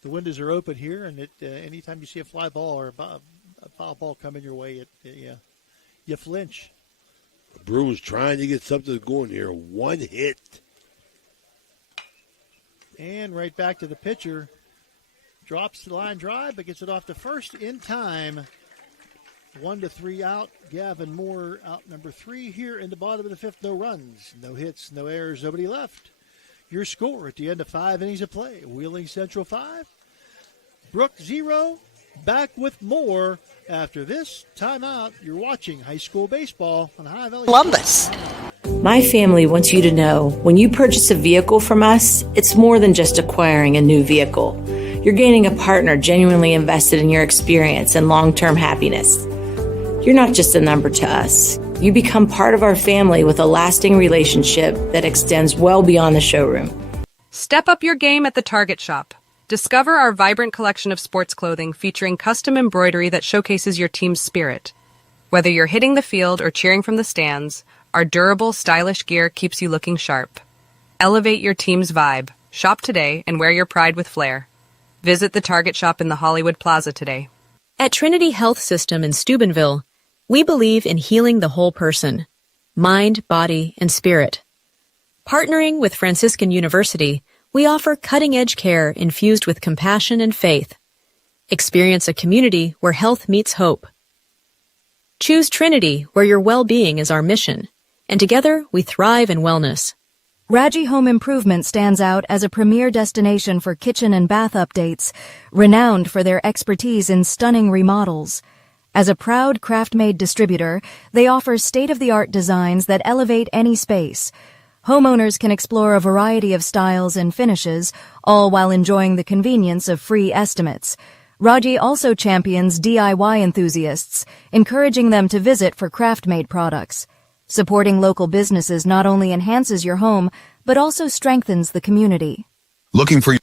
The windows are open here, and anytime you see a fly ball or a foul ball coming your way, you flinch. The Bruins trying to get something going here. One hit. And right back to the pitcher. Drops the line drive, but gets it off to first in time. 1-3 out. Gavin Moore out number 3 here in the bottom of the fifth. No runs, no hits, no errors, nobody left. Your score at the end of 5 innings of play. Wheeling Central 5. Brooke 0. Back with more after this timeout. You're watching high school baseball on Ohio Valley Columbus. My family wants you to know when you purchase a vehicle from us, it's more than just acquiring a new vehicle. You're gaining a partner genuinely invested in your experience and long-term happiness. You're not just a number to us. You become part of our family with a lasting relationship that extends well beyond the showroom. Step up your game at the Target Shop. Discover our vibrant collection of sports clothing featuring custom embroidery that showcases your team's spirit. Whether you're hitting the field or cheering from the stands, our durable, stylish gear keeps you looking sharp. Elevate your team's vibe. Shop today and wear your pride with flair. Visit the Target Shop in the Hollywood Plaza today. At Trinity Health System in Steubenville, we believe in healing the whole person, mind, body, and spirit. Partnering with Franciscan University, we offer cutting-edge care infused with compassion and faith. Experience a community where health meets hope. Choose Trinity, where your well-being is our mission, and together we thrive in wellness. Raji Home Improvement stands out as a premier destination for kitchen and bath updates, renowned for their expertise in stunning remodels. As a proud craft-made distributor, they offer state-of-the-art designs that elevate any space. Homeowners can explore a variety of styles and finishes, all while enjoying the convenience of free estimates. Raji also champions DIY enthusiasts, encouraging them to visit for craft-made products. Supporting local businesses not only enhances your home, but also strengthens the community. Looking for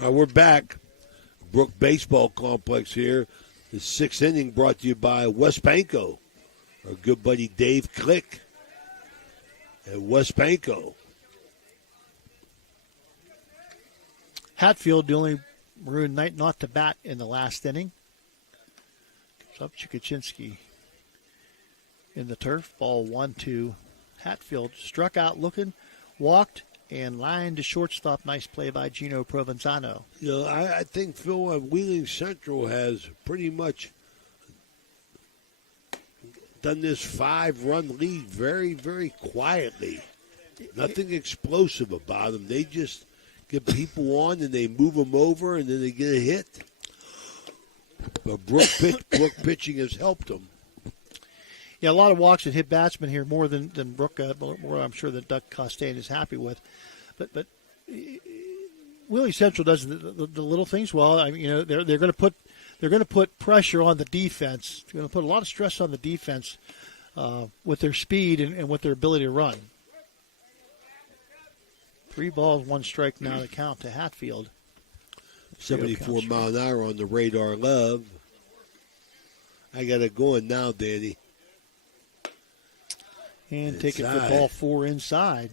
We're back. Brook Baseball Complex here. The 6th inning brought to you by West Banco. Our good buddy Dave Click at West Banco. Hatfield, the only Maroon Knight not to bat in the last inning. Comes up Chukachinsky in the turf. Ball 1-2. Hatfield struck out looking, walked, and lined to shortstop. Nice play by Gino Provenzano. I think, Phil, Wheeling Central has pretty much done this 5-run lead very, very quietly. Nothing explosive about them. They just get people on and they move them over and then they get a hit. But Brook pitching has helped them. Yeah, a lot of walks and hit batsmen here, more than Brook, more I'm sure that Doug Costain is happy with. But Wheeling Central does the little things well. I mean, they're going to put pressure on the defense. They're going to put a lot of stress on the defense with their speed and with their ability to run. 3 balls, 1 strike now to count to Hatfield. 74 mile an hour on the radar, Love. I got it going now, Danny. And taking for ball 4 inside.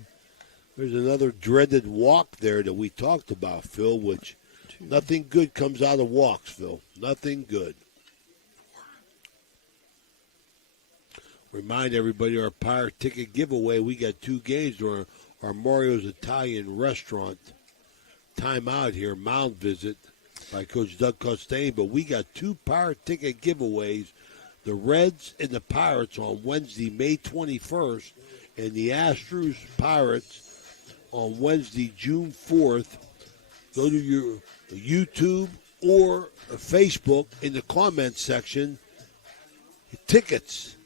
There's another dreaded walk there that we talked about, Phil, which nothing good comes out of walks, Phil. Nothing good. Remind everybody our Pirate Ticket giveaway. We got 2 games during our Mario's Italian Restaurant timeout here, mound visit by Coach Doug Costain. But we got 2 Pirate Ticket giveaways. The Reds and the Pirates on Wednesday, May 21st, and the Astros Pirates on Wednesday, June 4th. Go to your YouTube or Facebook in the comment section. Tickets.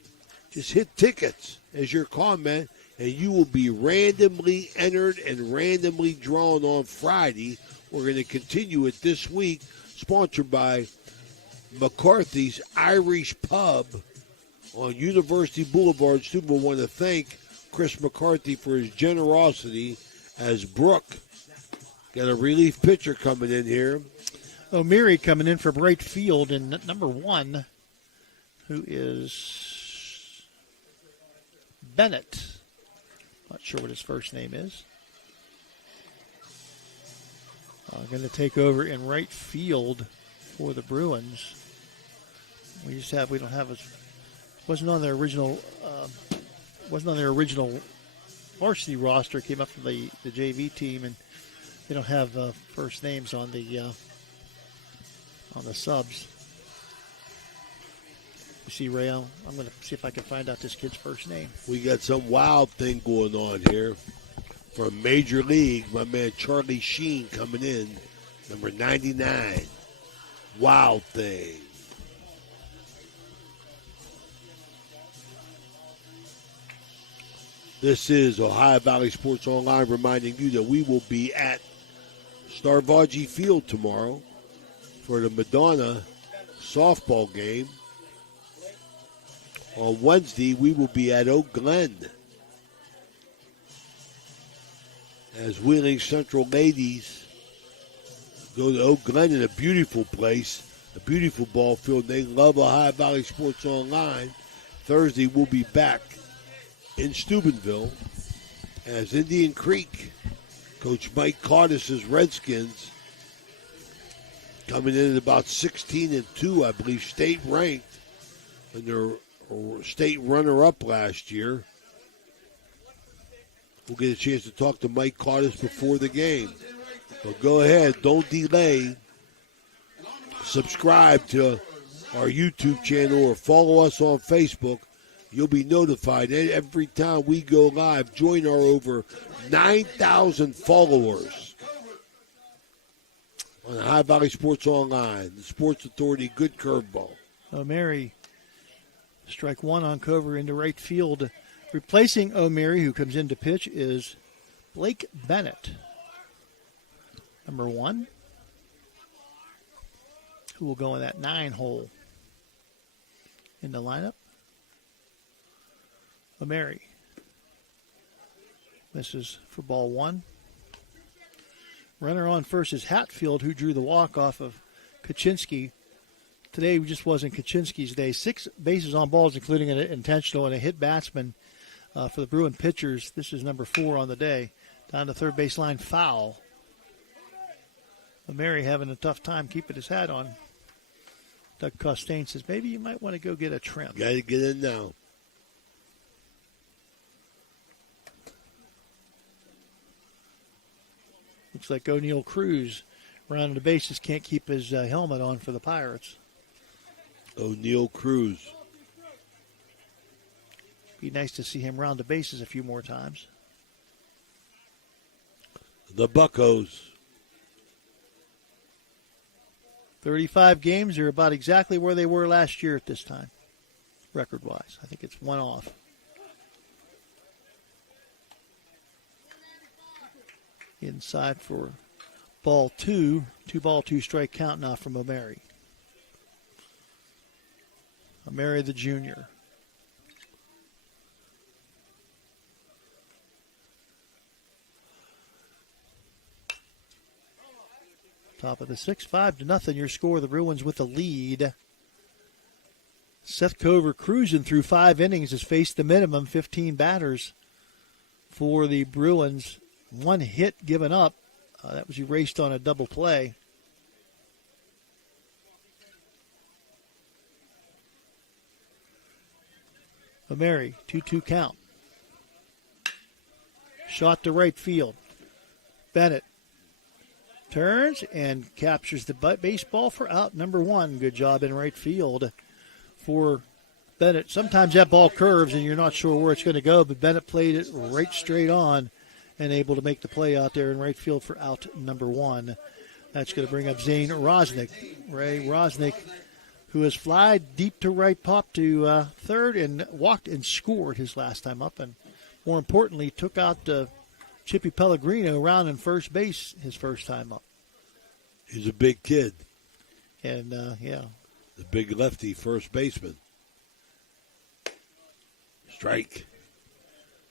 Just hit tickets as your comment, and you will be randomly entered and randomly drawn on Friday. We're going to continue it this week, sponsored by McCarthy's Irish Pub on University Boulevard. Stupid want to thank Chris McCarthy for his generosity as Brooke got a relief pitcher coming in here. O'Meary coming in from right field in number 1, who is Bennett. Not sure what his first name is. Going to take over in right field for the Bruins. We don't have wasn't on their original varsity roster. Came up from the JV team, and they don't have first names on the subs. You see, Ray, I'm going to see if I can find out this kid's first name. We got some wild thing going on here. From Major League, my man Charlie Sheen coming in, number 99. Wild thing. This is Ohio Valley Sports Online reminding you that we will be at Starvaji Field tomorrow for the Madonna softball game. On Wednesday, we will be at Oak Glen as Wheeling Central ladies go to Oak Glen in a beautiful place, a beautiful ball field. They love Ohio Valley Sports Online. Thursday, we'll be back in Steubenville as Indian Creek, Coach Mike Cardis' Redskins, coming in at about 16-2, I believe, state ranked, and they're state runner-up last year. We'll get a chance to talk to Mike Cardis before the game. So go ahead, don't delay. Subscribe to our YouTube channel or follow us on Facebook. You'll be notified every time we go live. Join our over 9,000 followers on the Ohio Valley Sports Online, the Sports Authority. Good curveball. O'Meary, strike 1 on cover into right field. Replacing O'Meary, who comes in to pitch, is Blake Bennett, number 1, who will go in that 9 hole in the lineup. O'Meary. This is for ball 1. Runner on first is Hatfield, who drew the walk off of Kaczynski. Today just wasn't Kaczynski's day. 6 bases on balls, including an intentional and a hit batsman for the Bruin pitchers. This is number 4 on the day. Down to third baseline, foul. O'Meary having a tough time keeping his hat on. Doug Costain says, maybe you might want to go get a trim. Got to get in now. Looks like O'Neal Cruz rounding the bases, can't keep his helmet on for the Pirates. O'Neal Cruz. Be nice to see him round the bases a few more times. The Buccos. 35 games. They're about exactly where they were last year at this time, record-wise. I think it's 1 off. Inside for ball 2. 2-ball, 2-strike count now from O'Meary. O'Meary, the junior. Top of the 6th, 5-0. Your score. The Bruins with the lead. Seth Cover cruising through 5 innings has faced the minimum 15 batters for the Bruins. 1 hit given up. That was erased on a double play. O'Meary, 2-2 count. Shot to right field. Bennett turns and captures the baseball for out number 1. Good job in right field for Bennett. Sometimes that ball curves and you're not sure where it's going to go, but Bennett played it right straight on and able to make the play out there in right field for out number 1. That's going to bring up Zane Rosnick. Ray Rosnick, who has flied deep to right, popped to third, and walked and scored his last time up. And more importantly, took out Chippy Pellegrino around in first base his first time up. He's a big kid. And, yeah. The big lefty first baseman. Strike.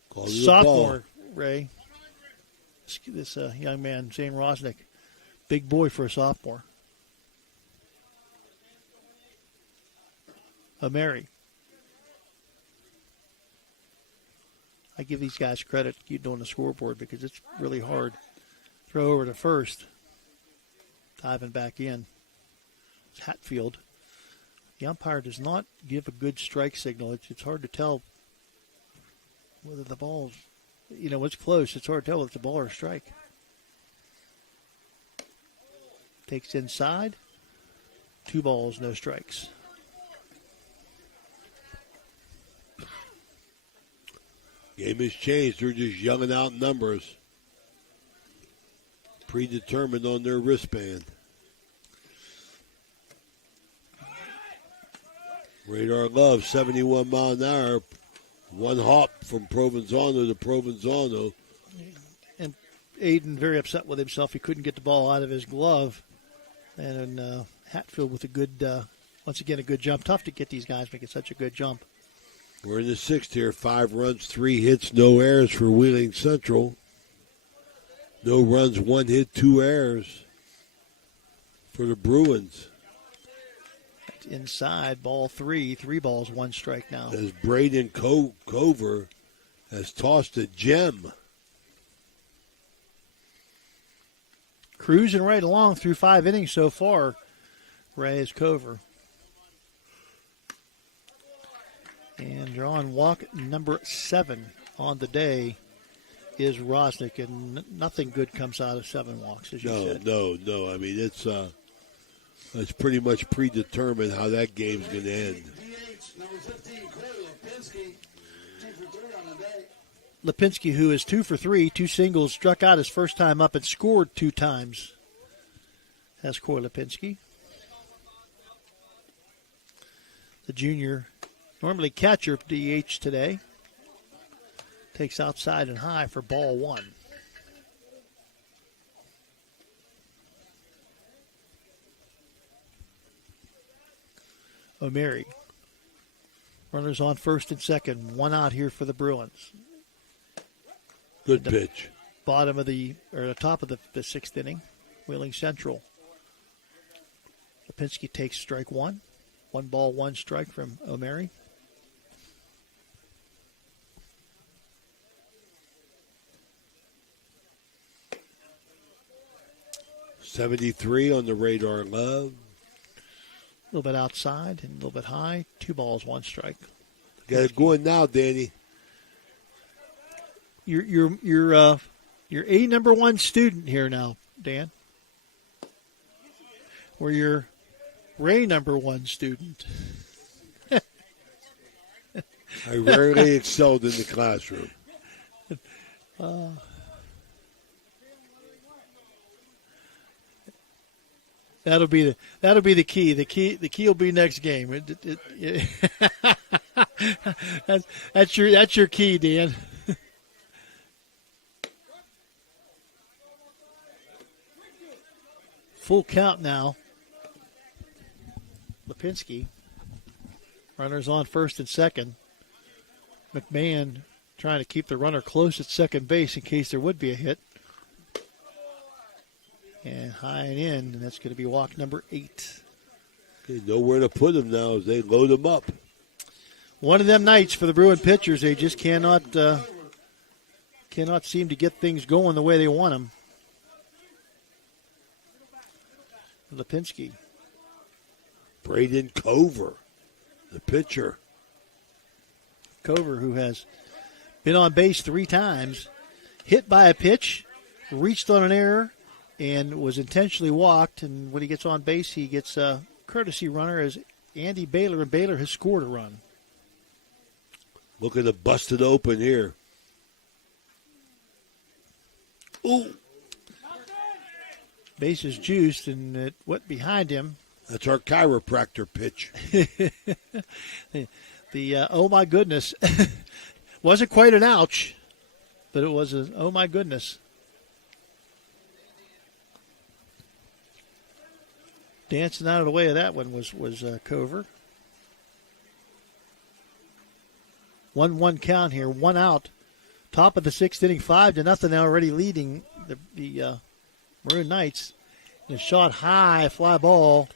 Call it sophomore, Ray. This young man, Zane Rosnick, big boy for a sophomore. O'Mary. I give these guys credit to keep doing the scoreboard because it's really hard. Throw over to first. Diving back in. It's Hatfield. The umpire does not give a good strike signal. It's hard to tell whether the ball's, it's close. It's hard to tell if it's a ball or a strike. Takes inside. 2 balls, no strikes. Game has changed. They're just younging out numbers. Predetermined on their wristband. Radar Love, 71 mile an hour. 1 hop from Provenzano to Provenzano. And Aiden very upset with himself. He couldn't get the ball out of his glove. And Hatfield with a good, once again, a good jump. Tough to get these guys making such a good jump. We're in the 6th here. 5 runs, 3 hits, no errors for Wheeling Central. No runs, 1 hit, 2 errors for the Bruins. Inside, ball 3. 3 balls, 1 strike now. As Braden Cover has tossed a gem. Cruising right along through 5 innings so far. Ray is Cover. And you're on walk number 7 on the day is Rosnick, and nothing good comes out of 7 walks, as you said. No. I mean, it's pretty much predetermined how that game's going to end. Lipinski, who is 2 for 3, 2 singles, struck out his first time up and scored 2 times. That's Coy Lipinski. The junior, normally catcher, DH today. Takes outside and high for ball 1. O'Mary. Runners on first and second. 1 out here for the Bruins. Good pitch. Bottom of the top of the 6th inning. Wheeling Central. Lipinski takes strike 1. 1 ball, 1 strike from O'Mary. .73 on the Radar Love. A little bit outside and a little bit high. 2 balls, 1 strike. Got it going now, Danny. You're a number 1 student here now, Dan. Or you're Ray number 1 student. I rarely excelled in the classroom. That'll be the key. The key will be next game. That's your key, Dan. Full count now. Lipinski. Runners on first and second. McMahon trying to keep the runner close at second base in case there would be a hit. And high and in, and that's going to be walk number 8. They know where to put him now as they load him up. One of them nights for the Bruin pitchers. They just cannot seem to get things going the way they want them. Lipinski. Braden Cover, the pitcher. Cover, who has been on base 3 times, hit by a pitch, reached on an error, and was intentionally walked. And when he gets on base, he gets a courtesy runner as Andy Baylor, and Baylor has scored a run. Look at the busted open here. Ooh. Base is juiced, and it went behind him. That's our chiropractor pitch. the oh my goodness. Wasn't quite an ouch, but it was a oh my goodness. Dancing out of the way of that one was Cover. 1-1 count here, 1 out. Top of the 6th inning, 5-0 now, already leading the Maroon Knights. And a shot high, fly ball.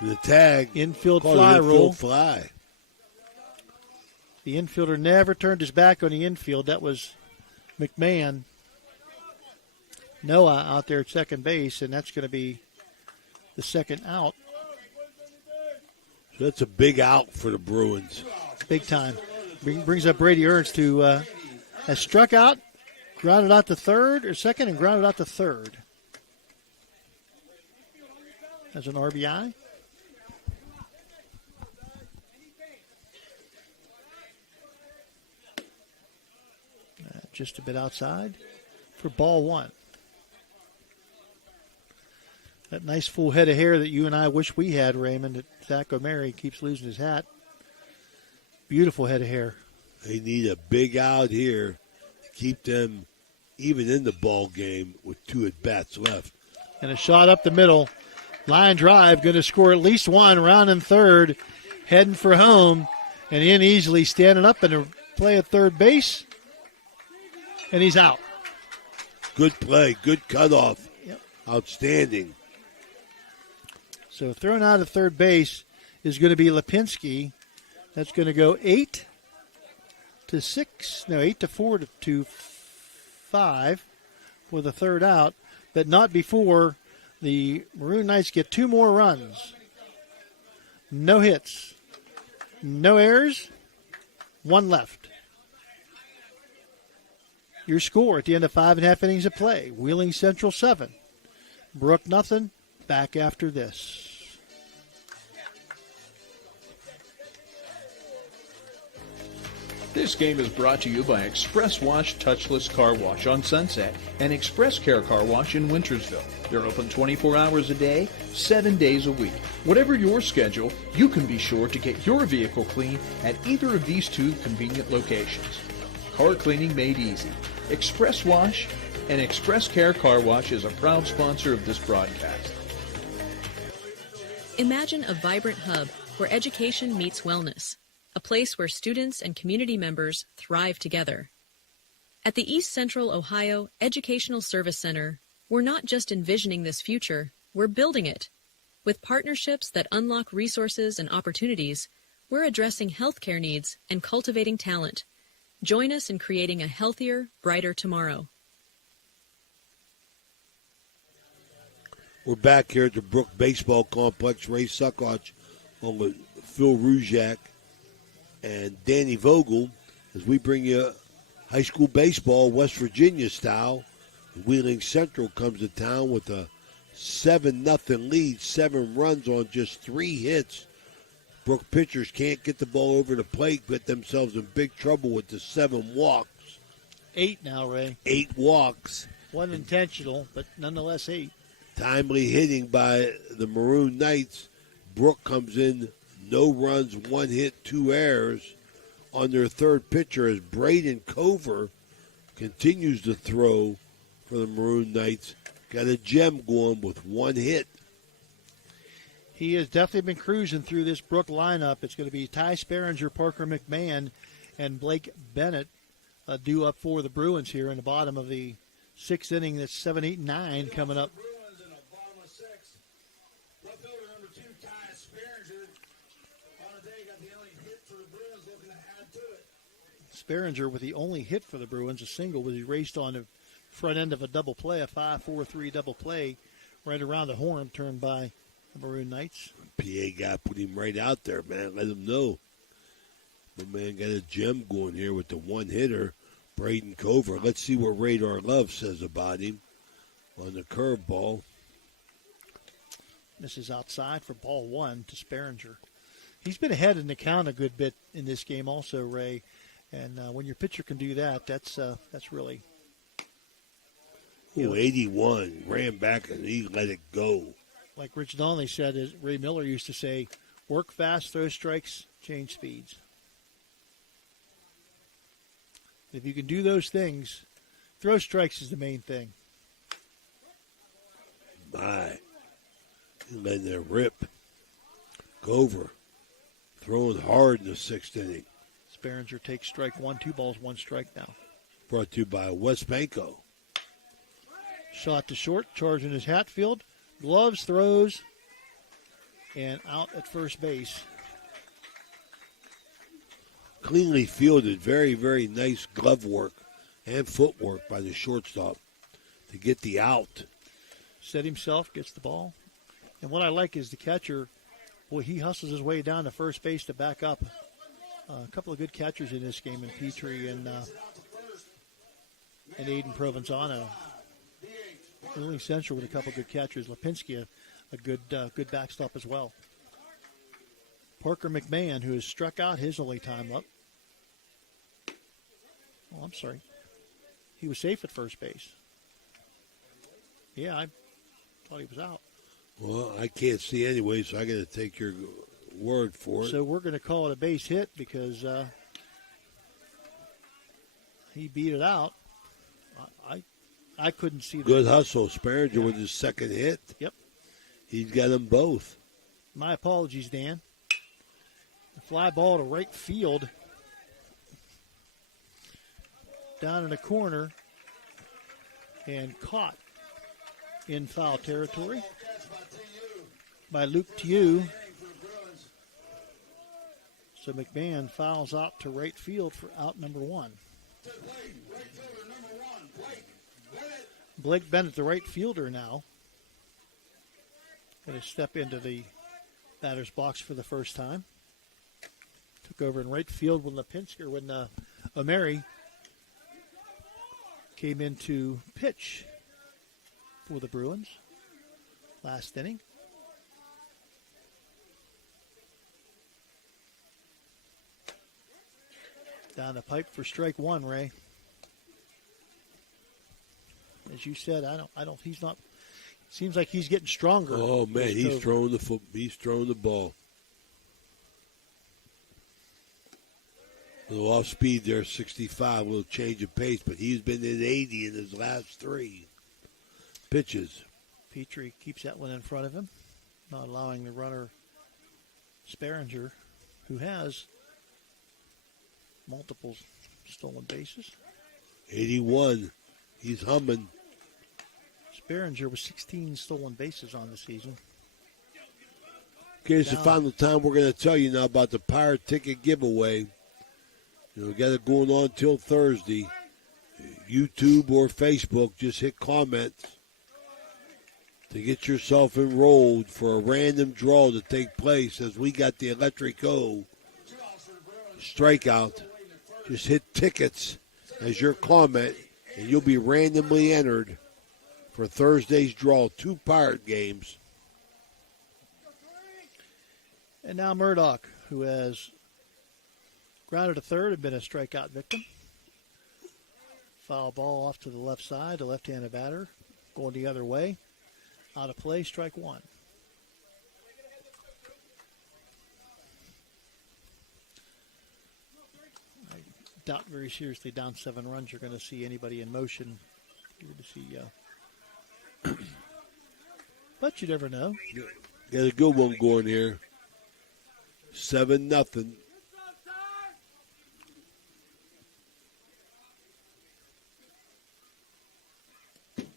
The tag. Infield fly rule. Fly. The infielder never turned his back on the infield. That was McMahon. Noah out there at second base, and that's going to be the second out. So that's a big out for the Bruins. Big time. Brings up Brady Ernst, who has struck out, grounded out to second, and grounded out to third. As an RBI. Just a bit outside for ball one. That nice full head of hair that you and I wish we had, Raymond, that Zach O'Mary keeps losing his hat. Beautiful head of hair. They need a big out here to keep them even in the ball game with 2 at-bats left. And a shot up the middle. Line drive, going to score at least one. Rounding third, heading for home, and in easily, standing up in a play at third base. And he's out. Good play, good cutoff. Yep. Outstanding. So thrown out at third base is going to be Lipinski. That's going to go 8 to 4 to 5 for the third out, but not before the Maroon Knights get 2 more runs. No hits, no errors, 1 left. Your score at the end of 5.5 innings of play. Wheeling Central 7. Brooke nothing. Back after this. This game is brought to you by Express Wash Touchless Car Wash on Sunset and Express Care Car Wash in Wintersville. They're open 24 hours a day, 7 days a week. Whatever your schedule, you can be sure to get your vehicle clean at either of these 2 convenient locations. Car cleaning made easy. Express Wash and Express Care Car Wash is a proud sponsor of this broadcast. Imagine a vibrant hub where education meets wellness, a place where students and community members thrive together. At the East Central Ohio Educational Service Center, we're not just envisioning this future, we're building it. With partnerships that unlock resources and opportunities, we're addressing healthcare needs and cultivating talent. Join us in creating a healthier, brighter tomorrow. We're back here at the Brook Baseball Complex. Ray Suckoch on with Phil Ruzak and Danny Vogel as we bring you high school baseball, West Virginia style. Wheeling Central comes to town with a 7-0 lead, 7 runs on just 3 hits. Brook pitchers can't get the ball over the plate, get themselves in big trouble with the 7 walks. 8 now, Ray. 8 walks. 1 intentional, but nonetheless 8. Timely hitting by the Maroon Knights. Brook comes in, no runs, 1 hit, 2 errors on their third pitcher as Braden Cover continues to throw for the Maroon Knights. Got a gem going with 1 hit. He has definitely been cruising through this Brook lineup. It's going to be Ty Sperringer, Parker McMahon, and Blake Bennett due up for the Bruins here in the bottom of the 6th inning. That's 7, 8, 9 coming up. Sperringer with the only hit for the Bruins, a single, was erased on the front end of a double play, a 5-4-3 double play right around the horn turned by the Maroon Knights. PA guy put him right out there, man. Let him know. The man got a gem going here with the 1 hitter, Braden Cover. Let's see what Radar Love says about him on the curveball. This is outside for ball 1 to Sperringer. He's been ahead in the count a good bit in this game also, Ray. And when your pitcher can do that, that's really. Ooh, 81. Ran back and he let it go. Like Rich Donnelly said, as Ray Miller used to say, work fast, throw strikes, change speeds. If you can do those things, throw strikes is the main thing. My. He's letting it rip. Cover throwing hard in the 6th inning. Sperringer takes strike 1, 2 balls, 1 strike now. Brought to you by West Banco. Shot to short, charging his Hatfield. Gloves, throws, and out at first base. Cleanly fielded. Very, very nice glove work and footwork by the shortstop to get the out. Set himself, gets the ball. And what I like is the catcher, boy, he hustles his way down to first base to back up. A couple of good catchers in this game, in Petrie and Aiden Provenzano. Wheeling Central with a couple of good catchers. Lipinski, a good backstop as well. Parker McMahon, who has struck out his only time up. Oh, I'm sorry. He was safe at first base. Yeah, I thought he was out. Well, I can't see anyway, so I got to take your word for it. So we're going to call it a base hit because he beat it out. I couldn't see that. Good hustle. Sperringer with his second hit. Yep. He's got them both. My apologies, Dan. The fly ball to right field. Down in the corner. And caught in foul territory by Luke Tew. So McMahon fouls out to right field for out number one. Blake Bennett, the right fielder now, going to step into the batter's box for the first time. Took over in right field when O'Mary came in to pitch for the Bruins last inning. Down the pipe for strike one, Ray. As you said, he's not. Seems like he's getting stronger. Oh man, he's throwing the ball. A little off speed there, 65, a little change of pace, but he's been at 80 in his last three pitches. Petrie keeps that one in front of him, not allowing the runner Sperringer, who has multiple stolen bases. 81. He's humming. Sperringer with 16 stolen bases on the season. Okay, it's the final time we're going to tell you now about the Pirate Ticket giveaway. We got it going on till Thursday. YouTube or Facebook, just hit comments to get yourself enrolled for a random draw to take place as we got the Electric O strikeout. Just hit tickets as your comment, and you'll be randomly entered for Thursday's draw. 2 Pirate games. And now Murdoch, who has grounded to third and been a strikeout victim. Foul ball off to the left side, a left-handed batter going the other way. Out of play, strike one. I doubt very seriously down 7 runs you're going to see anybody in motion. You're going to see, but you never know. Got a good one going here. 7-0.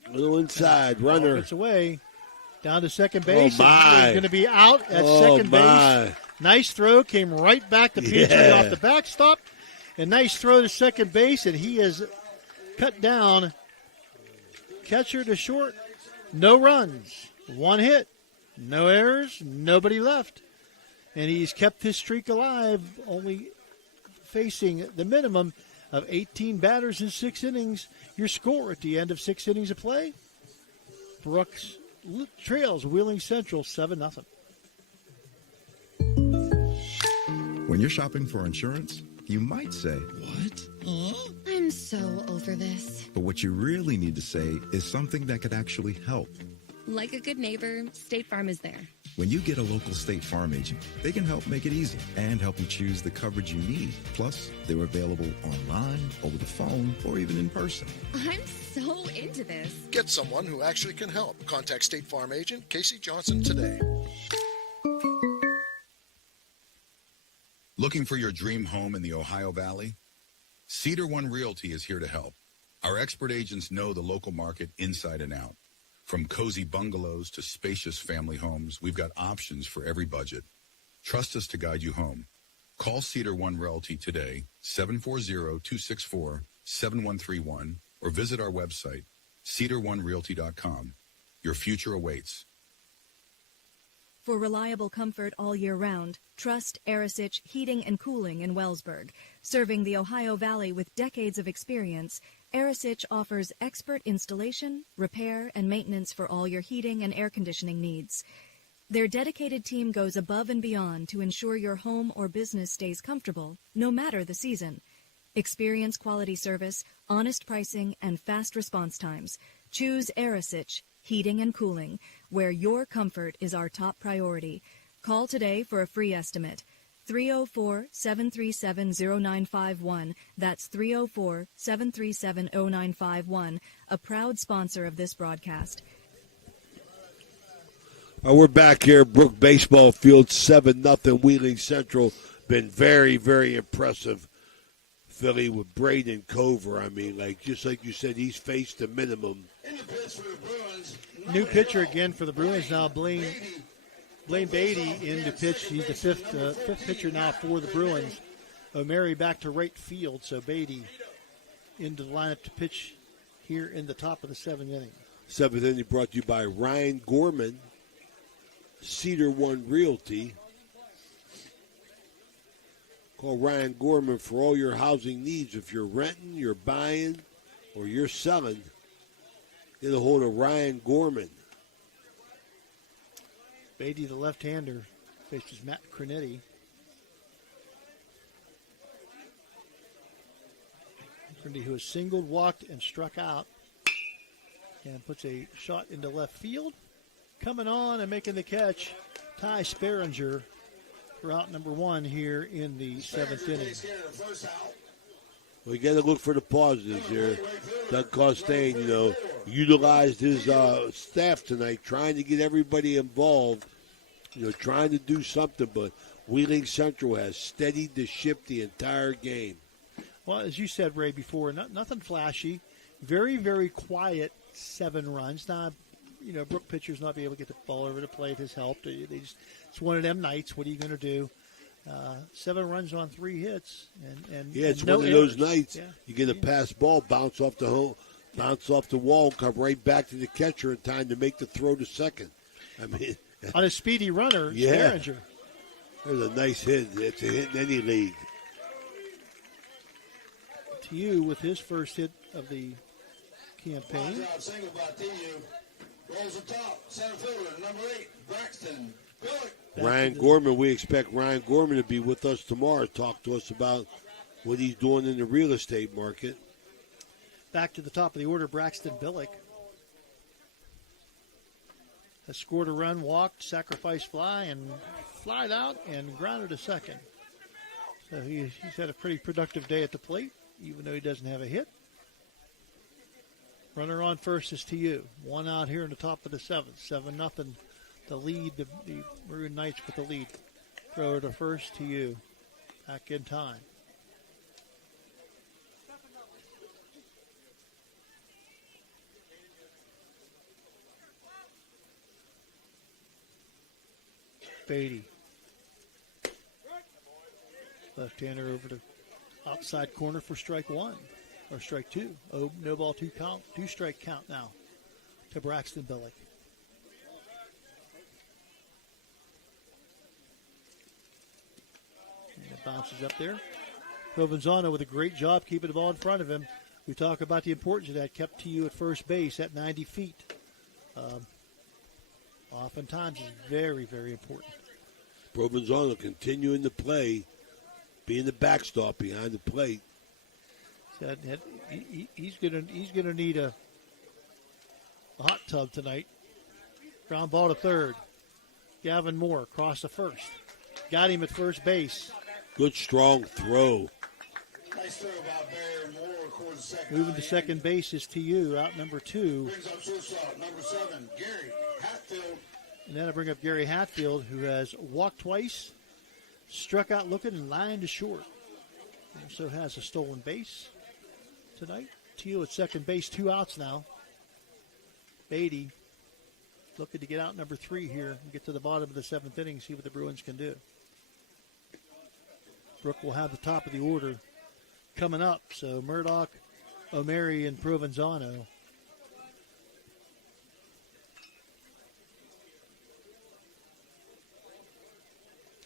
A little inside, runner. It's away. Down to second base. Oh, my. He's going to be out at second base. Nice throw. Came right back to Petrie off the backstop. And nice throw to second base. And he is cut down. Catcher to short. No runs. 1 hit. No errors. Nobody left. And he's kept his streak alive, only facing the minimum of 18 batters in 6 innings. Your score at the end of 6 innings of play, Brooks trails Wheeling Central 7-0. When you're shopping for insurance, you might say, "What? Huh? I'm so over this." But what you really need to say is something that could actually help. Like a good neighbor, State Farm is there. When you get a local State Farm agent, they can help make it easy and help you choose the coverage you need. Plus, they're available online, over the phone, or even in person. I'm so into this. Get someone who actually can help. Contact State Farm agent Casey Johnson today. Looking for your dream home in the Ohio Valley? Cedar One Realty is here to help. Our expert agents know the local market inside and out. From cozy bungalows to spacious family homes, we've got options for every budget. Trust us to guide you home. Call Cedar One Realty today, 740-264-7131, or visit our website, cedaronerealty.com. Your future awaits. For reliable comfort all year round, trust Arisich Heating and Cooling in Wellsburg. Serving the Ohio Valley with decades of experience, Arisich offers expert installation, repair, and maintenance for all your heating and air conditioning needs. Their dedicated team goes above and beyond to ensure your home or business stays comfortable, no matter the season. Experience quality service, honest pricing, and fast response times. Choose Arisich Heating and Cooling, where your comfort is our top priority. Call today for a free estimate. 304-737-0951. That's 304-737-0951, a proud sponsor of this broadcast. We're back here, Brook Baseball Field, 7-0 Wheeling Central. Been very, very impressive, Philly, with Braden Cover. I mean, just like you said, he's faced the minimum. New pitcher again for the Bruins now, Blaine Beatty in to pitch. He's the fifth pitcher now for the Bruins. O'Mary back to right field, so Beatty into the lineup to pitch here in the top of the seventh inning. Seventh inning brought to you by Ryan Gorman, Cedar One Realty. Call Ryan Gorman for all your housing needs. If you're renting, you're buying, or you're selling, get a hold of Ryan Gorman. Beatty, the left-hander, faces Matt Cronetti. Cronetti, who has singled, walked, and struck out, and puts a shot into left field. Coming on and making the catch, Ty Sperringer for out number one here in the seventh inning. We got to look for the positives here. Doug Costain, utilized his staff tonight, trying to get everybody involved, trying to do something. But Wheeling Central has steadied the ship the entire game. Well, as you said, Ray, before, nothing flashy. Very, very quiet 7 runs. Now, Brook pitchers not be able to get the ball over the plate has helped. It's one of them nights. What are you going to do? 7 runs on 3 hits, and it's no one of errors. those nights. Yeah. You get a pass ball, bounce off the wall, come right back to the catcher in time to make the throw to second. I mean, on a speedy runner, yeah. Sperringer. There's a nice hit. It's a hit in any league. To you with his first hit of the campaign. Single by TU. Rolls the top. Center fielder, number 8, Braxton Billick. Ryan Gorman, we expect Ryan Gorman to be with us tomorrow, talk to us about what he's doing in the real estate market. Back to the top of the order, Braxton Billick has scored a run, walked, sacrifice fly, and flied out and grounded a second. So he's had a pretty productive day at the plate, even though he doesn't have a hit. Runner on first is TU. 1 out here in the top of the 7th. 7-0. The lead, the Maroon Knights with the lead. Throw to first, TU. Back in time. Beatty. Left-hander over to outside corner for strike 1. Or strike 2. Oh, no ball, 2 count. 2 strike count now to Braxton Billick. And it bounces up there. Provenzano with a great job keeping the ball in front of him. We talk about the importance of that. Kept TU at first base at 90 feet. Oftentimes is very, very important. Provenzano continuing to play, being the backstop behind the plate. Said he's gonna need a hot tub tonight. Ground ball to third. Gavin Moore across the first. Got him at first base. Good strong throw. Nice throw by Barry Moore. Records second. Moving to second base is TU, out number 2. Brings up shortstop, number 7, Gary Hatfield. And then I bring up Gary Hatfield, who has walked twice, struck out looking, and lined to short. Also has a stolen base tonight. TU at second base, 2 outs now. Beatty looking to get out number 3 here and get to the bottom of the 7th inning, see what the Bruins can do. Brooke will have the top of the order coming up. So Murdoch, O'Mary, and Provenzano.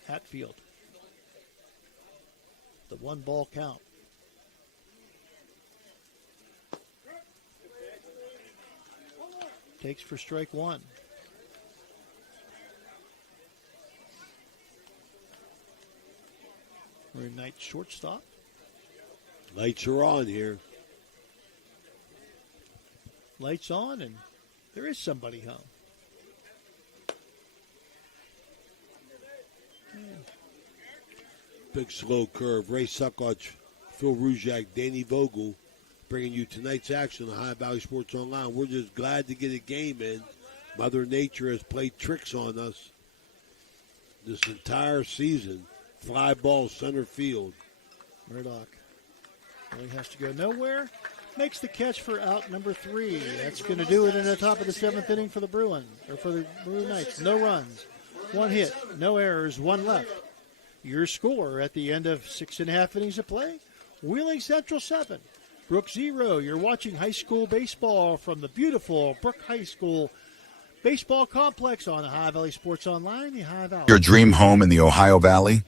Hatfield. The 1-ball count. Takes for strike one. We're in Knight shortstop. Lights are on here. Lights on, and there is somebody home. Big slow curve. Ray Suckoch, Phil Ruzak, Danny Vogel bringing you tonight's action on High Valley Sports Online. We're just glad to get a game in. Mother Nature has played tricks on us this entire season. Fly ball center field. Murdoch really has to go nowhere. Makes the catch for out number 3. That's going to do it in the top of the 7th inning for the Bruins, or for the Bruin Knights. No runs, 1 hit, no errors, 1 left. Your score at the end of 6.5 innings of play, Wheeling Central 7, Brooke 0. You're watching high school baseball from the beautiful Brooke High School Baseball Complex on High Valley Sports Online, the High Valley. Your dream home in the Ohio Valley?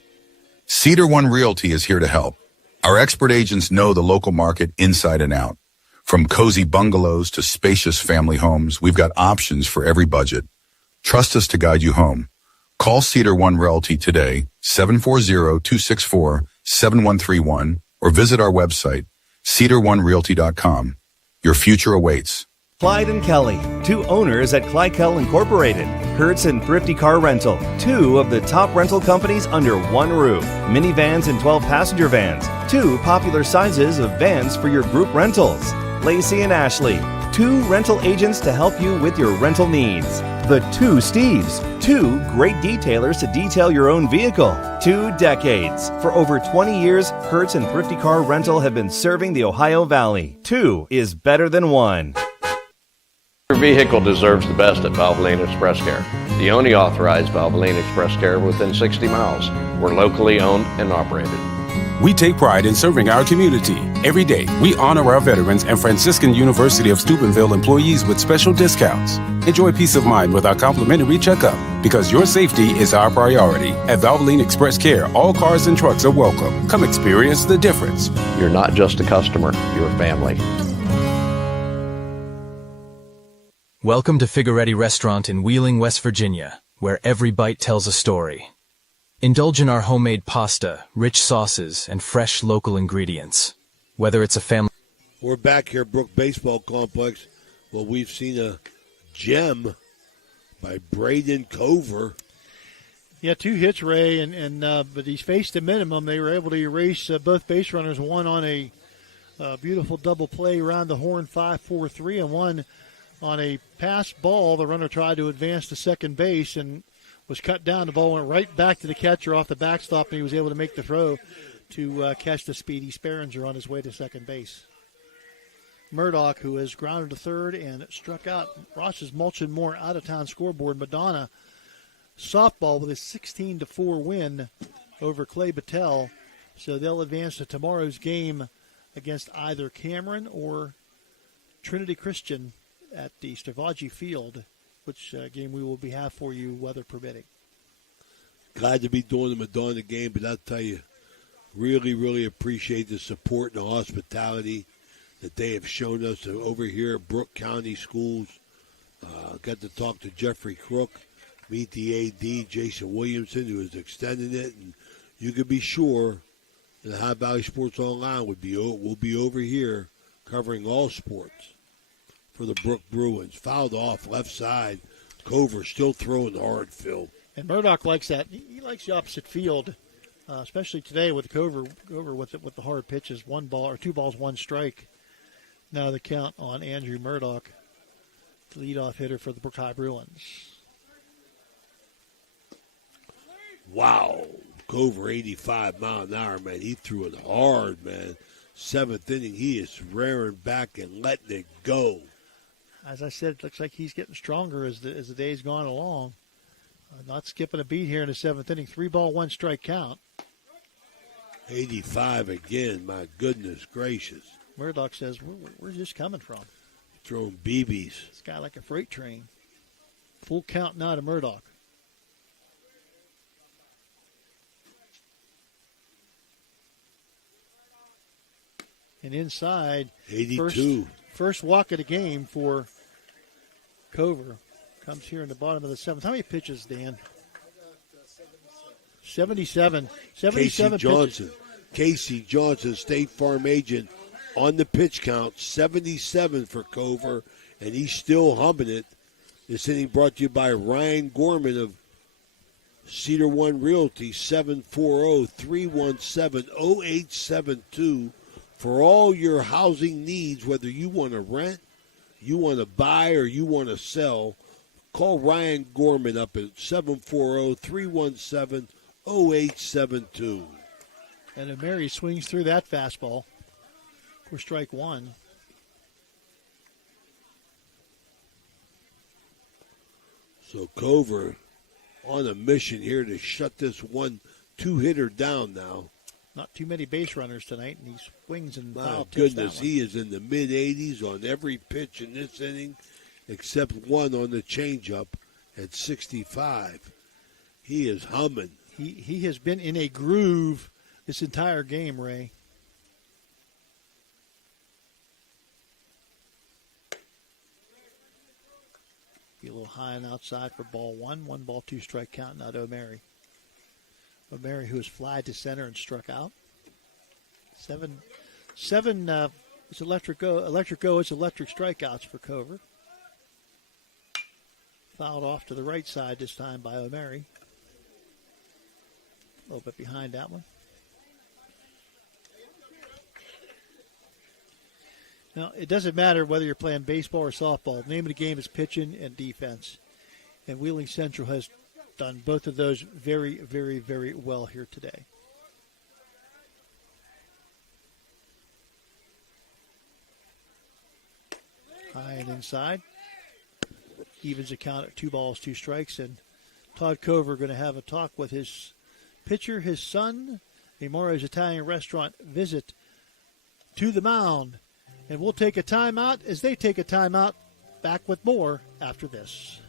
Cedar One Realty is here to help. Our expert agents know the local market inside and out. From cozy bungalows to spacious family homes, we've got options for every budget. Trust us to guide you home. Call Cedar One Realty today, 740-264-7131, or visit our website, cedaronerealty.com. Your future awaits. Clyde and Kelly, 2 owners at Clykel Incorporated. Hertz and Thrifty Car Rental, 2 of the top rental companies under one roof. Minivans and 12-passenger vans, 2 popular sizes of vans for your group rentals. Lacey and Ashley, 2 rental agents to help you with your rental needs. The 2 Steves, 2 great detailers to detail your own vehicle. 2 decades. For over 20 years, Hertz and Thrifty Car Rental have been serving the Ohio Valley. 2 is better than 1. Your vehicle deserves the best at Valvoline Express Care, the only authorized Valvoline Express Care within 60 miles. We're locally owned and operated. We take pride in serving our community. Every day, we honor our veterans and Franciscan University of Steubenville employees with special discounts. Enjoy peace of mind with our complimentary checkup, because your safety is our priority. At Valvoline Express Care, all cars and trucks are welcome. Come experience the difference. You're not just a customer, you're a family. Welcome to Figueretti Restaurant in Wheeling, West Virginia, where every bite tells a story. Indulge in our homemade pasta, rich sauces, and fresh local ingredients. Whether it's a family... We're back here at Brook Baseball Complex. Well, we've seen a gem by Braden Cover. Yeah, 2 hits, Ray, but he's faced a minimum. They were able to erase both base runners, one on a beautiful double play around the horn, 5-4-3, and one on a pass ball. The runner tried to advance to second base and was cut down. The ball went right back to the catcher off the backstop, and he was able to make the throw to catch the speedy Sperringer on his way to second base. Murdoch, who has grounded to third and struck out. Ross's Mulchin Moore out-of-town scoreboard. Madonna softball with a 16-4 win over Clay Battelle. So they'll advance to tomorrow's game against either Cameron or Trinity Christian at the Stavaji Field, which game we will have for you, weather permitting. Glad to be doing the Madonna game, but I'll tell you, really, really appreciate the support and the hospitality that they have shown us over here at Brooke County Schools. Got to talk to Jeffrey Crook, meet the AD, Jason Williamson, who is extending it, and you can be sure that High Valley Sports Online will be over here covering all sports for the Brooke Bruins. Fouled off left side. Cover still throwing hard, Phil. And Murdoch likes that. He likes the opposite field, especially today with Cover with the hard pitches. 1 ball or 2 balls, 1 strike. Now the count on Andrew Murdoch, the leadoff hitter for the Brooke High Bruins. Wow. Cover 85 mile an hour, man. He threw it hard, man. 7th inning, he is rearing back and letting it go. As I said, it looks like he's getting stronger as the day's gone along. Not skipping a beat here in the 7th inning. 3 ball, 1 strike count. 85 again, my goodness gracious. Murdoch says, where's this coming from? Throwing BBs. This guy like a freight train. Full count now to Murdoch. And inside, 82. First walk of the game for Cover. Comes here in the bottom of the seventh. How many pitches, Dan? 77. 77 Casey Johnson, State Farm agent, on the pitch count, 77 for Cover, and he's still humming it. This inning brought to you by Ryan Gorman of Cedar One Realty, 740-317-0872 for all your housing needs, whether you want to rent, you want to buy, or you want to sell. Call Ryan Gorman up at 740-317-0872. And O'Mary swings through that fastball for strike one. So Cover on a mission here to shut this 1-2 hitter down now. Not too many base runners tonight, and he swings and My foul tips goodness, that one. he is in the mid-80s on every pitch in this inning, except one on the changeup at 65. He is humming. He has been in a groove this entire game, Ray. Be a little high and outside for ball one. 1-2 strike count now to O'Mary. O'Mary, who has flied to center and struck out. Seven. It's electric go. It's electric strikeouts for Cover. Fouled off to the right side this time by O'Mary. A little bit behind that one. Now, it doesn't matter whether you're playing baseball or softball. The name of the game is pitching and defense. And Wheeling Central has done both of those very, very, very well here today. High and inside. Evens the count at 2 strikes. And Todd Cover going to have a talk with his pitcher, his son, a Mario's Italian restaurant visit to the mound. And we'll take a timeout as they take a timeout. Back with more after this.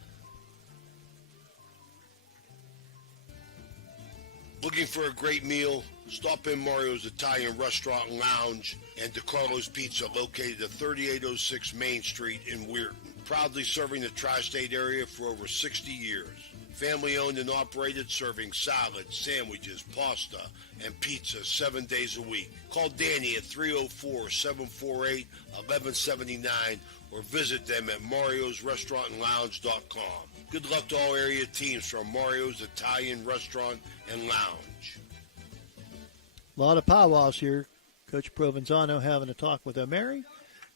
Looking for a great meal? Stop in Mario's Italian Restaurant and Lounge and DeCarlo's Pizza, located at 3806 Main Street in Weirton. Proudly serving the tri-state area for over 60 years. Family owned and operated, serving salads, sandwiches, pasta, and pizza 7 days a week. Call Danny at 304-748-1179 or visit them at mariosrestaurantandlounge.com. Good luck to all area teams from Mario's Italian Restaurant and Lounge. A lot of powwows here. Coach Provenzano having a talk with O'Mary.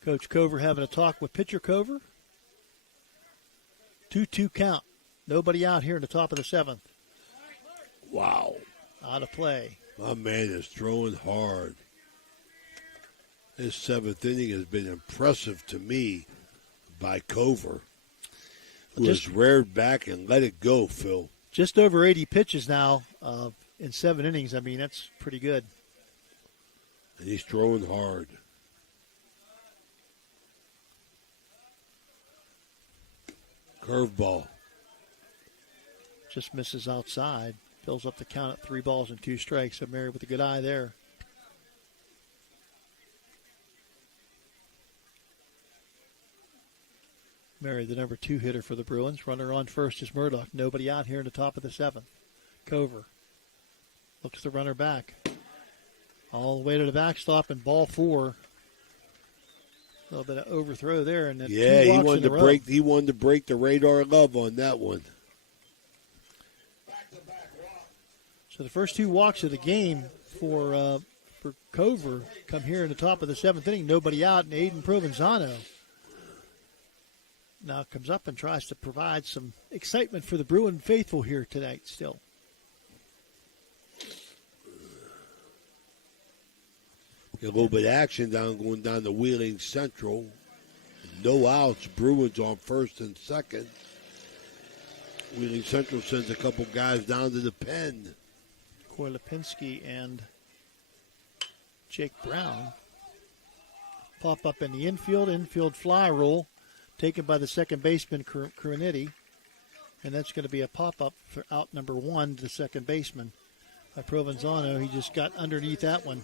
Coach Cover having a talk with pitcher Cover. 2-2 count. Nobody out here in the top of the seventh. Wow. Out of play. My man is throwing hard. This seventh inning has been impressive to me by Cover, who has reared back and let it go, Phil. Just over 80 pitches now in 7 innings. I mean, that's pretty good. And he's throwing hard. Curveball. Just misses outside. Fills up the count at 3-2 strikes. O'Mary with a good eye there. Mary, the number 2 hitter for the Bruins. Runner on first is Murdoch. Nobody out here in the top of the seventh. Cover looks the runner back. All the way to the backstop and ball 4. A little bit of overthrow there. And then yeah, he wanted to break the radar love on that one. So the first 2 walks of the game for Cover come here in the top of the 7th inning. Nobody out, and Aiden Provenzano now comes up and tries to provide some excitement for the Bruin faithful here tonight still. Get a little bit of action going down to Wheeling Central. No outs. Bruins on first and second. Wheeling Central sends a couple guys down to the pen. Koy Lipinski and Jake Brown. Pop up in the infield fly roll, taken by the second baseman, Crunetti. And that's going to be a pop-up for out number 1 to the second baseman by Provenzano. He just got underneath that one.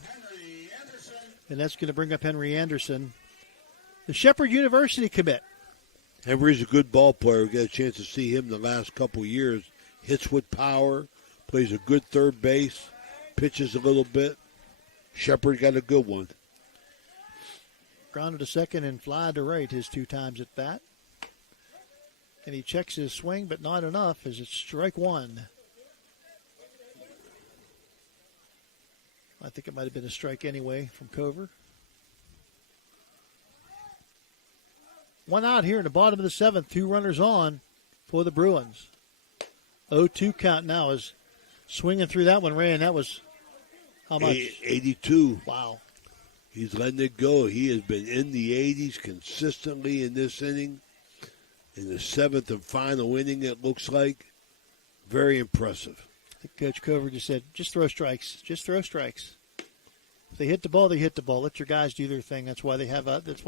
And that's going to bring up Henry Anderson, the Shepherd University commit. Henry's a good ball player. We got a chance to see him the last couple years. Hits with power, plays a good third base, pitches a little bit. Shepherd got a good one. Grounded to second and fly to right his 2 times at bat. And he checks his swing, but not enough as it's strike 1. I think it might have been a strike anyway from Cover. 1 out here in the bottom of the 7th. 2 runners on for the Bruins. 0-2 count now is swinging through that one, Ray, and that was how much? 82. Wow. He's letting it go. He has been in the 80s consistently in this inning. In the 7th and final inning, it looks like. Very impressive. I think Coach Cover just said, just throw strikes. Just throw strikes. If they hit the ball, they hit the ball. Let your guys do their thing. That's why they have that's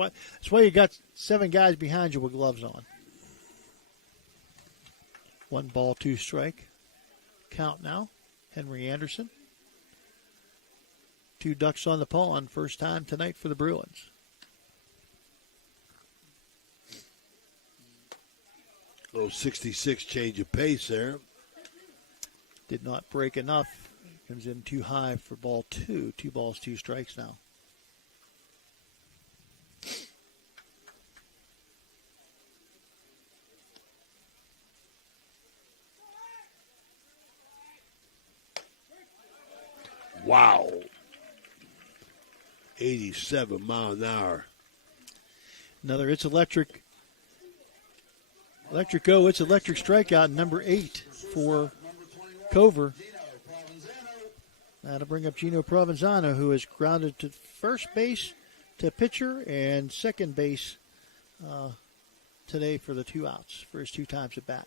why you got 7 guys behind you with gloves on. 1 ball, 2 strike. Count now. Henry Anderson. 2 ducks on the pond. First time tonight for the Bruins. Little 66 change of pace there. Did not break enough. Comes in too high for ball 2. 2 balls, 2 strikes now. Wow. 87 mile an hour. Another It's Electric. Electric Go, It's Electric strikeout, number 8 for Cover. Now to bring up Gino Provenzano, who is grounded to first base, to pitcher, and second base today for the 2 outs, for his 2 times at bat.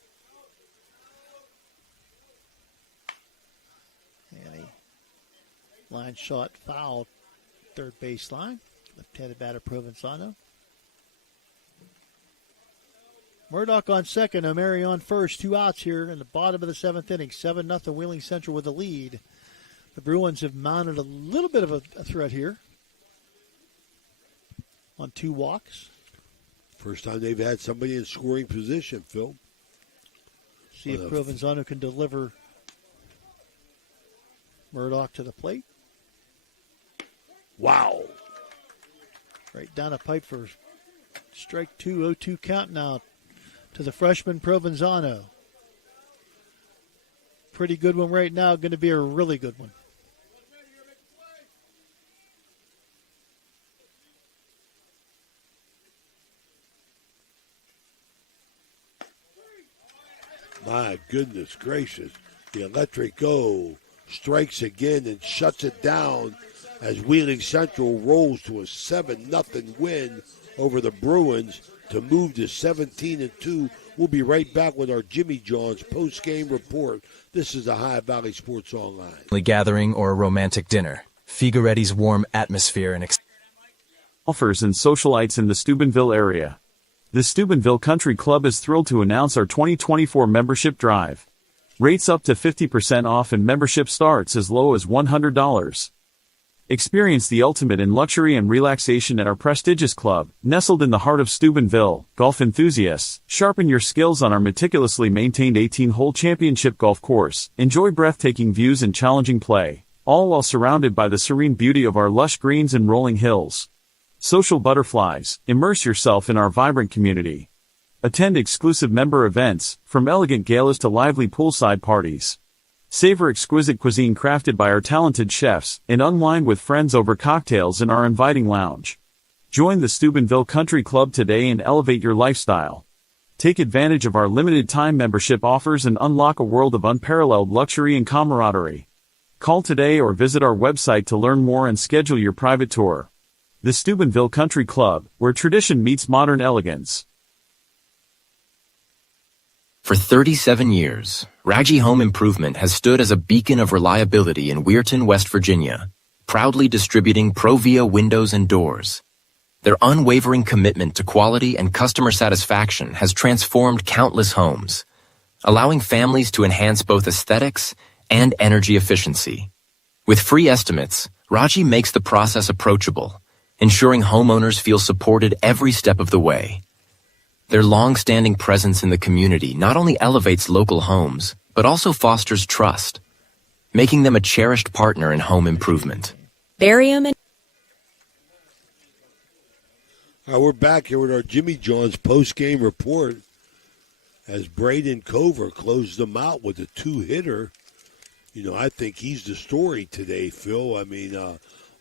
And a line shot foul, third base line. Left-handed batter Provenzano. Murdoch on second, O'Mary on first. 2 outs here in the bottom of the 7th inning. 7-0 Wheeling Central with the lead. The Bruins have mounted a little bit of a threat here on 2 walks. First time they've had somebody in scoring position, Phil. See if Provenzano can deliver Murdoch to the plate. Wow. Right down a pipe for strike 2, 0-2 count now to the freshman Provenzano. Pretty good one right now, going to be a really good one. My goodness gracious. The Electric Go strikes again and shuts it down as Wheeling Central rolls to a 7-0 win over the Bruins to move to 17-2. We'll be right back with our Jimmy John's post-game report. This is the High Valley Sports Online. Gathering or a romantic dinner. Figueretti's warm atmosphere and golfers and socialites in the Steubenville area. The Steubenville Country Club is thrilled to announce our 2024 membership drive. Rates up to 50% off and membership starts as low as $100. Experience the ultimate in luxury and relaxation at our prestigious club, nestled in the heart of Steubenville. Golf enthusiasts, sharpen your skills on our meticulously maintained 18-hole championship golf course. Enjoy breathtaking views and challenging play, all while surrounded by the serene beauty of our lush greens and rolling hills. Social butterflies, immerse yourself in our vibrant community. Attend exclusive member events, from elegant galas to lively poolside parties. Savor exquisite cuisine crafted by our talented chefs, and unwind with friends over cocktails in our inviting lounge. Join the Steubenville Country Club today and elevate your lifestyle. Take advantage of our limited-time membership offers and unlock a world of unparalleled luxury and camaraderie. Call today or visit our website to learn more and schedule your private tour. The Steubenville Country Club, where tradition meets modern elegance. For 37 years, Raggi Home Improvement has stood as a beacon of reliability in Weirton, West Virginia. proudly distributing Provia windows and doors. Their unwavering commitment to quality and customer satisfaction has transformed countless homes, allowing families to enhance both aesthetics and energy efficiency. With free estimates, Raji makes the process approachable, ensuring homeowners feel supported every step of the way. Their long-standing presence in the community not only elevates local homes, but also fosters trust, making them a cherished partner in home improvement. Barium and We're back here with our Jimmy John's post-game report as Braden Cover closed them out with a 2-hitter. You know, I think he's the story today, Phil. I mean,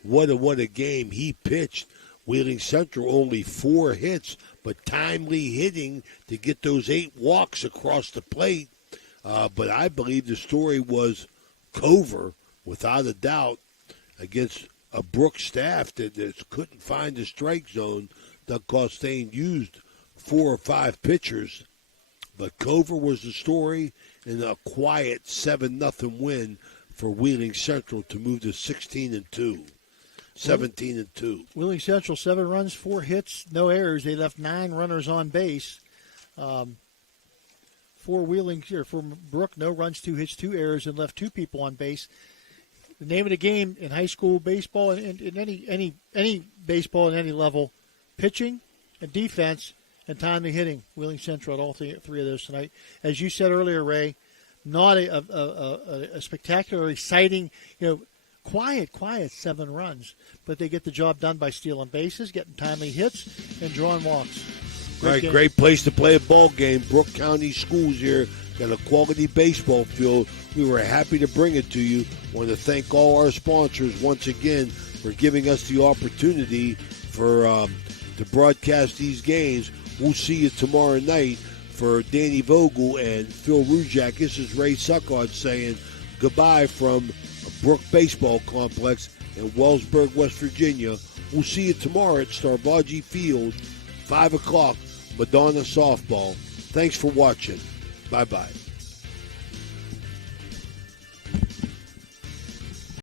what a game he pitched. Wheeling Central only 4 hits, but timely hitting to get those 8 walks across the plate. But I believe the story was Cover, without a doubt, against a Brooke staff that couldn't find the strike zone. Doug Costain used 4 or 5 pitchers, but Cover was the story in a quiet 7-0 win for Wheeling Central to move to 16-2. 17-2. Wheeling Central, 7 runs, 4 hits, no errors. They left 9 runners on base. For Brooke, no runs, 2 hits, 2 errors, and left 2 people on base. The name of the game in high school baseball and in any baseball at any level, pitching and defense and timely hitting. Wheeling Central at all 3 of those tonight. As you said earlier, Ray, not a spectacular, exciting, quiet 7 runs, but they get the job done by stealing bases, getting timely hits, and drawing walks. Great place to play a ball game. Brooke County Schools here got a quality baseball field. We were happy to bring it to you. Want to thank all our sponsors once again for giving us the opportunity to broadcast these games. We'll see you tomorrow night. For Danny Vogel and Phil Rujak, this is Ray Suckard saying goodbye from Brook Baseball Complex in Wellsburg, West Virginia. We'll see you tomorrow at Starvaji Field, 5 o'clock, Madonna Softball. Thanks for watching. Bye-bye.